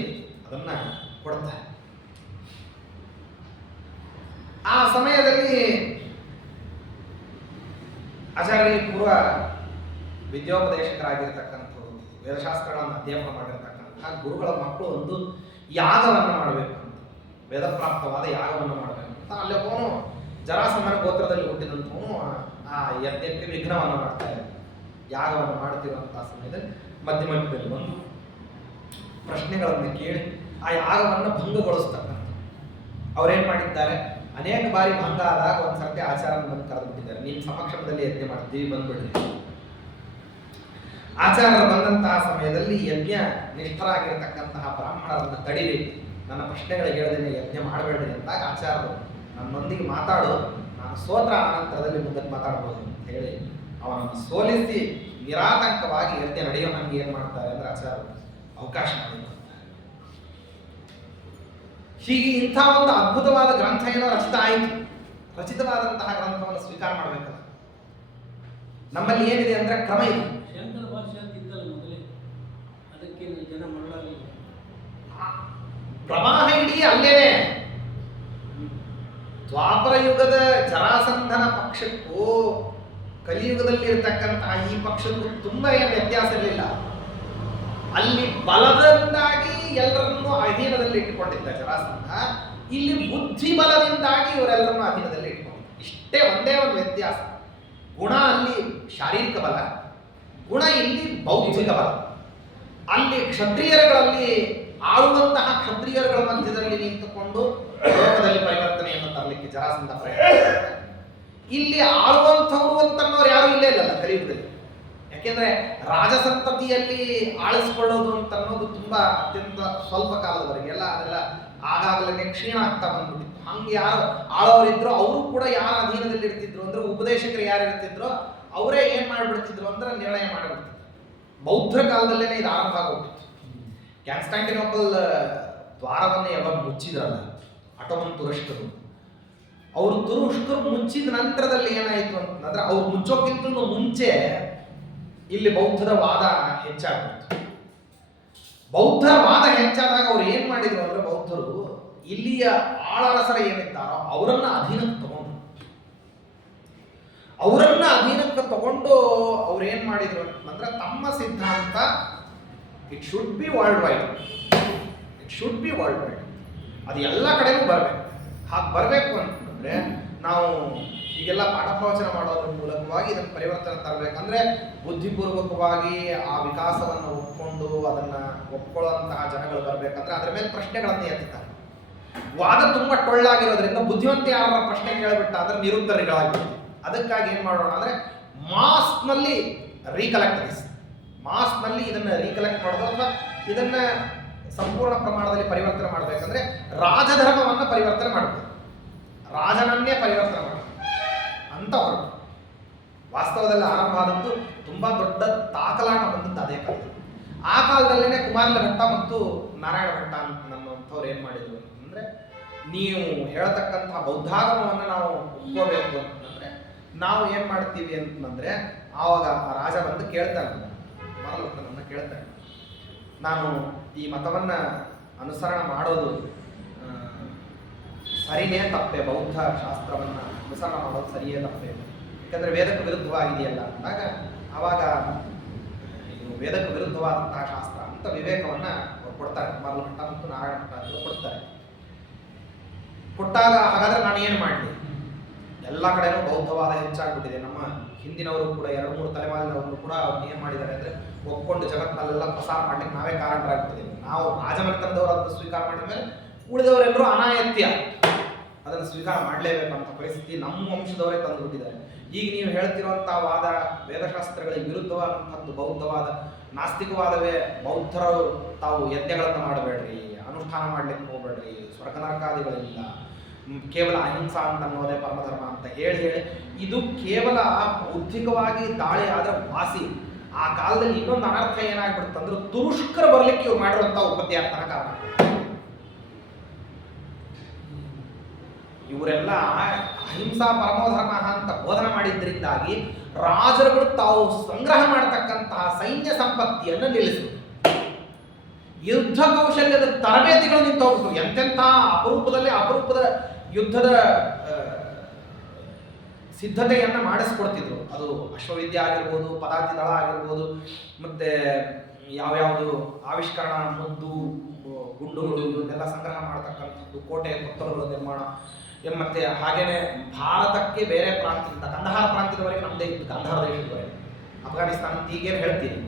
ಅದನ್ನ ಕೊಡ್ತಾರೆ. ಆ ಸಮಯದಲ್ಲಿ ಆಚಾರ್ಯ ಪೂರ್ವ ವಿದ್ಯೋಪದೇಶಕರಾಗಿರ್ತಕ್ಕಂಥವ್ರು, ವೇದಶಾಸ್ತ್ರಗಳನ್ನು ಅಧ್ಯಯನ ಮಾಡಿರ್ತಕ್ಕಂತಹ ಗುರುಗಳ ಮಕ್ಕಳು ಒಂದು ಯಾಗವನ್ನು ಮಾಡಬೇಕು ಅಂತ, ವೇದಪ್ರಾಪ್ತವಾದ ಯಾಗವನ್ನು ಮಾಡಬೇಕು ಅಂತ ಅಲ್ಲೊಬ್ಬನು ಜರಾಸಂಧನ ಗೋತ್ರದಲ್ಲಿ ಹುಟ್ಟಿದಂಥವನು ಆ ಯಜ್ಞಕ್ಕೆ ವಿಘ್ನವನ್ನು ಮಾಡ್ತಾರೆ. ಯಾಗವನ್ನು ಮಾಡ್ತಿರುವಂತಹ ಸಮಯದಲ್ಲಿ ಮಧ್ಯದಲ್ಲಿ ಒಂದು ಪ್ರಶ್ನೆಗಳನ್ನು ಕೇಳಿ ಆ ಯಾಗವನ್ನು ಭಂಗಗೊಳಿಸ್ತಕ್ಕಂಥ ಅವ್ರೇನ್ ಮಾಡಿದ್ದಾರೆ, ಅನೇಕ ಬಾರಿ ಭಂಗ ಆದಾಗ ಒಂದ್ಸರ್ತಿ ಆಚಾರ್ಯನ ಬಂದು ಕರೆದು ಬಿಟ್ಟಿದ್ದಾರೆ. ನಿಮ್ಮ ಸಮಕ್ಷಮದಲ್ಲಿ ಯಜ್ಞ ಮಾಡ್ತೀವಿ, ಬಂದ್ಬಿಡ್ರಿ. ಆಚಾರ್ಯರು ಬಂದಂತಹ ಸಮಯದಲ್ಲಿ ಯಜ್ಞ ನಿಷ್ಠರಾಗಿರ್ತಕ್ಕಂತಹ ಬ್ರಾಹ್ಮಣರನ್ನು ತಡೀರಿ, ನನ್ನ ಪ್ರಶ್ನೆಗಳಿಗೆ ಹೇಳದೇನೆ ಯಜ್ಞ ಮಾಡಬೇಡ್ರಿ ಅಂದಾಗ ಆಚಾರ್ಯರು ನನ್ನೊಂದಿಗೆ ಮಾತಾಡು, ನಾನು ಸೋತ್ರ ಅನಂತರದಲ್ಲಿ ಮುಂದೆ ಮಾತಾಡ್ಬೋದು ಅಂತ ಹೇಳಿ ಅವನನ್ನು ಸೋಲಿಸಿ ನಿರಾತಂಕವಾಗಿ ಯಜ್ಞ ನಡೆಯೋ ಹಂಗೆ ಏನ್ ಮಾಡ್ತಾರೆ ಅಂದ್ರೆ ಆಚಾರ್ಯರು ಅವಕಾಶ ಮಾಡಿಕೊಡ್ತಾರೆ. ಹೀಗೆ ಇಂಥ ಒಂದು ಅದ್ಭುತವಾದ ಗ್ರಂಥ ಏನೋ ರಚಿತ ಆಯಿತು. ರಚಿತವಾದಂತಹ ಗ್ರಂಥವನ್ನು ಸ್ವೀಕಾರ ಮಾಡಬೇಕಲ್ಲ. ನಮ್ಮಲ್ಲಿ ಏನಿದೆ ಅಂದ್ರೆ ಕ್ರಮ ಇದೆ. ಶಂಕರ ಭಾಷೆ ಅಂತ ಇದ್ದಲ್ಲ ಮೊದಲೇ, ಅದಕ್ಕೆ ಜನ ಮಾಡಲಾಗಿಲ್ಲ. ಪ್ರವಾಹ ಇಡೀ ಅಲ್ಲೇನೆ. ದ್ವಾಪರ ಯುಗದ ಜರಾಸಂಧನ ಪಕ್ಷಕ್ಕೂ ಕಲಿಯುಗದಲ್ಲಿ ಇರತಕ್ಕಂತಹ ಈ ಪಕ್ಷಕ್ಕೂ ತುಂಬಾ ಏನು ವ್ಯತ್ಯಾಸ ಇರಲಿಲ್ಲ. ಅಲ್ಲಿ ಬಲದಿಂದಾಗಿ ಎಲ್ಲರನ್ನೂ ಅಧೀನದಲ್ಲಿ ಇಟ್ಟುಕೊಂಡಿದ್ದ ಜರಾಸಂಧ, ಇಲ್ಲಿ ಬುದ್ಧಿ ಬಲದಿಂದಾಗಿ ಇವರೆಲ್ಲರನ್ನೂ ಅಧೀನದಲ್ಲಿ ಇಟ್ಕೊಂಡಿದ್ದ. ಇಷ್ಟೇ ಒಂದೇ ಒಂದು ವ್ಯತ್ಯಾಸ. ಗುಣ ಅಲ್ಲಿ ಶಾರೀರಿಕ ಬಲ, ಗುಣ ಇಲ್ಲಿ ಬೌದ್ಧಿಕ ಬಲ. ಅಲ್ಲಿ ಕ್ಷತ್ರಿಯರುಗಳಲ್ಲಿ ಆಳುವಂತಹ ಕ್ಷತ್ರಿಯರುಗಳ ಮಧ್ಯದಲ್ಲಿ ನಿಂತುಕೊಂಡು ಲೋಕದಲ್ಲಿ ಪರಿವರ್ತನೆಯನ್ನು ತರಲಿಕ್ಕೆ ಜರಾಸಂಧ ಪ್ರಯತ್ನ. ಇಲ್ಲಿ ಆಳುವಂಥವ್ರು ಅಂತನ್ನೋರು ಯಾರು ಇಲ್ಲೇ ಇಲ್ಲಲ್ಲ ಕಲಿಯುಗದಲ್ಲಿ. ಯಾಕೆಂದ್ರೆ ರಾಜಸಂತತಿಯಲ್ಲಿ ಆಳಿಸ್ಕೊಳ್ಳೋದು ಅಂತ ಅನ್ನೋದು ತುಂಬಾ ಅತ್ಯಂತ ಸ್ವಲ್ಪ ಕಾಲದವರೆಗೆ ಎಲ್ಲ ಅದೆಲ್ಲ ಆಗಾಗಲೇ ಕ್ಷೀಣ ಆಗ್ತಾ ಬಂದ್ಬಿಟ್ಟಿತ್ತು. ಹಂಗೆ ಯಾರು ಆಳೋರಿದ್ರು ಅವರು ಕೂಡ ಯಾರ ಅಧೀನದಲ್ಲಿ ಇರ್ತಿದ್ರು ಅಂದ್ರೆ ಉಪದೇಶಕರು ಯಾರು ಇರ್ತಿದ್ರು ಅವರೇ ಏನ್ ಮಾಡ್ಬಿಡ್ತಿದ್ರು ಅಂದ್ರೆ ನಿರ್ಣಯ ಮಾಡಿಬಿಡ್ತಿದ್ರು. ಬೌದ್ಧರ ಕಾಲದಲ್ಲೇನೆ ಇದು ಆರಂಭ ಆಗೋಗ್ಬಿಟ್ಟಿತ್ತು. ಕ್ಯಾನ್ಸ್ಟಾಂಟಿನೋಪಲ್ ದ್ವಾರವನ್ನೇ ಯಾವಾಗ ಮುಚ್ಚಿದ್ರಲ್ಲ ಆಟೋಮನ್ ತುರಷ್ಕರು, ಅವರು ತುರುಷ್ಕರು ಮುಚ್ಚಿದ ನಂತರದಲ್ಲಿ ಏನಾಯಿತು ಅಂತಂದ್ರೆ ಅವ್ರು ಮುಚ್ಚೋಕ್ಕಿಂತ ಮುಂಚೆ ಇಲ್ಲಿ ಬೌದ್ಧದ ವಾದ ಹೆಚ್ಚಾಗ್ಬಿಡ್ತು. ಬೌದ್ಧರ ವಾದ ಹೆಚ್ಚಾದಾಗ ಅವ್ರು ಏನ್ ಮಾಡಿದ್ರು ಅಂದ್ರೆ ಬೌದ್ಧರು ಇಲ್ಲಿಯ ಆಳರಸರ ಏನಿದ್ದಾರೋ ಅವರನ್ನ ಅಧೀನಕ್ಕೆ ತಗೊಂಡು ಅವ್ರು ಏನ್ ಮಾಡಿದ್ರು ಅಂತಂದ್ರೆ ತಮ್ಮ ಸಿದ್ಧಾಂತ it should be world wide, ಅದು ಎಲ್ಲ ಕಡೆಗೂ ಬರಬೇಕು. ಹಾಗೆ ಬರಬೇಕು ಅಂತಂದ್ರೆ ನಾವು ಈಗೆಲ್ಲ ಪಾಠ ಪ್ರವಚನ ಮಾಡೋದ್ರ ಮೂಲಕವಾಗಿ ಇದನ್ನು ಪರಿವರ್ತನೆ ತರಬೇಕಂದ್ರೆ ಬುದ್ಧಿಪೂರ್ವಕವಾಗಿ ಆ ವಿಕಾಸವನ್ನು ಒಪ್ಕೊಂಡು ಅದನ್ನ ಒಪ್ಕೊಳ್ಳುವಂತಹ ಜನಗಳು ಬರಬೇಕಂದ್ರೆ ಅದರ ಮೇಲೆ ಪ್ರಶ್ನೆಗಳನ್ನು ಎತ್ತುತ್ತಾರೆ. ವಾದ ತುಂಬಾ ಟೊಳ್ಳಾಗಿರೋದ್ರಿಂದ ಬುದ್ಧಿವಂತ ಯಾರ ಪ್ರಶ್ನೆ ಕೇಳಿಬಿಟ್ಟ ಅಂದ್ರೆ ನಿರುತ್ತರಿಗಳಾಗಿರುತ್ತೆ. ಅದಕ್ಕಾಗಿ ಏನ್ ಮಾಡೋಣ ಅಂದ್ರೆ ಮಾಸ್ನಲ್ಲಿ ಇದನ್ನ ರೀಕಲೆಕ್ಟ್ ಮಾಡೋದು ಅಥವಾ ಇದನ್ನ ಸಂಪೂರ್ಣ ಪ್ರಮಾಣದಲ್ಲಿ ಪರಿವರ್ತನೆ ಮಾಡಬೇಕಂದ್ರೆ ರಾಜಧರ್ಮವನ್ನು ಪರಿವರ್ತನೆ ಮಾಡಬೇಕು, ರಾಜನನ್ನೇ ಪರಿವರ್ತನೆ ಮಾಡಬೇಕು ಅಂತ ಹೊರಟು. ವಾಸ್ತವದಲ್ಲಿ ಆರಂಭ ಆದದ್ದು ತುಂಬಾ ದೊಡ್ಡ ತಾಕಲಾಟ ಬಂದದ್ದು ಅದೇ ಕಾಲದಲ್ಲಿ. ಆ ಕಾಲದಲ್ಲೇನೆ ಕುಮಾರಲ ಭಟ್ಟ ಮತ್ತು ನಾರಾಯಣ ಭಟ್ಟ ನನ್ನಂಥವ್ರು ಏನ್ ಮಾಡಿದ್ರು ಅಂತಂದ್ರೆ, ನೀವು ಹೇಳ್ತಕ್ಕಂತಹ ಬೌದ್ಧಾಗಮವನ್ನು ನಾವು ಒಪ್ಕೋಬೇಕು ಅಂತಂದ್ರೆ ನಾವು ಏನ್ ಮಾಡ್ತೀವಿ ಅಂತಂದ್ರೆ, ಆವಾಗ ರಾಜ ಬಂದು ಕೇಳ್ತಾನೆ, ಕುಮಾರಲ ಭಟ್ಟನನ್ನ ಕೇಳ್ತಾನೆ, ನಾನು ಈ ಮತವನ್ನ ಅನುಸರಣ ಮಾಡೋದು ಸರಿನೇ ತಪ್ಪೆ, ಬೌದ್ಧ ಶಾಸ್ತ್ರವನ್ನ ಅನುಸರಣ ಮಾಡೋದು ಸರಿಯೇ ತಪ್ಪೆ, ಯಾಕಂದ್ರೆ ವೇದಕ್ಕೆ ವಿರುದ್ಧವಾಗಿದೆಯಲ್ಲ ಅಂದಾಗ ಆವಾಗ ಇದು ವೇದಕ್ಕೆ ವಿರುದ್ಧವಾದಂತಹ ಶಾಸ್ತ್ರ ಅಂತ ವಿವೇಕವನ್ನ ಕೊಡ್ತಾರೆ. ಕುಮಾರಲ ಭಟ್ಟ ಮತ್ತು ನಾರಾಯಣ ಭಟ್ಟ ಅಂತ ಕೊಡ್ತಾರೆ. ಕೊಟ್ಟಾಗ ಹಾಗಾದ್ರೆ ನಾನು ಏನು ಮಾಡಲಿ, ಎಲ್ಲ ಕಡೆನೂ ಬೌದ್ಧವಾದ ಹೆಚ್ಚಾಗ್ಬಿಟ್ಟಿದೆ. ನಮ್ಮ ಹಿಂದಿನವರು ಕೂಡ 2-3 ತಲೆಮಾರಿನವರು ಕೂಡ ಅವ್ರು ಏನು ಮಾಡಿದ್ದಾರೆ ಅಂದ್ರೆ ಒಪ್ಕೊಂಡು ಜಗತ್ತಿನಲ್ಲೆಲ್ಲ ಪ್ರಸಾರ ಮಾಡ್ಲಿಕ್ಕೆ ನಾವೇ ಕಾರಣರಾಗ್ಬಿಟ್ಟಿದ್ದೇವೆ. ನಾವು ರಾಜಮನೆತನದವರು ಅದನ್ನು ಸ್ವೀಕಾರ ಮಾಡಿದ ಮೇಲೆ ಉಳಿದವರೆಲ್ಲರೂ ಅನಾಯತ್ಯ ಅದನ್ನು ಸ್ವೀಕಾರ ಮಾಡಲೇಬೇಕಂತ ಪರಿಸ್ಥಿತಿ ನಮ್ಮ ವಂಶದವರೇ ತಂದುಬಿಟ್ಟಿದ್ದಾರೆ. ಈಗ ನೀವು ಹೇಳ್ತಿರುವಂತಹ ವಾದ ವೇದಶಾಸ್ತ್ರಗಳಿಗೆ ವಿರುದ್ಧವಾದಂಥದ್ದು ಬೌದ್ಧವಾದ, ನಾಸ್ತಿಕವಾದವೇ. ಬೌದ್ಧರು ತಾವು ಯಜ್ಞಗಳನ್ನು ಮಾಡಬೇಡ್ರಿ, ಅನುಷ್ಠಾನ ಮಾಡ್ಲಿಕ್ಕೆ ಹೋಗ್ಬೇಡ್ರಿ, ಸ್ವರ್ಗ ನರಕಾದಿಗಳಿಲ್ಲ, ಕೇವಲ ಅಹಿಂಸಾ ಅಂತ ಅನ್ನೋದೇ ಪರಮಧರ್ಮ ಅಂತ ಹೇಳಿ ಇದು ಕೇವಲ ಬೌದ್ಧಿಕವಾಗಿ ದಾಳಿ ಆದ್ರೆ ವಾಸಿ. ಆ ಕಾಲದಲ್ಲಿ ಇನ್ನೊಂದು ಅನರ್ಥ ಏನಾಗ್ಬಿಡುತ್ತಂದ್ರೆ ತುರುಷ್ಕರು ಬರ್ಲಿಕ್ಕೆ ಇವ್ರು ಮಾಡಿರುವಂತಹ ಉಪದ್ಯಾರ್ಥನ ಕಾರಣ. ಇವರೆಲ್ಲ ಅಹಿಂಸಾ ಪರಮೋಧರ್ಮ ಅಂತ ಬೋಧನೆ ಮಾಡಿದ್ರಿಂದಾಗಿ ರಾಜರುಗಳು ತಾವು ಸಂಗ್ರಹ ಮಾಡತಕ್ಕಂತಹ ಸೈನ್ಯ ಸಂಪತ್ತಿಯನ್ನು ನಿಲ್ಲಿಸಿದ್ರು. ಯುದ್ಧ ಕೌಶಲ್ಯದ ತರಬೇತಿಗಳು ನಿಂತು ಹೋಗ್ಬಿಟ್ರು. ಎಂತೆಂಥ ಅಪರೂಪದ ಯುದ್ಧದ ಸಿದ್ಧತೆಯನ್ನ ಮಾಡಿಸ್ಕೊಡ್ತಿದ್ರು. ಅದು ಅಶ್ವವಿದ್ಯೆ ಆಗಿರ್ಬೋದು, ಪದಾತಿ ದಳ ಆಗಿರ್ಬೋದು, ಮತ್ತೆ ಯಾವ್ಯಾವುದು ಆವಿಷ್ಕರಣ, ಮದ್ದು, ಗುಂಡುಗಳು ಇವನ್ನೆಲ್ಲ ಸಂಗ್ರಹ ಮಾಡತಕ್ಕಂಥದ್ದು, ಕೋಟೆ ಕೊತ್ತಲುಗಳ ನಿರ್ಮಾಣ, ಮತ್ತೆ ಹಾಗೇನೆ ಭಾರತಕ್ಕೆ ಬೇರೆ ಪ್ರಾಂತ್ಯದಿಂದ ಕಂದಹಾರ ಪ್ರಾಂತ್ಯದವರೆಗೆ ನಮ್ಮದೇ ಇತ್ತು, ಕಂದಹಾರ ದೇಶದವರೆಗೆ, ಅಫ್ಘಾನಿಸ್ತಾನ ಈಗೇನು ಹೇಳ್ತೀನಿ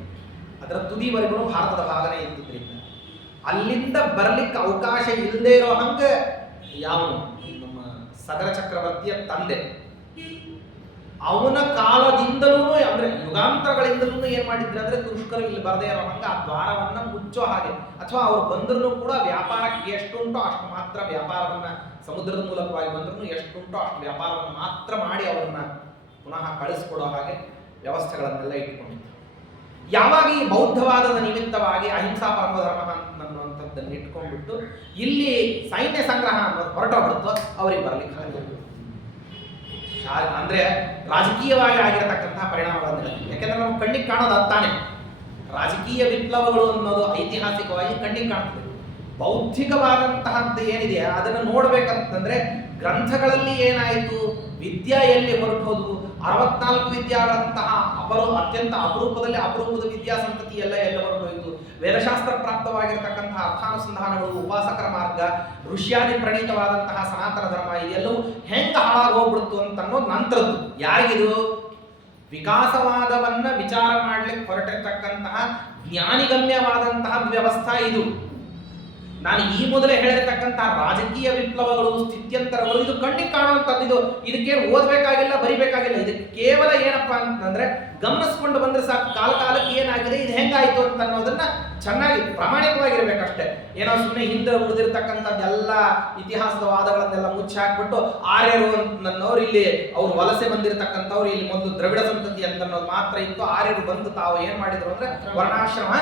ಅದರ ತುದಿವರೆಗೂ ಭಾರತದ ಭಾಗನೇ ಇದ್ದಿದ್ದರಿಂದ ಅಲ್ಲಿಂದ ಬರ್ಲಿಕ್ಕೆ ಅವಕಾಶ ಇಲ್ಲದೆ ಇರೋ ಹಂಗೆ ಯಾವನು ನಮ್ಮ ಸಗರ ಚಕ್ರವರ್ತಿಯ ತಂದೆ ಅವನ ಕಾಲದಿಂದಲೂ ಅಂದ್ರೆ ಯುಗಾಂತರಗಳಿಂದಲೂ ಏನ್ ಮಾಡಿದ್ರೆ ಅಂದ್ರೆ ತುರುಷ್ಕರು ಇಲ್ಲಿ ಬರದೇ ಇರೋ ಹಂಗ ಆ ದ್ವಾರವನ್ನ ಮುಚ್ಚೋ ಹಾಗೆ, ಅಥವಾ ಅವ್ರು ಬಂದ್ರೂ ಕೂಡ ವ್ಯಾಪಾರಕ್ಕೆ ಎಷ್ಟುಂಟೋ ಅಷ್ಟು ಮಾತ್ರ ವ್ಯಾಪಾರವನ್ನ, ಸಮುದ್ರದ ಮೂಲಕವಾಗಿ ಬಂದ್ರೂ ಎಷ್ಟುಂಟೋ ಅಷ್ಟು ವ್ಯಾಪಾರವನ್ನು ಮಾತ್ರ ಮಾಡಿ ಅವರನ್ನ ಪುನಃ ಕಳಿಸ್ಕೊಡೋ ಹಾಗೆ ವ್ಯವಸ್ಥೆಗಳನ್ನೆಲ್ಲ ಇಟ್ಕೊಂಡಿದ್ರು. ಯಾವಾಗ ಈ ಬೌದ್ಧವಾದದ ನಿಮಿತ್ತವಾಗಿ ಅಹಿಂಸಾ ಪರಮಧರ್ಮ ಅನ್ನುವಂಥದ್ದನ್ನು ಇಟ್ಕೊಂಡ್ಬಿಟ್ಟು ಇಲ್ಲಿ ಸೈನ್ಯ ಸಂಗ್ರಹ ಅನ್ನೋದು ಹೊರಟೋಗ್ಬಿಡುತ್ತೋ ಅವ್ರಿಗೆ ಬರ್ಲಿಕ್ಕೆ ಅಂದ್ರೆ ರಾಜಕೀಯವಾಗಿ ಆಗಿರತಕ್ಕಂತಹ ಪರಿಣಾಮಗಳನ್ನು ಹೇಳ್ತೀವಿ. ಯಾಕೆಂದ್ರೆ ನಾವು ಕಣ್ಣಿಗೆ ಕಾಣೋದು ಅತ್ತಾನೆ. ರಾಜಕೀಯ ವಿಪ್ಲವಗಳು ಅನ್ನೋದು ಐತಿಹಾಸಿಕವಾಗಿ ಕಣ್ಣಿಗೆ ಕಾಣ್ತದೆ. ಬೌದ್ಧಿಕವಾದಂತಹದ್ದು ಏನಿದೆ ಅದನ್ನು ನೋಡ್ಬೇಕಂತಂದ್ರೆ ಗ್ರಂಥಗಳಲ್ಲಿ ಏನಾಯಿತು, ವಿದ್ಯಾ ಎಲ್ಲಿ ಹೊರಟೋದು, 64 ವಿದ್ಯಾಗಳಂತಹ ಅತ್ಯಂತ ಅಪರೂಪದ ವಿದ್ಯಾ ಸಂತತಿ ಎಲ್ಲ ಹೊರಟೋಯ್ತು. ವೇದಶಾಸ್ತ್ರ ಪ್ರಾಪ್ತವಾಗಿರತಕ್ಕಂತಹ ಅರ್ಥಾನುಸಂಧಾನಗಳು, ಉಪಾಸಕರ ಮಾರ್ಗ, ಋಷ್ಯಾದಿ ಪ್ರಣೀತವಾದಂತಹ ಸನಾತನ ಧರ್ಮ ಇದೆಲ್ಲವೂ ಹೆಂಗ ಹಾಳಾಗೋಗ್ಬಿಡ್ತು ಅಂತ ಅನ್ನೋದು ನಂತರದ್ದು. ಯಾರಿಗಿದು? ವಿಕಾಸವಾದವನ್ನ ವಿಚಾರ ಮಾಡ್ಲಿಕ್ಕೆ ಹೊರಟಿರ್ತಕ್ಕಂತಹ ಜ್ಞಾನಿಗಮ್ಯವಾದಂತಹ ವ್ಯವಸ್ಥೆ ಇದು. ನಾನು ಈ ಮೊದಲೇ ಹೇಳಿರ್ತಕ್ಕಂತಹ ರಾಜಕೀಯ ವಿಪ್ಲವಗಳು, ಸ್ಥಿತ್ಯಂತರಗಳು ಇದು ಕಣ್ಣಿಗೆ ಕಾಣುವಂಥದ್ದು. ಇದಕ್ಕೇನು ಓದಬೇಕಾಗಿಲ್ಲ, ಬರಿಬೇಕಾಗಿಲ್ಲ. ಇದಕ್ಕೆ ಕೇವಲ ಏನಪ್ಪಾ ಅಂತಂದ್ರೆ ಗಮನಿಸ್ಕೊಂಡು ಬಂದ್ರೆ ಸಾಕು, ಕಾಲಕ್ಕೆ ಏನಾಗಿದೆ, ಇದು ಹೆಂಗಾಯ್ತು ಅಂತ ಅನ್ನೋದನ್ನ ಚೆನ್ನಾಗಿ ಪ್ರಾಮಾಣಿಕವಾಗಿರ್ಬೇಕಷ್ಟೇ. ಏನೋ ಸುಮ್ಮನೆ ಹಿಂದೆ ಉಳಿದಿರ್ತಕ್ಕಂಥದ್ದೆಲ್ಲ ಇತಿಹಾಸದ ವಾದಗಳನ್ನೆಲ್ಲ ಮುಚ್ಚಿ ಹಾಕ್ಬಿಟ್ಟು ಆರ್ಯರು ಅನ್ನೋರು ಇಲ್ಲಿ ಅವ್ರು ವಲಸೆ ಬಂದಿರತಕ್ಕಂಥವ್ರು ಇಲ್ಲಿ ಮೊದಲು ದ್ರವಿಡ ಸಂತತಿ ಅಂತ ಅನ್ನೋದು ಮಾತ್ರ ಇತ್ತು. ಆರ್ಯರು ಬಂದು ತಾವು ಏನ್ ಮಾಡಿದ್ರು ಅಂದ್ರೆ ವರ್ಣಾಶ್ರಮ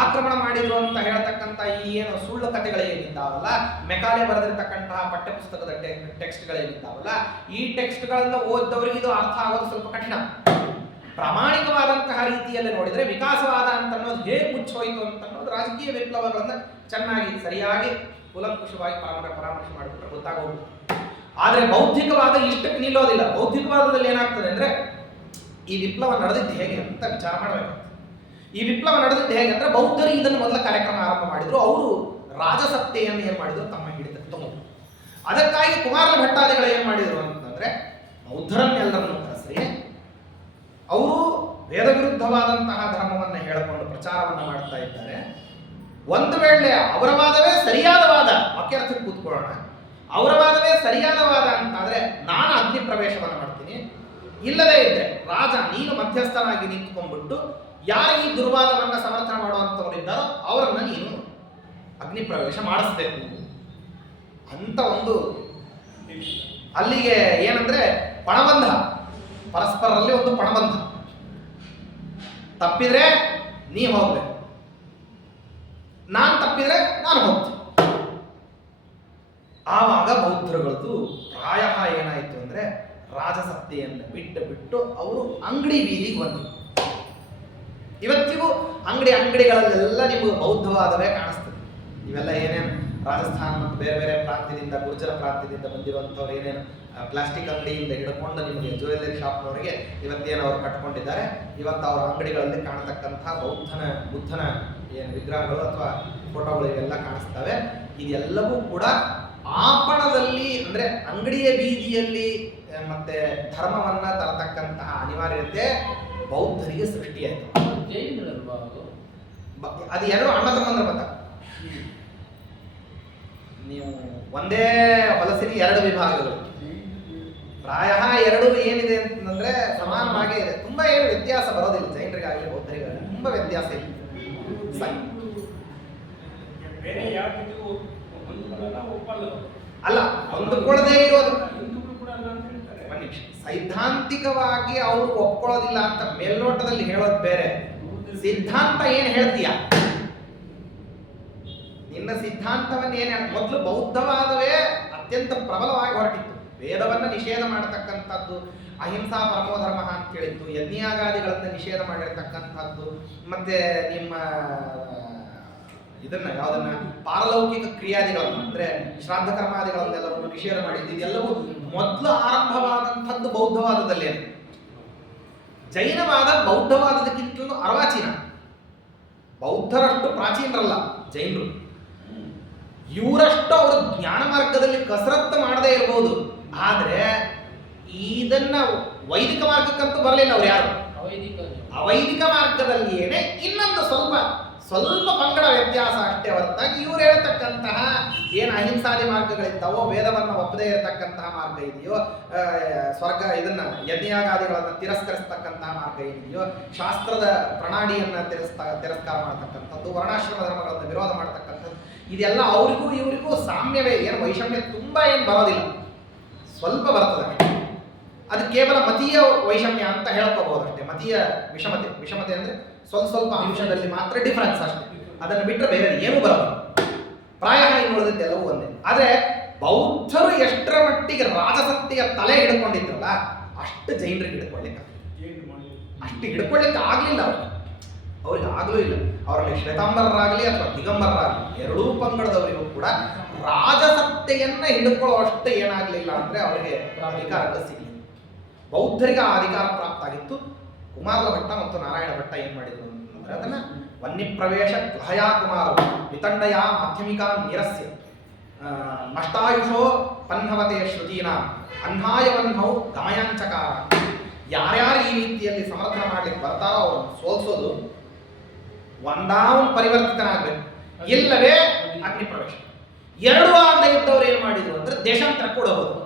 ಆಕ್ರಮಣ ಮಾಡಿದ್ರು ಅಂತ ಹೇಳ್ತಕ್ಕಂಥ ಈ ಏನು ಸುಳ್ಳು ಕಥೆಗಳೇನಿದ್ದಾವಲ್ಲ, ಮೆಕಾಲೆ ಬರೆದಿರ್ತಕ್ಕಂತಹ ಪಠ್ಯಪುಸ್ತಕದ ಟೆಕ್ಸ್ಟ್ಗಳೇನಿದ್ದಾವಲ್ಲ, ಈ ಟೆಕ್ಸ್ಟ್ಗಳನ್ನ ಓದಿದವರಿಗೆ ಇದು ಅರ್ಥ ಆಗೋದು ಸ್ವಲ್ಪ ಕಠಿಣ. ಪ್ರಾಮಾಣಿಕವಾದಂತಹ ರೀತಿಯಲ್ಲಿ ನೋಡಿದ್ರೆ ವಿಕಾಸವಾದ ಅಂತ ಅನ್ನೋದು ಹೇಗೆ ಮುಚ್ಚೋಯ್ತು ಅಂತ ಅನ್ನೋದು ರಾಜಕೀಯ ವಿಪ್ಲವಗಳನ್ನ ಚೆನ್ನಾಗಿ ಸರಿಯಾಗಿ ಕೂಲಂಕುಷವಾಗಿ ಪರಾಮರ್ಶೆ ಮಾಡಿಬಿಟ್ರೆ ಗೊತ್ತಾಗೋದು. ಆದ್ರೆ ಬೌದ್ಧಿಕವಾದ ಇಷ್ಟಕ್ಕೆ ನಿಲ್ಲೋದಿಲ್ಲ. ಬೌದ್ಧಿಕವಾದದಲ್ಲಿ ಏನಾಗ್ತದೆ ಅಂದ್ರೆ ಈ ವಿಪ್ಲವ ನಡೆದಿದ್ದು ಹೇಗೆ ಅಂತ ವಿಚಾರ ಮಾಡಬೇಕು. ಈ ವಿಪ್ಲವ ನಡೆದಿದ್ದು ಹೇಗೆ ಅಂದ್ರೆ ಬೌದ್ಧರು ಇದನ್ನು ಮೊದಲ ಕಾರ್ಯಕ್ರಮ ಆರಂಭ ಮಾಡಿದ್ರು. ಅವರು ರಾಜಸತ್ತೆಯನ್ನು ಏನ್ ಮಾಡಿದ್ರು, ತಮ್ಮ ಹಿಡಿತಕ್ಕೆ ತಗೊಂಡು. ಅದಕ್ಕಾಗಿ ಕುಮಾರ ಭಟ್ಟಾದಿಗಳು ಏನ್ ಮಾಡಿದ್ರು ಅಂತಂದ್ರೆ ಬೌದ್ಧರನ್ನೆಲ್ಲರನ್ನು ಕರೆಸಿ ಅವರು ವೇದ ವಿರುದ್ಧವಾದಂತಹ ಧರ್ಮವನ್ನು ಹೇಳಿಕೊಂಡು ಪ್ರಚಾರವನ್ನು ಮಾಡ್ತಾ ಇದ್ದಾರೆ. ಒಂದು ವೇಳೆ ಅವರ ವಾದವೇ ಸರಿಯಾದ ವಾದ, ವಾಕ್ಯಾರ್ಥಕ್ಕೆ ಕೂತ್ಕೊಳ್ಳೋಣ, ಅವರ ವಾದವೇ ಸರಿಯಾದ ವಾದ ಅಂತಾದ್ರೆ ನಾನು ಅಗ್ನಿ ಪ್ರವೇಶವನ್ನು ಮಾಡ್ತೀನಿ, ಇಲ್ಲದೇ ಇದ್ರೆ ರಾಜ ನೀನು ಮಧ್ಯಸ್ಥನಾಗಿ ನಿಂತ್ಕೊಂಡ್ಬಿಟ್ಟು ಯಾರು ಈ ದುರ್ವಾದವನ್ನ ಸಮರ್ಥನೆ ಮಾಡುವಂಥವರಿದ್ದಾರೋ ಅವರನ್ನ ನೀನು ಅಗ್ನಿ ಪ್ರವೇಶ ಮಾಡಿಸ್ಬೇಕು ಅಂತ ಒಂದು ಅಲ್ಲಿಗೆ ಏನಂದ್ರೆ ಪಣಬಂಧ, ಪರಸ್ಪರರಲ್ಲಿ ಒಂದು ಪಣಬಂಧ. ತಪ್ಪಿದ್ರೆ ನೀ ಹೋಗ್ಬೇಕು, ನಾನು ತಪ್ಪಿದ್ರೆ ನಾನು ಹೋಗ್ತೀನಿ. ಆವಾಗ ಬೌದ್ಧರುಗಳದ್ದು ಪ್ರಾಯ ಏನಾಯಿತು ಅಂದ್ರೆ ರಾಜಸತ್ತೆಯನ್ನು ಬಿಟ್ಟು ಅವರು ಅಂಗಡಿ ಬೀದಿಗೆ ಬಂದರು. ಇವತ್ತಿಗೂ ಅಂಗಡಿಗಳಲ್ಲೆಲ್ಲ ನಿಮಗೆ ಬೌದ್ಧವಾದವೇ ಕಾಣಿಸ್ತದೆ. ಇವೆಲ್ಲ ಏನೇನು ರಾಜಸ್ಥಾನ ಮತ್ತು ಬೇರೆ ಬೇರೆ ಪ್ರಾಂತ್ಯದಿಂದ, ಗುರ್ಜರ ಪ್ರಾಂತ್ಯದಿಂದ ಬಂದಿರುವಂಥವ್ರು ಏನೇನು ಪ್ಲಾಸ್ಟಿಕ್ ಅಂಗಡಿಯಿಂದ ಹಿಡ್ಕೊಂಡು ನಿಮಗೆ ಜ್ಯುವೆಲ್ಲರಿ ಶಾಪ್ನವರಿಗೆ ಇವತ್ತೇನು ಅವ್ರು ಕಟ್ಕೊಂಡಿದ್ದಾರೆ, ಇವತ್ತು ಅವರ ಅಂಗಡಿಗಳಲ್ಲಿ ಕಾಣತಕ್ಕಂಥ ಬುದ್ಧನ ಏನು ವಿಗ್ರಹಗಳು ಅಥವಾ ಫೋಟೋಗಳು ಇವೆಲ್ಲ ಕಾಣಿಸ್ತವೆ. ಇದೆಲ್ಲವೂ ಕೂಡ ಆಪಣದಲ್ಲಿ ಅಂದ್ರೆ ಅಂಗಡಿಯ ಬೀದಿಯಲ್ಲಿ ಮತ್ತೆ ಧರ್ಮವನ್ನ ತರತಕ್ಕಂತಹ ಅನಿವಾರ್ಯತೆ ಬೌದ್ಧರಿಗೆ ಸೃಷ್ಟಿಯಾಯಿತು. ಅದು ಎರಡು ಅಣ್ಣ ತಮ್ಮಂದ್ರ ಮತ. ನೀವು ಒಂದೇ ಹೊಲಸಿನ ಎರಡು ವಿಭಾಗಗಳು, ಪ್ರಾಯ ಎರಡು ಏನಿದೆ ಅಂತಂದ್ರೆ ಸಮಾನವಾಗೇ ಇದೆ. ತುಂಬಾ ಏನು ವ್ಯತ್ಯಾಸ ಬರೋದಿಲ್ಲ ಜೈನರಿಗಾಗಲಿ ಬೌದ್ಧರಿಗಾಗಲಿ, ತುಂಬಾ ವ್ಯತ್ಯಾಸ ಇದೆ. ಅಲ್ಲ, ಹೊಂದಿಕೊಳ್ಳದೆ ಇರೋದು ಸೈದ್ಧಾಂತಿಕವಾಗಿ ಅವರು ಒಪ್ಕೊಳ್ಳೋದಿಲ್ಲ ಅಂತ ಮೇಲ್ನೋಟದಲ್ಲಿ ಹೇಳೋದು ಬೇರೆ. ಸಿದ್ಧಾಂತ ಏನ್ ಹೇಳ್ತೀಯ, ನಿನ್ನ ಸಿದ್ಧಾಂತವನ್ನು ಏನ್ ಮೊದಲು ಬೌದ್ಧವಾದವೇ ಅತ್ಯಂತ ಪ್ರಬಲವಾಗಿ ಹೊರಟಿತ್ತು. ವೇದವನ್ನ ನಿಷೇಧ ಮಾಡತಕ್ಕಂಥದ್ದು, ಅಹಿಂಸಾ ಪರಮೋ ಧರ್ಮ ಅಂತ ಹೇಳಿತ್ತು, ಯಜ್ಞಯಾಗಾದಿಗಳನ್ನ ನಿಷೇಧ ಮಾಡಿರ್ತಕ್ಕಂಥದ್ದು, ಮತ್ತೆ ನಿಮ್ಮ ಇದನ್ನ ಯಾವುದನ್ನ ಪಾರಲೌಕಿಕ ಕ್ರಿಯಾದಿಗಳನ್ನು ಅಂದ್ರೆ ಶ್ರಾದ್ದ ಕರ್ಮಾದಿಗಳನ್ನೆಲ್ಲವನ್ನು ನಿಷೇಧ ಮಾಡಿದ್ದು. ಇದೆಲ್ಲವೂ ಮೊದಲು ಆರಂಭವಾದಂಥದ್ದು ಬೌದ್ಧವಾದದಲ್ಲೇ. ಜೈನವಾದ ಬೌದ್ಧವಾದದಕ್ಕಿಂತಲೂ ಅರ್ವಾಚೀನ. ಬೌದ್ಧರಷ್ಟು ಪ್ರಾಚೀನರಲ್ಲ ಜೈನರು. ಇವರಷ್ಟು ಅವರು ಜ್ಞಾನ ಮಾರ್ಗದಲ್ಲಿ ಕಸರತ್ತು ಮಾಡದೇ ಇರಬಹುದು, ಆದ್ರೆ ಇದನ್ನ ವೈದಿಕ ಮಾರ್ಗಕ್ಕಂತೂ ಬರಲಿಲ್ಲ ಅವ್ರು ಯಾರು. ಅವೈದಿಕ ಮಾರ್ಗದಲ್ಲಿ ಏನೇ ಇನ್ನೊಂದು ಸ್ವಲ್ಪ ಪಂಗಡ ವ್ಯತ್ಯಾಸ ಅಷ್ಟೇ ಹೊರತಾಗಿ ಇವ್ರು ಹೇಳ್ತಕ್ಕಂತಹ ಏನು ಅಹಿಂಸಾದಿ ಮಾರ್ಗಗಳಿದ್ದಾವೋ, ವೇದವನ್ನು ಒಪ್ಪದೇ ಇರತಕ್ಕಂತಹ ಮಾರ್ಗ ಇದೆಯೋ, ಸ್ವರ್ಗ ಇದನ್ನ ಯಜ್ಞಯಾಗಾದಿಗಳನ್ನು ತಿರಸ್ಕರಿಸ್ತಕ್ಕಂತಹ ಮಾರ್ಗ ಏನಿದೆಯೋ, ಶಾಸ್ತ್ರದ ಪ್ರಣಾಳಿಯನ್ನ ತಿರಸ್ಕಾರ ಮಾಡತಕ್ಕಂಥದ್ದು, ವರ್ಣಾಶ್ರಮ ಧರ್ಮಗಳನ್ನು ವಿರೋಧ ಮಾಡತಕ್ಕಂಥದ್ದು, ಇದೆಲ್ಲ ಅವರಿಗೂ ಇವರಿಗೂ ಸಾಮ್ಯವೇ. ಏನು ವೈಷಮ್ಯ ತುಂಬಾ ಏನು ಬರೋದಿಲ್ಲ, ಸ್ವಲ್ಪ ಬರ್ತದೆ. ಅದು ಕೇವಲ ಮತೀಯ ವೈಷಮ್ಯ ಅಂತ ಹೇಳ್ಕೋಬಹುದಷ್ಟೇ. ಮತೀಯ ವಿಷಮತೆ ಅಂದ್ರೆ ಸ್ವಲ್ಪ ಅಂಶದಲ್ಲಿ ಮಾತ್ರ ಡಿಫರೆನ್ಸ್ ಅಷ್ಟೇ. ಅದನ್ನು ಬಿಟ್ಟರೆ ಬೇರೆ ಏನೂ ಬರೋದು. ಪ್ರಾಯ ಇನ್ನುಳಿದದ್ದೆಲ್ಲವೂ ಒಂದೇ. ಆದರೆ ಬೌದ್ಧರು ಎಷ್ಟರ ಮಟ್ಟಿಗೆ ರಾಜಸತ್ತೆ ಪರಾಶಕ್ತಿಯ ತಲೆ ಹಿಡ್ಕೊಂಡಿದ್ರಲ್ಲ ಅಷ್ಟು ಜೈನರಿಗೆ ಹಿಡ್ಕೊಳ್ಳಿಕ್ಕೆ ಅಷ್ಟು ಹಿಡ್ಕೊಳ್ಳಿಕ್ಕೆ ಆಗ್ಲಿಲ್ಲ ಅವ್ರಿಗೆ ಆಗ್ಲೂ ಇಲ್ಲ. ಅವರಲ್ಲಿ ಶ್ವೇತಾಂಬರರಾಗಲಿ ಅಥವಾ ದಿಗಂಬರರಾಗಲಿ ಎರಡೂ ಪಂಗಡದವರಿಗೂ ಕೂಡ ರಾಜಸತ್ತೆಯನ್ನ ಹಿಡ್ಕೊಳ್ಳುವಷ್ಟು ಏನಾಗ್ಲಿಲ್ಲ ಅಂದ್ರೆ ಅವರಿಗೆ ಅಧಿಕಾರಗಳು ಸಿಗಲಿಲ್ಲ. ಬೌದ್ಧರಿಗೆ ಆ ಅಧಿಕಾರ ಪ್ರಾಪ್ತ ಆಗಿತ್ತು. ಕುಮಾರಲ ಭಟ್ಟ ಮತ್ತು ನಾರಾಯಣ ಭಟ್ಟ ಏನ್ ಮಾಡಿದ್ರು ಅಂತಂದ್ರೆ ಅದನ್ನ ವನ್ಯಪ್ರವೇಶ ಕ್ಲಹಯಾ ಕುಮಾರ ವಿತಂಡಯ ಮಾಧ್ಯಮಿಕಾ ನಿರಸ್ಯ ನಷ್ಟಾಯುಷೋ ಪನ್ಹವತೆ ಶ್ರುತೀನ ಅನ್ಹಾಯವನ್ಹೌ ಗಮಯಾಂಚಕಾರ. ಯಾರ್ಯಾರು ಈ ರೀತಿಯಲ್ಲಿ ಸಮರ್ಥನೆ ಮಾಡ್ಲಿಕ್ಕೆ ಬರ್ತಾರೋ ಅವ್ರನ್ನ ಸೋಲ್ಸೋದು, ಒಂದಾವನ್ ಪರಿವರ್ತಿತನಾಗಬೇಕು, ಇಲ್ಲವೇ ಅಗ್ನಿ ಪ್ರವೇಶ. ಎರಡು ಆಗದೆ ಇದ್ದವ್ರು ಏನ್ ಮಾಡಿದ್ರು ಅಂದ್ರೆ ದೇಶಾಂತರ ಕೂಡ ಹೋದ್ರು.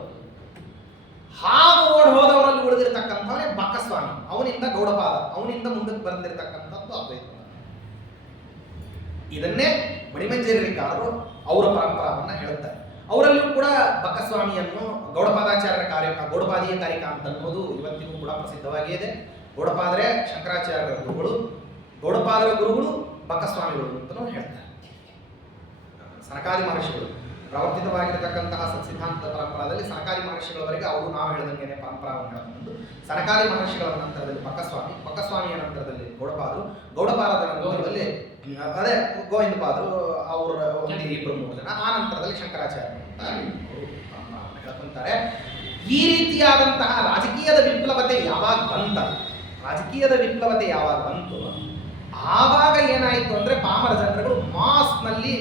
ಹಾಗೆ ಓಡ್ ಹೋದವರಲ್ಲಿ ಉಳಿದಿರ್ತಕ್ಕಂಥವರೇ ಬಕ್ಕಸ್ವಾಮಿ, ಅವನಿಂದ ಗೌಡಪಾದ, ಅವನಿಂದ ಮುಂದಕ್ಕೆ ಬಂದಿರತಕ್ಕಂಥದ್ದು ಅದ್ವೈತ. ಇದನ್ನೇ ಮಣಿಮಂಜರಿಕಾರರು ಅವರ ಪರಂಪರಾವನ್ನ ಹೇಳುತ್ತಾರೆ. ಅವರಲ್ಲಿಯೂ ಕೂಡ ಬಕ್ಕಸ್ವಾಮಿಯನ್ನು ಗೌಡಪಾದಾಚಾರ್ಯರ ಗೌಡಪಾದೀಯ ಕಾರಿಕ ಅಂತ ಅನ್ನೋದು ಇವತ್ತಿಗೂ ಕೂಡ ಪ್ರಸಿದ್ಧವಾಗಿದೆ ಇದೆ. ಗೌಡಪಾದರೆ ಶಂಕರಾಚಾರ್ಯರ ಗುರುಗಳು, ಗೌಡಪಾದರ ಗುರುಗಳು ಬಕ್ಕಸ್ವಾಮಿಗಳು ಅಂತಲೂ ಹೇಳ್ತಾರೆ. ಸನಕಾದಿ ಮಹರ್ಷಿಗಳು ಪ್ರವರ್ತಿತವಾಗಿರತಕ್ಕಂತಹ ಸತ್ಸಿದ್ಧಾಂತ ಪರಂಪರಾದಲ್ಲಿ ಸನಕಾದಿ ಮಹರ್ಷಿಗಳವರೆಗೆ ಅವರು ನಾವು ಹೇಳಿದಂಗೆ ಪರಂಪರಾವನ್ನು ಹೇಳ್ಕೊಂಡು ಸನಕಾದಿ ಮಹರ್ಷಿಗಳ ನಂತರದಲ್ಲಿ ಬಕ್ಕಸ್ವಾಮಿಯ ನಂತರದಲ್ಲಿ ಗೌಡಪಾದರು, ಗೌಡಪಾದರ ನಂತರದಲ್ಲಿ ಅದೇ ಗೋವಿಂದಪಾದರು, ಅವರ ಒಂದು ಇಬ್ಬರು ಮೂರು ಜನ, ಆ ನಂತರದಲ್ಲಿ ಶಂಕರಾಚಾರ್ಯ ಅಂತ ಹೇಳ್ಕೊಂತಾರೆ. ಈ ರೀತಿಯಾದಂತಹ ರಾಜಕೀಯದ ವಿಪ್ಲವತೆ ಯಾವಾಗ ಬಂತು ಆವಾಗ ಏನಾಯಿತು ಅಂದ್ರೆ ಪಾಮರ ಜನರುಗಳು ಮಾಸ್ನಲ್ಲಿ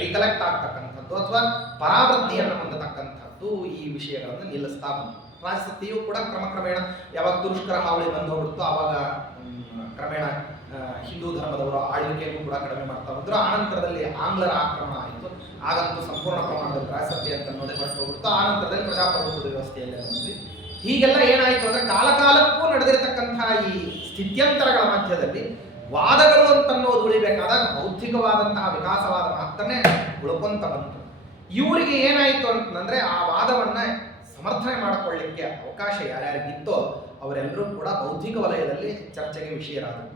ರಿಕಲೆಕ್ಟ್ ಆಗ್ತಕ್ಕಂಥದ್ದು ಅಥವಾ ಪರಾವೃತ್ತಿಯನ್ನು ಹೊಂದತಕ್ಕಂಥದ್ದು ಈ ವಿಷಯಗಳನ್ನು ನಿಲ್ಲಿಸ್ತಾ ಬಂತು. ರಾಜಸತ್ತೆಯೂ ಕೂಡ ಕ್ರಮೇಣ ಯಾವಾಗ ತುರುಷ್ಕರ ಹಾವಳಿ ಬಂದು ಹೋಗ್ಬಿಡ್ತು ಆವಾಗ ಕ್ರಮೇಣ ಹಿಂದೂ ಧರ್ಮದವರ ಆಳ್ವಿಕೆಯನ್ನು ಕೂಡ ಕಡಿಮೆ ಮಾಡ್ತಾ ಬಂದರು. ಆನಂತರದಲ್ಲಿ ಆಂಗ್ಲರ ಆಕ್ರಮಣ ಆಯಿತು. ಆಗಂತೂ ಸಂಪೂರ್ಣ ಪ್ರಮಾಣದಲ್ಲಿ ರಾಜಸತ್ತೆ ಅಂತ ಅನ್ನೋದೇ ಹೊರಟು ಹೋಗ್ಬಿಡ್ತು. ಆನಂತರದಲ್ಲಿ ಪ್ರಜಾಪ್ರಭುತ್ವದ ವ್ಯವಸ್ಥೆಯಲ್ಲಿ ಬಂದ್ವಿ. ಹೀಗೆಲ್ಲ ಏನಾಯಿತು ಅಂದ್ರೆ ಕಾಲಕ್ಕೂ ನಡೆದಿರತಕ್ಕಂತಹ ಈ ಸ್ಥಿತ್ಯಂತರಗಳ ಮಧ್ಯದಲ್ಲಿ ವಾದಗಳು ಅಂತನ್ನೋದು ಉಳಿಬೇಕಾದಾಗ ಬೌದ್ಧಿಕವಾದಂತಹ ವಿಕಾಸವಾದ ಮಾತ್ರನೇ ಉಳ್ಕೊಂತ ಬಂತು. ಇವರಿಗೆ ಏನಾಯಿತು ಅಂತಂದ್ರೆ ಆ ವಾದವನ್ನ ಸಮರ್ಥನೆ ಮಾಡಿಕೊಳ್ಳಿಕ್ಕೆ ಅವಕಾಶ ಯಾರ್ಯಾರಿಗಿತ್ತೋ ಅವರೆಲ್ಲರೂ ಕೂಡ ಬೌದ್ಧಿಕ ವಲಯದಲ್ಲಿ ಚರ್ಚೆಗೆ ವಿಷಯರಾದರು.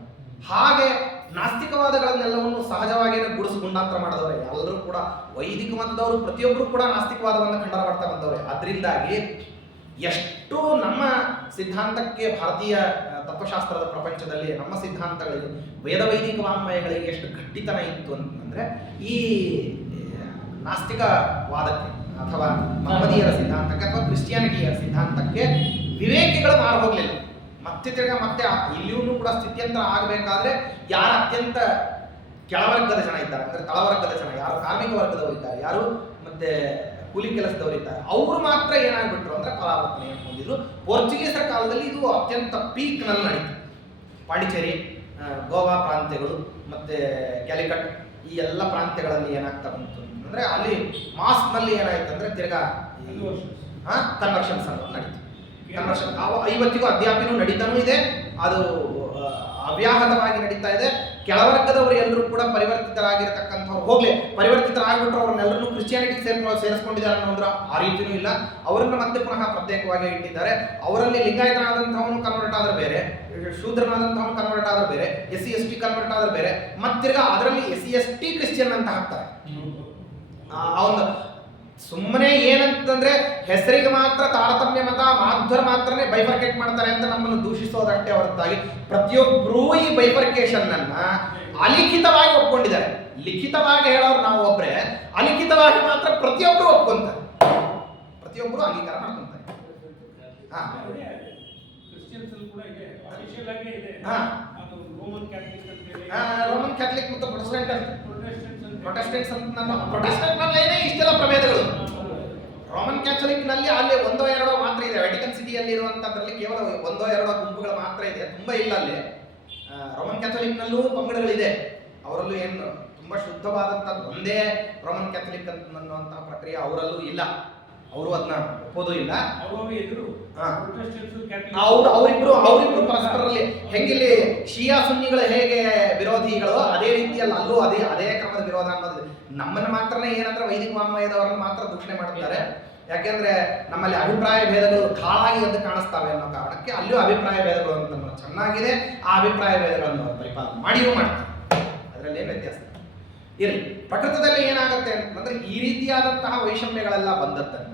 ಹಾಗೆ ನಾಸ್ತಿಕವಾದಗಳನ್ನೆಲ್ಲವನ್ನು ಸಹಜವಾಗಿ ಗುಡಿಸುಗುಂಡಾಂತರ ಮಾಡಿದವರೇ ಎಲ್ಲರೂ ಕೂಡ ವೈದಿಕ ಮತದವರು ಪ್ರತಿಯೊಬ್ಬರು ಕೂಡ ನಾಸ್ತಿಕವಾದವನ್ನು ಖಂಡನ ಮಾಡ್ತಾ ಬಂದವರೇ. ಅದರಿಂದಾಗಿ ಎಷ್ಟು ನಮ್ಮ ಸಿದ್ಧಾಂತಕ್ಕೆ ಭಾರತೀಯ ತತ್ವಶಾಸ್ತ್ರದ ಪ್ರಪಂಚದಲ್ಲಿ ನಮ್ಮ ಸಿದ್ಧಾಂತಗಳಿಗೆ ವೇದ ವೈದಿಕ ವಾಂಗ್ಮಯಗಳಿಗೆ ಎಷ್ಟು ಗಟ್ಟಿತನ ಇತ್ತು ಅಂತಂದ್ರೆ ಈ ನಾಸ್ತಿಕವಾದಕ್ಕೆ ಅಥವಾ ಮಹಮ್ಮದೀಯರ ಸಿದ್ಧಾಂತಕ್ಕೆ ಅಥವಾ ಕ್ರಿಶ್ಚಿಯಾನಿಟಿಯ ಸಿದ್ಧಾಂತಕ್ಕೆ ವಿವೇಕಿಗಳು ಮಾರು ಹೋಗ್ಲಿಲ್ಲ. ಮತ್ತೆ ಇಲ್ಲಿಯೂ ಕೂಡ ಸ್ಥಿತ್ಯಂತರ ಆಗಬೇಕಾದ್ರೆ ಯಾರು ಅತ್ಯಂತ ಕೆಳವರ್ಗದ ಜನ ಇದ್ದಾರೆ ಅಂದ್ರೆ ತಳವರ್ಗದ ಜನ, ಯಾರು ಕಾರ್ಮಿಕ ವರ್ಗದವರು ಇದ್ದಾರೆ, ಯಾರು ಮತ್ತೆ ಕೂಲಿ ಕೆಲಸದವರು ಇದ್ದಾರೆ, ಅವರು ಮಾತ್ರ ಏನಾಗ್ಬಿಟ್ರು ಅಂದ್ರೆ ಪರಾವರ್ತನೆಯನ್ನು ಹೊಂದಿದ್ರು. ಪೋರ್ಚುಗೀಸರ ಕಾಲದಲ್ಲಿ ಇದು ಅತ್ಯಂತ ಪೀಕ್ ನಲ್ಲಿ ನಡೀತು. ಪಾಂಡಿಚೇರಿ, ಗೋವಾ ಪ್ರಾಂತ್ಯಗಳು ಮತ್ತೆ ಕ್ಯಾಲಿಕಟ್ ಈ ಎಲ್ಲ ಪ್ರಾಂತ್ಯಗಳಲ್ಲಿ ಏನಾಗ್ತಾ ಬಂತು ಅಂದ್ರೆ ಅಲ್ಲಿ ಮಾಸ್ ನಲ್ಲಿ ಏನಾಯ್ತು ಅಂದ್ರೆ ತಿರ್ಗಾ ಕನ್ವರ್ಷನ್ಸ್ ಅನ್ನೋದು ನಡೀತು. ಕನ್ವರ್ಷನ್ ಇವತ್ತಿಗೂ ಅಧ್ಯಾಪಿನೂ ನಡೀತಾನೂ ಇದೆ, ಅದು ಅವ್ಯಾಹತವಾಗಿ ನಡೀತಾ ಇದೆ. ಕೆಳವರ್ಗದವರು ಎಲ್ಲರೂ ಕೂಡ ಪರಿವರ್ತಿತರಾಗಿರ್ತಕ್ಕಂಥವ್ರು ಹೋಗ್ಲಿ ಪರಿವರ್ತಿತರಾಗ್ಬಿಟ್ರು ಅವ್ರನ್ನೆಲ್ಲರೂ ಕ್ರಿಶ್ಚಿಯಾನಿಟಿ ಸೇರಿಸ್ಕೊಂಡಿದ್ದಾರೆ ಅನ್ನೋದ್ರ ಆ ರೀತಿಯೂ ಇಲ್ಲ. ಅವರನ್ನು ಮತ್ತೆ ಪುನಃ ಪ್ರತ್ಯೇಕವಾಗಿ ಇಟ್ಟಿದ್ದಾರೆ. ಅವರಲ್ಲಿ ಲಿಂಗಾಯತನಾದಂಥವನು ಕನ್ವರ್ಟ್ ಆದ್ರೆ ಬೇರೆ, ಶೂದ್ರನಾದಂಥವನು ಕನ್ವರ್ಟ್ ಆದ್ರೆ ಬೇರೆ, SC ST ಕನ್ವರ್ಟ್ ಆದ್ರೆ ಬೇರೆ, ಮತ್ತಿರ್ಗ ಅದರಲ್ಲಿ SC ST ಕ್ರಿಶ್ಚಿಯನ್ ಅಂತ ಹಾಕ್ತಾರೆ. ಅವನು ಸುಮ್ಮನೆ ಏನಂತಂದ್ರೆ ಹೆಸರಿಗೆ ಮಾತ್ರ ತಾರತಮ್ಯ ಮತ ಮಾಧ್ವರ ಮಾತ್ರನೇ ಬೈಫರ್ಕೇಟ್ ಮಾಡ್ತಾರೆ ಅಂತ ನಮ್ಮನ್ನು ದೂಷಿಸೋದಷ್ಟೇ ಹೊರತಾಗಿ ಪ್ರತಿಯೊಬ್ಬರೂ ಈ ಬೈಫರ್ಕೇಶನ್ ಅನ್ನ ಅಲಿಖಿತವಾಗಿ ಒಪ್ಕೊಂಡಿದ್ದಾರೆ. ಲಿಖಿತವಾಗಿ ಹೇಳೋರು ನಾವು ಒಬ್ರೆ, ಅಲಿಖಿತವಾಗಿ ಮಾತ್ರ ಪ್ರತಿಯೊಬ್ಬರು ಒಪ್ಕೊಂತಾರೆ, ಪ್ರತಿಯೊಬ್ಬರು ಅಂಗೀಕಾರ ಮಾಡ್ಕೊಂತಾರೆ. ರೋಮನ್ ಕ್ಯಾಥಲಿಕ್ ಮತ್ತು ಪ್ರೊಟೆಸ್ಟೆಂಟ್ಸ್ ಅಂತ ನನ್ನ ಪ್ರೊಟೆಸ್ಟೆಂಟ್ ನಲ್ಲೇನೆ ಇಷ್ಟೆಲ್ಲ ಪ್ರಭೇದಗಳು. ರೋಮನ್ ಕ್ಯಾಥಲಿಕ್ ನಲ್ಲಿ ಅಲ್ಲಿ ಒಂದೋ ಎರಡೋ ಮಾತ್ರ ಇದೆ. ವ್ಯಾಟಿಕನ್ ಸಿಟಿಯಲ್ಲಿ ಇರುವಂತದ್ರಲ್ಲಿ ಕೇವಲ ಒಂದೋ ಎರಡೋ ಗುಂಪುಗಳು ಮಾತ್ರ ಇದೆ, ತುಂಬಾ ಇಲ್ಲ ಅಲ್ಲಿ. ರೋಮನ್ ಕ್ಯಾಥಲಿಕ್ ನಲ್ಲೂ ಪಂಗಡಗಳಿದೆ, ಅವರಲ್ಲೂ ಏನು ತುಂಬಾ ಶುದ್ಧವಾದಂತ ಒಂದೇ ರೋಮನ್ ಕ್ಯಾಥಲಿಕ್ ಅನ್ನುವಂತಹ ಪ್ರಕ್ರಿಯೆ ಅವರಲ್ಲೂ ಇಲ್ಲ. ಅವರು ಅದನ್ನ ಒಪ್ಪೋದು ಇಲ್ಲ. ಅವರಿಬ್ರು ಪರಸ್ಪರಲ್ಲಿ ಹೆಂಗಿಲ್ಲಿ ಶಿಯಾ ಸುನ್ನಿಗಳು ಹೇಗೆ ವಿರೋಧಿಗಳು ಅದೇ ರೀತಿಯಲ್ಲಿ ಅಲ್ಲೂ ಅದೇ ಕ್ರಮದ ವಿರೋಧ ಅನ್ನೋದು. ನಮ್ಮನ್ನು ಮಾತ್ರನೇ ಏನಂದ್ರೆ ವೈದಿಕ ವಾಂಗ್ಮಯದವರನ್ನು ಮಾತ್ರ ದೂಷಣೆ ಮಾಡುತ್ತಾರೆ. ಯಾಕೆಂದ್ರೆ ನಮ್ಮಲ್ಲಿ ಅಭಿಪ್ರಾಯ ಭೇದಗಳು ಧಾಳಾಗಿ ಎದ್ದು ಕಾಣಿಸ್ತವೆ ಅನ್ನೋ ಕಾರಣಕ್ಕೆ ಅಲ್ಲಿಯೂ ಅಭಿಪ್ರಾಯ ಭೇದಗಳು ಅಂತ ಚೆನ್ನಾಗಿದೆ. ಆ ಅಭಿಪ್ರಾಯ ಭೇದಗಳನ್ನು ಪರಿಪಾಲನೆ ಮಾಡಿಯೂ ಮಾಡ್ತಾರೆ, ಅದರಲ್ಲಿ ಏನು ವ್ಯತ್ಯಾಸ ಇರಲಿ. ಪ್ರಕೃತದಲ್ಲಿ ಏನಾಗುತ್ತೆ ಅಂತಂದ್ರೆ ಈ ರೀತಿಯಾದಂತಹ ವೈಷಮ್ಯಗಳೆಲ್ಲ ಬಂದದ್ದನ್ನ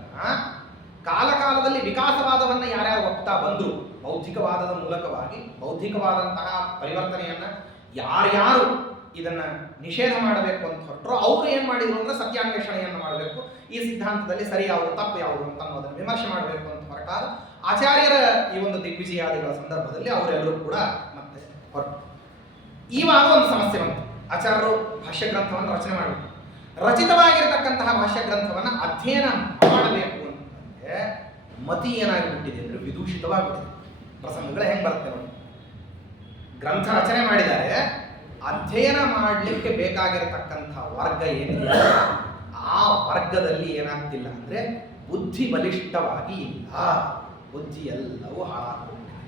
ಕಾಲದ ನಂತರದಲ್ಲಿ ವಿಕಾಸವಾದವನ್ನು ಯಾರ್ಯಾರು ಒಪ್ತಾ ಬಂದರು, ಬೌದ್ಧಿಕವಾದದ ಮೂಲಕವಾಗಿ ಬೌದ್ಧಿಕವಾದಂತಹ ಪರಿವರ್ತನೆಯನ್ನ ಯಾರ್ಯಾರು ಇದನ್ನ ನಿಷೇಧ ಮಾಡಬೇಕು ಅಂತ ಹೊರಟರು, ಅವ್ರು ಏನ್ ಮಾಡಿದ್ರು ಅಂದ್ರೆ ಸತ್ಯಾನ್ವೇಷಣೆಯನ್ನು ಮಾಡಬೇಕು, ಈ ಸಿದ್ಧಾಂತದಲ್ಲಿ ಸರಿ ಯಾವುದು ತಪ್ಪು ಯಾವುದು ಅಂತ ಅನ್ನೋದನ್ನು ವಿಮರ್ಶೆ ಮಾಡಬೇಕು ಅಂತ ಹೊರಟಾಗ ಆಚಾರ್ಯರ ಈ ಒಂದು ದಿಗ್ವಿಜಯಾದಿಗಳ ಸಂದರ್ಭದಲ್ಲಿ ಅವರೆಲ್ಲರೂ ಕೂಡ ಮತ್ತೆ ಹೊರಟು. ಇವಾಗ ಒಂದು ಸಮಸ್ಯೆ ಬಂತು. ಆಚಾರ್ಯರು ಭಾಷ್ಯ ಗ್ರಂಥವನ್ನು ರಚನೆ ಮಾಡಬೇಕು, ರಚಿತವಾಗಿರತಕ್ಕಂತಹ ಭಾಷ್ಯ ಗ್ರಂಥವನ್ನು ಅಧ್ಯಯನ ಮಾಡಬೇಕು ಅಂತಂದ್ರೆ ಮತಿ ಏನಾಗಿಬಿಟ್ಟಿದೆ ಅಂದ್ರೆ ವಿದೂಷಿತವಾಗ್ಬಿಟ್ಟಿದೆ. ಪ್ರಸಂಗಗಳು ಹೆಂಗ್ ಬರುತ್ತೆ ನೋಡಿ, ಗ್ರಂಥ ರಚನೆ ಮಾಡಿದ್ದಾರೆ, ಅಧ್ಯಯನ ಮಾಡಲಿಕ್ಕೆ ಬೇಕಾಗಿರತಕ್ಕಂಥ ವರ್ಗ ಏನಿದೆ ಆ ವರ್ಗದಲ್ಲಿ ಏನಾಗ್ತಿಲ್ಲ ಅಂದ್ರೆ ಬುದ್ಧಿ ಬಲಿಷ್ಠವಾಗಿ ಇಲ್ಲ, ಬುದ್ಧಿ ಎಲ್ಲವೂ ಹಾಳಾಗ್ಬಿಟ್ಟಿದೆ.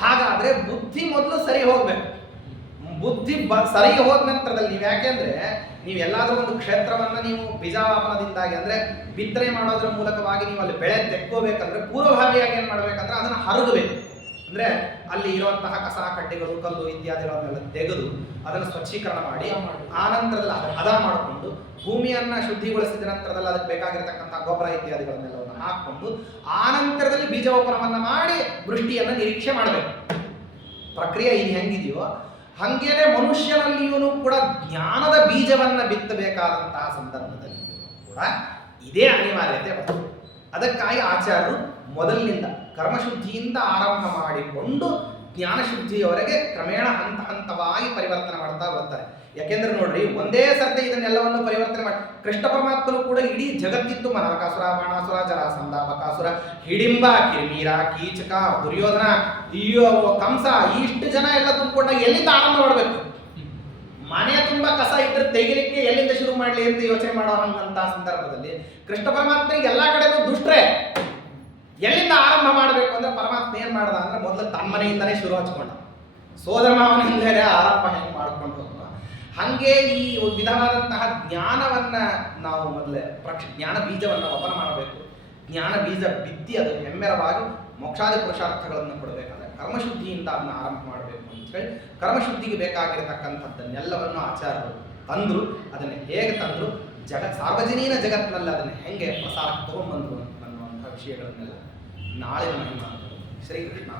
ಹಾಗಾದ್ರೆ ಬುದ್ಧಿ ಮೊದಲು ಸರಿ ಹೋಗ್ಬೇಕು. ಬುದ್ಧಿ ಸರಿ ಹೋದ ನಂತರದಲ್ಲಿ ನೀವು, ಯಾಕೆಂದ್ರೆ ನೀವು ಎಲ್ಲಾದ್ರೂ ಒಂದು ಕ್ಷೇತ್ರವನ್ನ ನೀವು ಬೀಜಾವಾಪನದಿಂದಾಗಿ ಅಂದ್ರೆ ಬಿತ್ತನೆ ಮಾಡೋದ್ರ ಮೂಲಕವಾಗಿ ನೀವು ಅಲ್ಲಿ ಬೆಳೆ ತೆಕ್ಕೋಬೇಕಂದ್ರೆ ಪೂರ್ವಭಾವಿಯಾಗಿ ಏನ್ ಮಾಡ್ಬೇಕಂದ್ರೆ ಅದನ್ನ ಹರಗಬೇಕು. ಅಂದ್ರೆ ಅಲ್ಲಿ ಇರುವಂತಹ ಕಸ ಕಡ್ಡಿಗಳು ಕಲ್ಲು ಇತ್ಯಾದಿಗಳನ್ನೆಲ್ಲ ತೆಗೆದು ಅದನ್ನು ಸ್ವಚ್ಛೀಕರಣ ಮಾಡಿ ಆ ನಂತರದಲ್ಲಿ ಹದ ಮಾಡಿಕೊಂಡು ಭೂಮಿಯನ್ನ ಶುದ್ಧಿಗೊಳಿಸಿದ ನಂತರದಲ್ಲಿ ಅದಕ್ಕೆ ಬೇಕಾಗಿರತಕ್ಕಂತಹ ಗೊಬ್ಬರ ಇತ್ಯಾದಿಗಳನ್ನೆಲ್ಲವನ್ನು ಹಾಕೊಂಡು ಆ ನಂತರದಲ್ಲಿ ಬೀಜೋಪನವನ್ನ ಮಾಡಿ ವೃಷ್ಟಿಯನ್ನ ನಿರೀಕ್ಷೆ ಮಾಡಬೇಕು. ಪ್ರಕ್ರಿಯೆ ಇದು ಹೆಂಗಿದೆಯೋ ಹಂಗೇನೆ ಮನುಷ್ಯನಲ್ಲಿಯೂ ಕೂಡ ಜ್ಞಾನದ ಬೀಜವನ್ನ ಬಿತ್ತಬೇಕಾದಂತಹ ಸಂದರ್ಭದಲ್ಲಿ ಕೂಡ ಇದೇ ಅನಿವಾರ್ಯತೆ ಬರ್ತದೆ. ಅದಕ್ಕಾಗಿ ಆಚಾರ್ಯರು ಮೊದಲಿನಿಂದ ಕರ್ಮಶುದ್ಧಿಯಿಂದ ಆರಂಭ ಮಾಡಿಕೊಂಡು ಜ್ಞಾನಶುದ್ಧಿಯವರೆಗೆ ಕ್ರಮೇಣ ಹಂತ ಹಂತವಾಗಿ ಪರಿವರ್ತನೆ ಮಾಡ್ತಾ ಬರ್ತಾರೆ. ಯಾಕೆಂದ್ರೆ ನೋಡ್ರಿ, ಒಂದೇ ಸರ್ತಿ ಇದನ್ನೆಲ್ಲವನ್ನು ಪರಿವರ್ತನೆ ಮಾಡಿ ಕೃಷ್ಣ ಪರಮಾತ್ಮನು ಕೂಡ ಇಡೀ ಜಗತ್ತಿತ್ತು. ನರಕಾಸುರ, ಬಾಣಾಸುರ, ಜರಾಸಂಧ, ಬಕಾಸುರ, ಹಿಡಿಂಬ, ಕಿರಿಮೀರ, ಕೀಚಕ, ದುರ್ಯೋಧನ, ಅಯ್ಯೋ ಕಂಸ, ಇಷ್ಟು ಜನ ಎಲ್ಲ ತುಂಬಿಕೊಂಡಾಗ ಎಲ್ಲಿಂದ ಆರಂಭ ಮಾಡಬೇಕು? ಮನೆ ತುಂಬಾ ಕಸ ಇದ್ರೆ ತೆಗಿಲಿಕ್ಕೆ ಎಲ್ಲಿಂದ ಶುರು ಮಾಡ್ಲಿ ಅಂತ ಯೋಚನೆ ಮಾಡೋ ಹಂಗಂತ ಸಂದರ್ಭದಲ್ಲಿ ಕೃಷ್ಣ ಪರಮಾತ್ಮನಿಗೆ ಎಲ್ಲಾ ಕಡೆನೂ ದುಷ್ಟ್ರೆ, ಎಲ್ಲಿಂದ ಆರಂಭ ಮಾಡಬೇಕು ಅಂದ್ರೆ ಪರಮಾತ್ಮ ಏನ್ ಮಾಡ್ದ ಅಂದ್ರೆ ಮೊದಲು ತನ್ನ ಮನೆಯಿಂದನೇ ಶುರು ಹಚ್ಕೊಂಡ. ಸೋದರ ಮಾವನಿಂದಲೇ ಆರಂಭ ಹೆಂಗ್ ಮಾಡ್ಕೊಂಡು ಹೋದ ಹಂಗೆ ಈ ವಿಧವಾದಂತಹ ಜ್ಞಾನವನ್ನ ನಾವು ಮೊದಲೇ ಜ್ಞಾನ ಬೀಜವನ್ನ ವಪನ ಮಾಡಬೇಕು. ಜ್ಞಾನ ಬೀಜ ಬಿತ್ತಿ ಅದು ಹೆಮ್ಮೆರವಾಗಿ ಮೋಕ್ಷಾದಿ ಪುರುಷಾರ್ಥಗಳನ್ನು ಕೊಡಬೇಕಾದ್ರೆ ಕರ್ಮಶುದ್ಧಿಯಿಂದ ಅದನ್ನ ಆರಂಭ ಮಾಡಬೇಕು ಅಂತ ಹೇಳಿ ಕರ್ಮಶುದ್ಧಿಗೆ ಬೇಕಾಗಿರತಕ್ಕಂಥದ್ದನ್ನೆಲ್ಲವನ್ನು ಆಚಾರ್ಯರು ತಂದ್ರು. ಅದನ್ನ ಹೇಗೆ ತಂದ್ರು, ಸಾರ್ವಜನೀನ ಜಗತ್ತಿನಲ್ಲಿ ಅದನ್ನ ಹೆಂಗೆ ಪ್ರಸಾರಕ್ಕೆ ತಗೊಂಡ್ಬಂದ್ರು ಅನ್ನುವಂಥ ವಿಷಯಗಳನ್ನೆಲ್ಲ ನಾಳೆ ಮಹಿಮಾ ಶ್ರೀಕೃಷ್ಣ